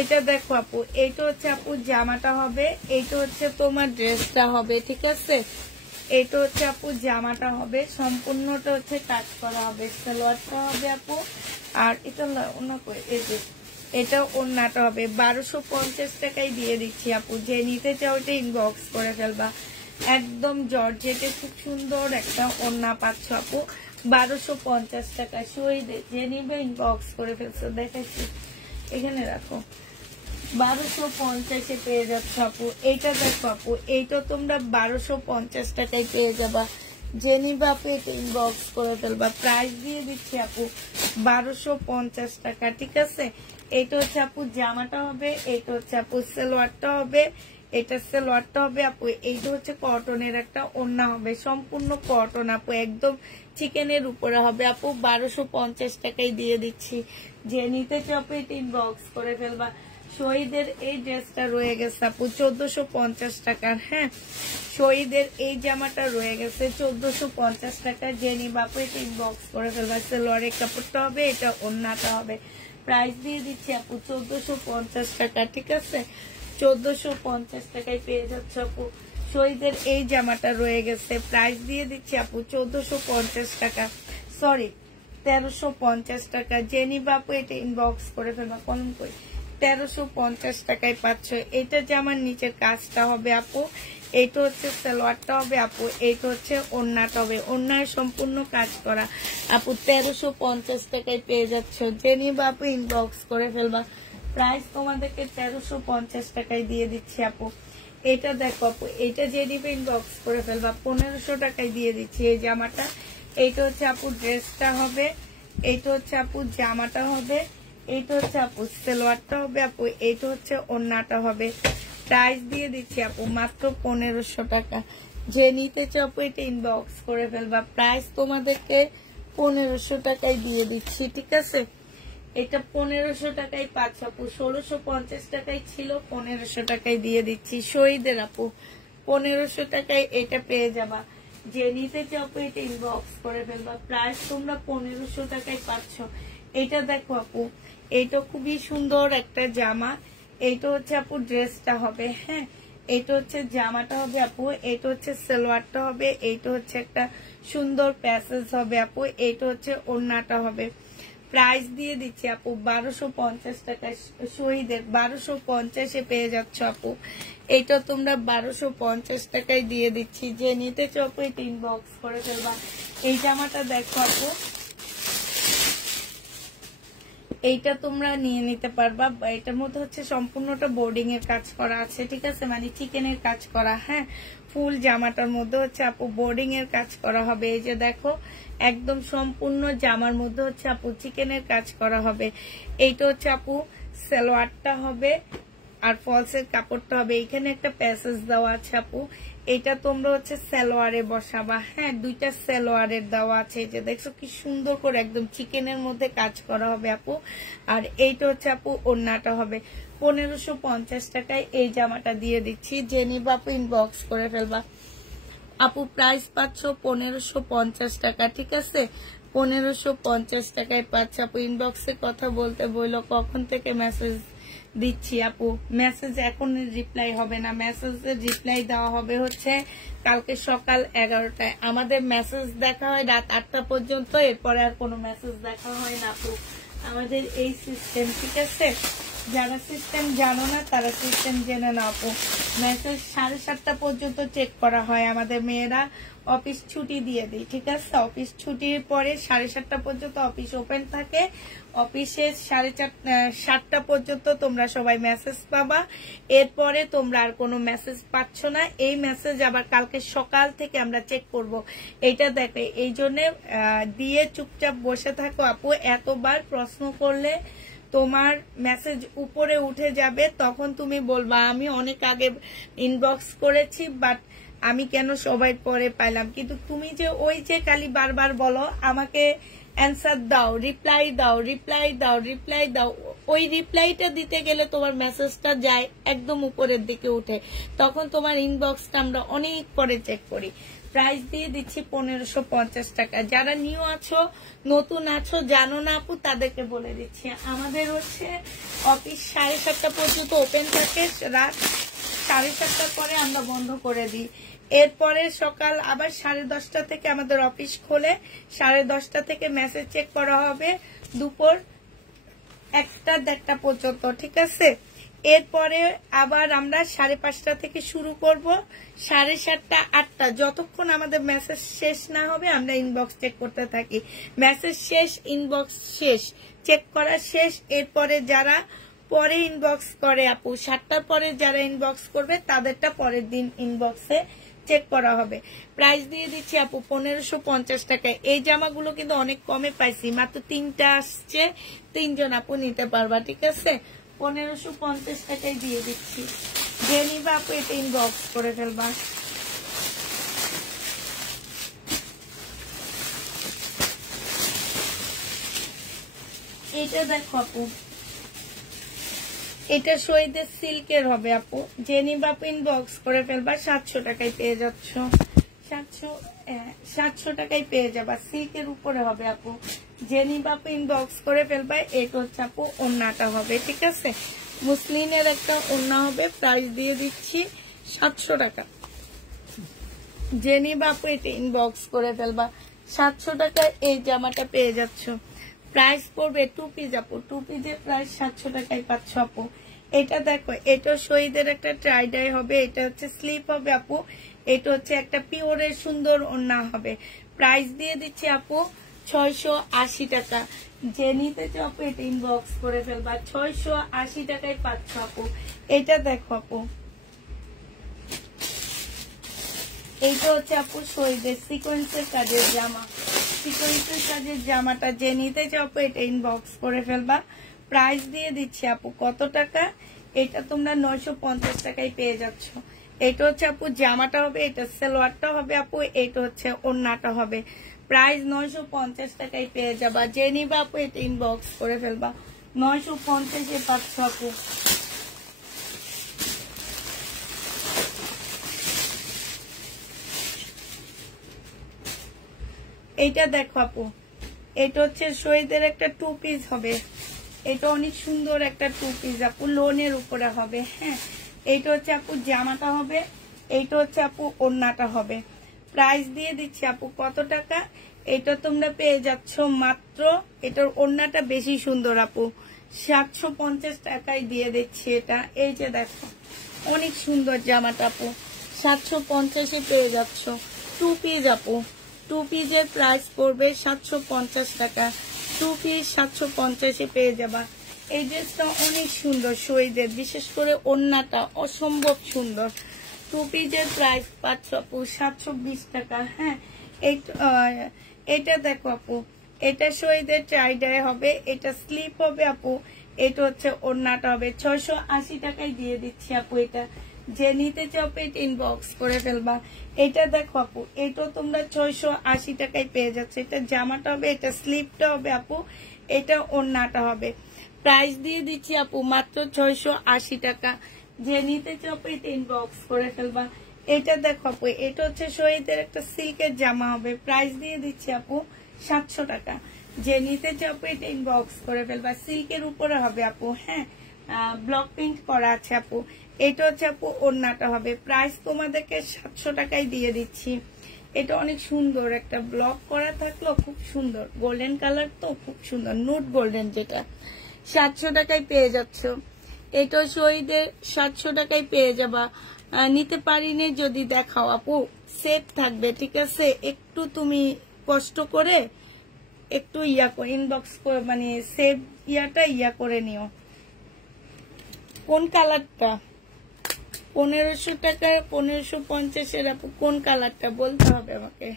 এটা দেখো আপু, এইটা হচ্ছে আপু জামাটা হবে, এইটা হচ্ছে তোমার ড্রেসটা হবে, ঠিক আছে? এইটা হচ্ছে আপু জামাটা হবে, সম্পূর্ণটা হচ্ছে কাজ করা হবে, সালোয়ারটা হবে আপু, আর এটা অন্য এই যে এটা ওড়নাটা হবে। 1250 টাকায় দিয়ে দিচ্ছি আপু। যে নিতে চাও এটা ইনবক্স করে ফেলবা। একদম জর্জেটে খুব সুন্দর একটা ওড়না পাচ্ছ আপু 1250 টাকা। শহীদে যে নিবে ইনবক্স করে ফেলছো, দেখাচ্ছি এখানে রাখো। 1250-এ পেয়ে যাচ্ছ আপু। এইটা দেখো আপু, এইটা তোমরা 1250 টাকায় পেয়ে যাবা। যে নিবা আপু এটা ইনবক্স করে ফেলবা। প্রাইস দিয়ে দিচ্ছি আপু 1250 টাকা, ঠিক আছে? এইটা হচ্ছে আপু জামাটা হবে, এইটা হচ্ছে আপু সালোয়ারটা হবে, এটা সালোয়ারটা হবে আপু। এইটা হচ্ছে কটনের একটা ওড়না হবে, সম্পূর্ণ কটন আপু, একদম চিকেনের উপরে হবে আপু। 1250 টাকায় দিয়ে দিচ্ছি। যে নিতে চাও আপু এটা ইনবক্স করে ফেলবা। শহীদের এই ড্রেসটা রয়ে গেছে আপু 1450 টাকার। হ্যাঁ, শহীদের এই জামাটা রয়ে গেছে 1450 টাকা। যে নিবা আপু এটা ইনবক্স করে ফেলবা। সালোয়ারের কাপড়টা হবে, এটা ওড়নাটা হবে। প্রাইস দিয়ে দিচ্ছি আপু 1450 টাকা, ঠিক আছে? 1450 টাকায় পেয়ে যাচ্ছে আপু। শহীদের এই জামাটা রয়ে গেছে, প্রাইস দিয়ে দিচ্ছি আপু 1450 টাকা, সরি 1350 টাকা। যে নিবা আপু এটা ইনবক্স করে ফেলবা। কলম কই 1350 টাকায় পাচ্ছ। এটা জামার নিচের কাজটা হবে আপু, এইটা হচ্ছে সালোয়ারটা হবে আপু, এইটা হচ্ছে ওড়নাটা হবে, ওড়নার সম্পূর্ণ কাজ করা আপু। 1350 টাকায় পেয়ে যাচ্ছ। যে নিবা আপু ইনবক্স করে ফেলবা। প্রাইস তোমাদেরকে 1350 টাকায় দিয়ে দিচ্ছি আপু। এটা দেখো আপু, এটা যে নিবে ইনবক্স করে ফেলবা। 1500 টাকায় দিয়ে দিচ্ছি এই জামাটা। এইটা হচ্ছে আপু ড্রেসটা হবে, এইটা হচ্ছে আপু জামাটা হবে, এইটা হচ্ছে আপু সালোয়ারটা হবে আপু, এইটা হচ্ছে ওড়নাটা হবে। প্রাইস দিয়ে দিচ্ছি আপু মাত্র 1500 টাকা। যে নিতে চাও আপু এটা ইনবক্স করে ফেলবা। প্রাইস তোমাদেরকে 1500 টাকায় দিয়ে দিচ্ছি, ঠিক আছে? এটা 1500 টাকায় পাচ্ছ আপু। 1650 টাকায় ছিল, 1500 টাকায় দিয়ে দিচ্ছি। শহীদের আপু 1500 টাকায় এটা পেয়ে যাবা। যে নিতে চাও আপু এটা ইনবক্স করে ফেলবা। প্রাইস তোমরা 1500 টাকায় পাচ্ছ। এটা দেখো আপু, এইটা খুবই সুন্দর একটা জামা। এইটা হচ্ছে আপু ড্রেসটা হবে, হ্যাঁ, এইটা হচ্ছে জামাটা হবে আপু, এইটা হচ্ছে সালোয়ারটা হবে, এইটা হচ্ছে একটা সুন্দর প্যাসেজ হবে আপু, এইটা হচ্ছে ওড়নাটা হবে। প্রাইস দিয়ে দিচ্ছি আপু 1250 টাকায়। শহীদের 1250-এ পেয়ে যাচ্ছ আপু। এইটা তোমরা 1250 টাকায় দিয়ে দিচ্ছি। যে নিতে চাও আপু এটা ইনবক্স করে ফেলবা। এই জামাটা দেখো আপু, এইটা তোমরা নিয়ে নিতে পারবা। এটার মধ্যে হচ্ছে সম্পূর্ণটা বোর্ডিং এর কাজ করা আছে, ঠিক আছে? মানে চিকেনের কাজ করা। হ্যাঁ, ফুল জামাটার মধ্যে হচ্ছে আপু বোর্ডিং এর কাজ করা হবে। এই যে দেখো, একদম সম্পূর্ণ জামার মধ্যে হচ্ছে আপু চিকেনের কাজ করা হবে। এইটা হচ্ছে আপু সালোয়ারটা হবে, আর ফলসের কাপড়টা হবে। এখানে একটা প্যাসেজ দেওয়া আছে আপু, এটা তোমরা হচ্ছে সালোয়ারে বসাবা। হ্যাঁ, দুইটা সালোয়ারের দেওয়া আছে। এই যে দেখছো কি সুন্দর করে একদম চিকেনের মধ্যে কাজ করা হবে আপু। আর এইটা হচ্ছে আপু ওড়নাটা হবে। 1550 টাকায় এই জামাটা দিয়ে দিচ্ছি। যে নিবা আপু ইনবক্স করে ফেলবা। আপু প্রাইস পাচ্ছ 1550 টাকা, ঠিক আছে? 1550 টাকায় পাচ্ছ আপু। ইনবক্সে কথা বলতে বললো কখন থেকে মেসেজ দিচ্ছি আপু। মেসেজ এখন রিপ্লাই হবে না, মেসেজের রিপ্লাই দেওয়া হবে হচ্ছে কালকে সকাল 11টায়। আমাদের মেসেজ দেখা হয় রাত 8টা পর্যন্ত, এরপরে আর কোনো মেসেজ দেখা হয় না আপু। আমাদের এই সিস্টেম, ঠিক আছে? যারা সিস্টেম জানো না তারা সিস্টেম জেনে না আপু। মেসেজ 7:30 পর্যন্ত চেক করা হয়, আমাদের মেয়েরা অফিস ছুটি দিয়ে দিই, ঠিক আছে। অফিস ছুটির পরে 7:30 পর্যন্ত অফিস ওপেন থাকে। অফিসে 7:30 পর্যন্ত তোমরা সবাই মেসেজ পাবা, এরপরে তোমরা আর কোনো মেসেজ পাচ্ছ না। এই মেসেজ আবার কালকে সকাল থেকে আমরা চেক করব। এইটা দেখে এই জন্য দিয়ে চুপচাপ বসে থাকো আপু। এতবার প্রশ্ন করলে তোমার মেসেজ উপরে উঠে যাবে, তখন তুমি বলবা আমি অনেক আগে ইনবক্স করেছি, বাট আমি কেন সবাই পরে পাইলাম। কিন্তু তুমি যে ওই যে খালি বারবার বলো আমাকে অ্যান্সার দাও, রিপ্লাই দাও, রিপ্লাই দাও, রিপ্লাই দাও, ওই রিপ্লাইটা দিতে গেলে তোমার মেসেজটা যায় একদম উপরের দিকে উঠে, তখন তোমার ইনবক্সটা আমরা অনেক পরে চেক করি। প্রাইস দিয়ে দিচ্ছি 1550 টাকা। যারা নিউ আছো, নতুন আছো, জানো না আপু, তাদেরকে বলে দিচ্ছি আমাদের হচ্ছে অফিস 7:30 পর্যন্ত ওপেন থাকে, রাত 7:30 পরে আমরা বন্ধ করে দিই। এরপরে সকাল আবার 10:30 থেকে আমাদের অফিস খোলে, 10:30 থেকে মেসেজ চেক করা হবে দুপুর 1টা-1:30 পর্যন্ত, ঠিক আছে। এরপরে আবার আমরা 5:30 থেকে শুরু করব, 7:30-8টা, যতক্ষণ আমাদের মেসেজ শেষ না হবে আমরা ইনবক্স চেক করতে থাকি। মেসেজ শেষ, ইনবক্স শেষ, চেক করা শেষ। এরপরে যারা পরে ইনবক্স করে আপু, 7টার পরে যারা ইনবক্স করবে তাদেরটা পরের দিন ইনবক্সে চেক করা হবে। প্রাইস দিয়ে দিচ্ছি আপু 1550 টাকায়। এই জামাগুলো কিন্তু অনেক কমে পাইছি, মাত্র 3টা আসছে, 3 জন আপু নিতে পারবা, ঠিক আছে। 1550 টাকায় দিয়ে দিচ্ছি, যে নিবা আপু এটা ইনবক্স করে ফেলবা। এটা দেখো আপু, এটা শহীদের সিল্কের হবে আপু, যে নিবা আপু ইনবক্স করে ফেলবা। 700 টাকায় পেয়ে যাচ্ছ, 700 টাকায় পেয়ে যাবা। সিল্কের উপরে হবে আপু, যে নিবা আপু ইনবক্স করে ফেলবা। এটা হচ্ছে আপু ওড়নাটা হবে, ঠিক আছে। মুসলিনের একটা ওড়না হবে, প্রাইস দিয়ে দিচ্ছি 700 টাকা। যে নিবা আপু এটা ইনবক্স করে ফেলবা। 700 টাকায় এই জামাটা পেয়ে যাচ্ছ। প্রাইস পড়বে 2 পিস আপু, 2 পিসের প্রাইস 700 টাকায় পাচ্ছ আপু। এটা দেখো, এটা শহীদের একটা ট্রাইডাই হবে, এটা হচ্ছে স্লিপ হবে আপু, এটা হচ্ছে একটা পিওরের সুন্দর ওড়না হবে। প্রাইস দিয়ে দিচ্ছি আপু 680 টাকা। যে নিতে চাও আপু এটা ইনবক্স করে ফেলবা। 680 টাকায় পাচ্ছ আপু। এটা দেখো আপু, এইটা হচ্ছে আপু শহীদের সিকোয়েন্সের কাজের জামা। সিকোয়েন্সের কাজের জামাটা যে নিতে চাও আপু এটা ইনবক্স করে ফেলবা। প্রাইস দিয়ে দিচ্ছি আপু কত টাকা, এটা তোমরা 950 টাকায় পেয়ে যাচ্ছ। এটা হচ্ছে আপু জামাটা হবে, এটা সালোয়ারটা হবে আপু, এটা হচ্ছে ওড়নাটা হবে। প্রাইস 950 টাকায় পেয়ে যাবা। যে নিবা আপু এটা ইনবক্স করে ফেলবা। 950-এ পাচ্ছ আপু। এইটা দেখো আপু, এটা হচ্ছে শহীদের একটা 2 পিস হবে, এটা অনেক সুন্দর একটা 2 পিস আপু, লোনের উপরে হবে। হ্যাঁ, এইটা হচ্ছে আপু জামাটা হবে, এইটা হচ্ছে আপু ওড়নাটা হবে। প্রাইস দিয়ে দিচ্ছি আপু কত টাকা, এটা তোমরা পেয়ে যাচ্ছ মাত্র, এটার ওড়নাটা বেশি সুন্দর আপু, 750 টাকায় দিয়ে দিচ্ছি এটা। এই যে দেখো অনেক সুন্দর জামাটা আপু, 750-এ পেয়ে যাচ্ছ। 2 পিস আপু, 2 পিসের প্রাইস পড়বে 750 টাকা। 2 পিস 750-এ পেয়ে যাবা। এই ড্রেসটা অনেক সুন্দর শহীদের, বিশেষ করে ওড়নাটা অসম্ভব সুন্দর। 2 পিসের প্রাইস পাচ্ছ আপু 720 টাকা। হ্যাঁ, এটা দেখো আপু, এটা শহীদের ট্রাইডাই হবে, এটা স্লিপ হবে আপু, এটা হচ্ছে ওড়নাটা হবে। 680 টাকায় দিয়ে দিচ্ছি আপু। এটা যে নিতে চাও পেট ইনবক্স করে ফেলবা। এটা দেখো আপু, এটা তোমরা 680 টাকায় পেয়ে যাচ্ছে। এটা জামাটা হবে, এটা স্লিপটা হবে আপু, এটা ওড়নাটা হবে। প্রাইস দিয়ে দিচ্ছি আপু মাত্র 680 টাকা। যে নিতে চাও পেট ইনবক্স করে ফেলবা। এটা দেখো আপু, এটা হচ্ছে শহীদের একটা সিল্কের জামা হবে, প্রাইস দিয়ে দিচ্ছি আপু 700 টাকা। যে নিতে চাও পেট ইনবক্স করে ফেলবা। সিল্কের উপরে হবে আপু। হ্যাঁ, ব্লক প্রিন্ট করা আছে আপু। এটা হচ্ছে আপু ওড়নাটা হবে, প্রাইস তোমাদেরকে 700 টাকায় দিয়ে দিচ্ছি। এটা অনেক সুন্দর, একটা ব্লক করা থাকলো, খুব সুন্দর, গোল্ডেন কালার তো খুব সুন্দর, নুট গোল্ডেন, যেটা 700 টাকায় পেয়ে যাচ্ছ। এটা শহীদের 700 টাকায় পেয়ে যাবা। নিতে পারিনি যদি দেখাও আপু, সেট থাকবে, ঠিক আছে? একটু তুমি কষ্ট করে একটু ইনবক্স করে মানে সেভ ইয়া করে নিও। কোন কালারটা? 1500 টাকার 1550 আপু কোন কালারটা বলতে হবে আমাকে।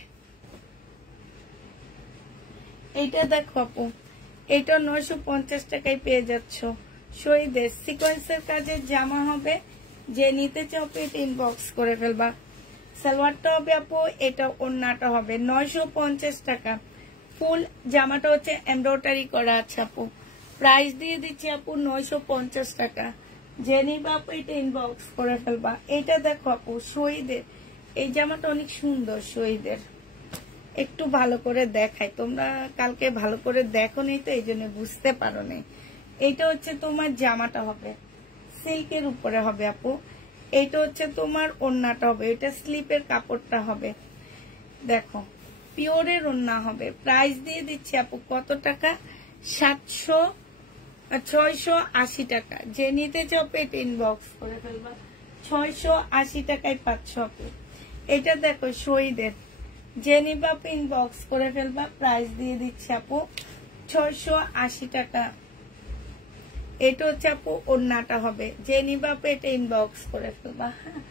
এইটা দেখো আপু, এটা 950 টাকায় পেয়ে যাচ্ছ। শহীদের সিকোয়েন্সের কাজের জামা হবে, যে নিতে চাও পেট ইনবক্স করে ফেলবা। সালোয়ারটা হবে আপু, এটা ওড়নাটা হবে 950 টাকা। ফুল জামাটা হচ্ছে এমব্রয়ডারি করা আছে আপু। প্রাইস দিয়ে দিচ্ছি আপু 950 টাকা। যে নিবা আপু এটা ইনবক্স করে ফেলবা। এটা দেখো আপু শহীদের, এই জামাটা অনেক সুন্দর শহীদের। একটু ভালো করে দেখাই, তোমরা কালকে ভালো করে দেখো নি তো এই জন্য বুঝতে পারো নি। এইটা হচ্ছে তোমার জামাটা হবে, সিল্কের উপরে হবে আপু। এইটা হচ্ছে তোমার ওড়নাটা হবে, এটা স্লিপের কাপড়টা হবে। দেখো পিওরের ওড়না হবে। প্রাইস দিয়ে দিচ্ছি আপু কত টাকা? 680 টাকা। যে নিতে চাও পেট ইনবক্স করে ফেলবা। 680 টাকায় পাচ্ছ আপু। এটা দেখো শহীদের, যে নিবা ইনবক্স করে ফেলবা। প্রাইস দিয়ে দিচ্ছি আপু 680 টাকা। এটা হচ্ছে আপু ওড়নাটা হবে, যে নিবা এটা ইনবক্স করে ফেলবা। হ্যাঁ,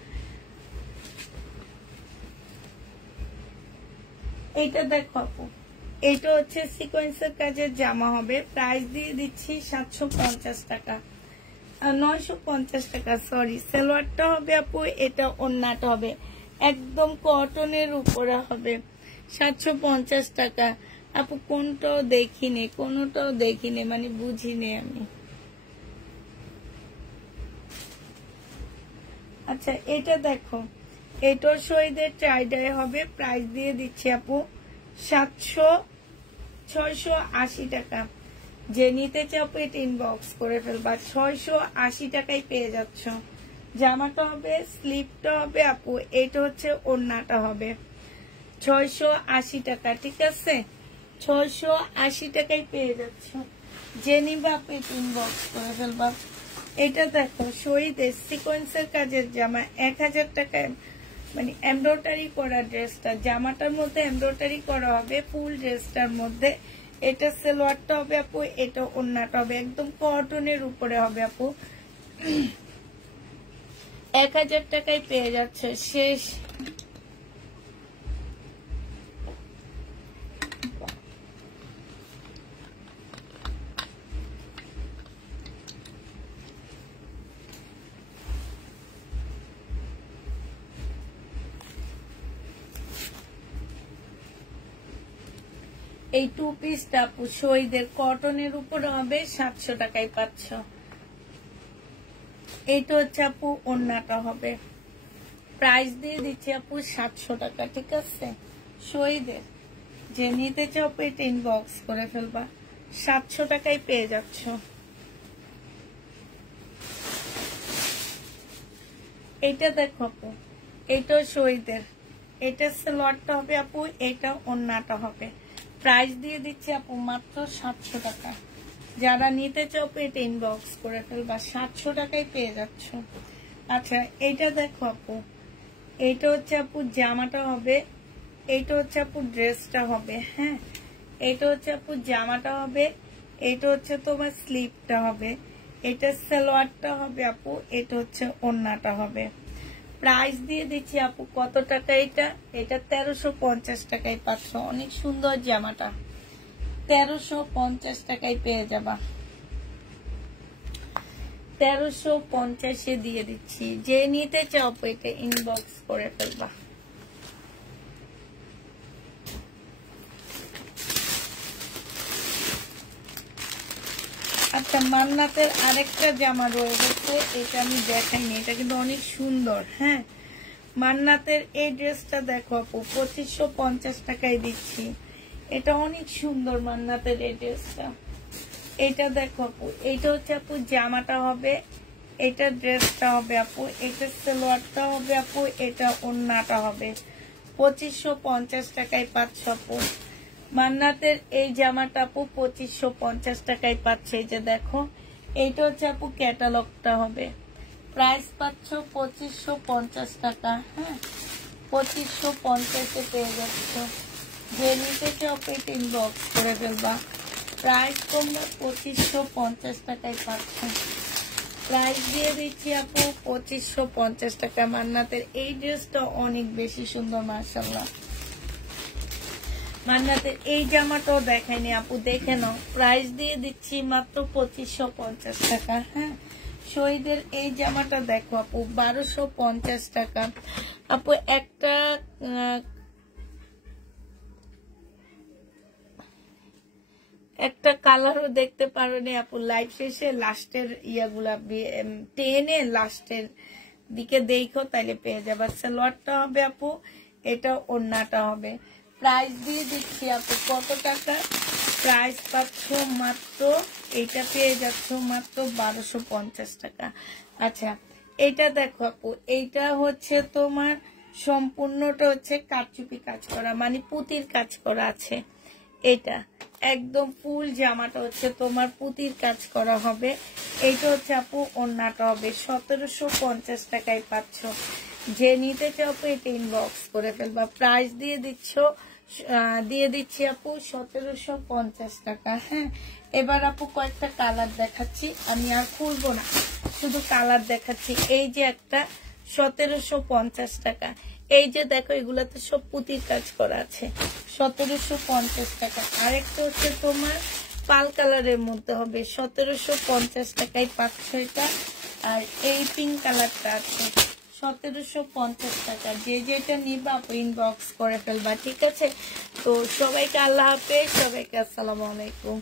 এইটা দেখো আপু, এটা হচ্ছে সিকোয়েন্সের কাজের জামা হবে। প্রাইস দিয়ে দিচ্ছি 750 টাকা, 950 টাকা সরি। সালোয়ারটা হবে আপু, এটা ওড়নাটা হবে, একদম কটনের উপরে হবে। 750 টাকা আপু। কোনটাও দেখিনি, কোনটাও দেখিনি, মানে বুঝিনি আমি। আচ্ছা এটা দেখো, এটাও শহীদের ট্রাইডাই হবে। প্রাইস দিয়ে দিচ্ছি আপু 680 টাকা। যে নিতে চাও এটা ইনবক্স করে ফেলবা। 680 টাকায় পেয়ে যাচ্ছ। জামাটা হবে, স্লিপটা হবে আপু, এটা হচ্ছে ওড়নাটা হবে। 680 টাকা, ঠিক আছে? 680 টাকায় পেয়ে যাচ্ছ। যে নিবা আপু এটা ইনবক্স করে ফেলবা। এটা দেখো শহীদের সিকোয়েন্সের কাজের জামা, 1000 টাকায়, মানে এমব্রয়ডারি করা ড্রেসটা। জামাটার মধ্যে এমব্রয়ডারি করা হবে ফুল ড্রেসটার মধ্যে। এটা সালোয়ারটা হবে আপু, এটা ওড়নাটা হবে, একদম কটনের উপরে হবে আপু। 1000 টাকায় পেয়ে যাচ্ছে। শেষ। এই টু পিসটা আপু শহীদের কটনের উপরে হবে, 700 টাকায় পাচ্ছ। এইটা হচ্ছে আপু ওড়নাটা হবে। প্রাইস দিয়ে দিচ্ছি আপু 700 টাকা, ঠিক আছে? শহীদের, যে নিতে চাও এটা ইনবক্স করে ফেলবা। 700 টাকায় পেয়ে যাচ্ছ। এইটা দেখো আপু, এইটাও শহীদের, এটা সালোয়ারটা হবে আপু, এটা ওড়নাটা হবে। প্রাইস দিয়ে দিচ্ছি আপু মাত্র 700 টাকা। যারা নিতে চাও এটা ইনবক্স করে ফেলবা। 700 টাকায় পেয়ে যাচ্ছ। আচ্ছা এইটা দেখো আপু, এইটা হচ্ছে আপু জামাটা হবে, এইটা হচ্ছে আপু ড্রেসটা হবে। হ্যাঁ, এইটা হচ্ছে আপু জামাটা হবে, এইটা হচ্ছে তোমার স্লিপটা হবে, এটা সালোয়ারটা হবে আপু, এটা হচ্ছে ওড়নাটা হবে। প্রাইস দিয়ে দিচ্ছি আপু কত টাকা? এটা 1350 টাকায় পাচ্ছ। অনেক সুন্দর জামাটা, 1350 টাকায় পেয়ে যাবা। 1350 দিয়ে দিচ্ছি। যে নিতে চাও এটা ইনবক্স করে ফেলবা। আচ্ছা মান্নাতের আরেকটা জামা রয়ে গেছে, এটা আমি দেখাইনি, এটা কিন্তু অনেক সুন্দর। হ্যাঁ, মান্নাতের এই ড্রেসটা দেখো আপু, 2550 টাকায় দিচ্ছি। এটা অনেক সুন্দর মান্নাতের এই ড্রেসটা। এটা দেখো আপু, এটা হচ্ছে আপু জামাটা হবে, এটা ড্রেসটা হবে আপু, এটা সালোয়ারটা হবে আপু, এটা ওড়নাটা হবে। 2550 টাকায় পাচ্ছ আপু। মান্নাতের এই জামাটা আপু 2550 টাকায় পাচ্ছে। এই যে দেখো, এইটা হচ্ছে আপু ক্যাটালগটা হবে, প্রাইস পাচ্ছ 2550 টাকা। হ্যাঁ, 2550 পেয়ে যাচ্ছ। যে নিতে চাও পেট ইনবক্স করে ফেলবা। প্রাইস তোমরা 2550 টাকায় পাচ্ছ। প্রাইস দিয়ে দিচ্ছি আপু 2550 টাকা। মান্নাতের এই ড্রেসটা অনেক বেশি সুন্দর মাশাআল্লাহ। মান্নাতের এই জামাটাও দেখাইনি আপু, দেখে নাও। প্রাইস দিয়ে দিচ্ছি মাত্র 2550 টাকা। হ্যাঁ, শহীদের এই জামাটা দেখো আপু 1250 টাকা। আপু একটা কালারও দেখতে পারো নি আপু, লাইভ শেষে লাস্টের ইয়াগুলা টেনে লাস্টের দিকে দেখো, তাইলে পেয়ে যাবে। সালোয়ারটা হবে আপু, এটা ওড়নাটা হবে। প্রাইস দিয়ে দিচ্ছি আপু কত টাকা? প্রাইস পাচ্ছ মাত্র, এটা পেয়ে যাচ্ছ মাত্র 1250 টাকা। আচ্ছা, এটা দেখো আপু, এইটা হচ্ছে তোমার সম্পূর্ণটা হচ্ছে কারচুপি কাজ করা, মানে পুতির কাজ করা আছে। এটা একদম ফুল জামাটা হচ্ছে তোমার পুতির কাজ করা হবে। এইটা হচ্ছে আপু ওড়নাটা হবে। 1750 টাকায় পাচ্ছ। যে নিতে চাও এটা ইনবক্স করে ফেলবা। প্রাইস দিয়ে দিচ্ছি আপু 1750 টাকা। হ্যাঁ, এবার আপু কয়েকটা কালার দেখাচ্ছি, আমি আর খুলবো না, শুধু কালার দেখাচ্ছি। এই যে একটা 1750 টাকা, এই যে দেখো এগুলাতে সব পুতির কাজ করা আছে, 1750 টাকা। আরেকটা হচ্ছে তোমার পাল কালারের মধ্যে হবে, 1750 টাকায় পাচ্ছ এটা। আর এই পিঙ্ক কালারটা আছে 1750 টাকা। যে যেটা নিবা ইনবক্স করে ফেলবা, ঠিক আছে? তো সবাইকে আল্লাহ হাফেজ, সবাইকে আসসালামু আলাইকুম।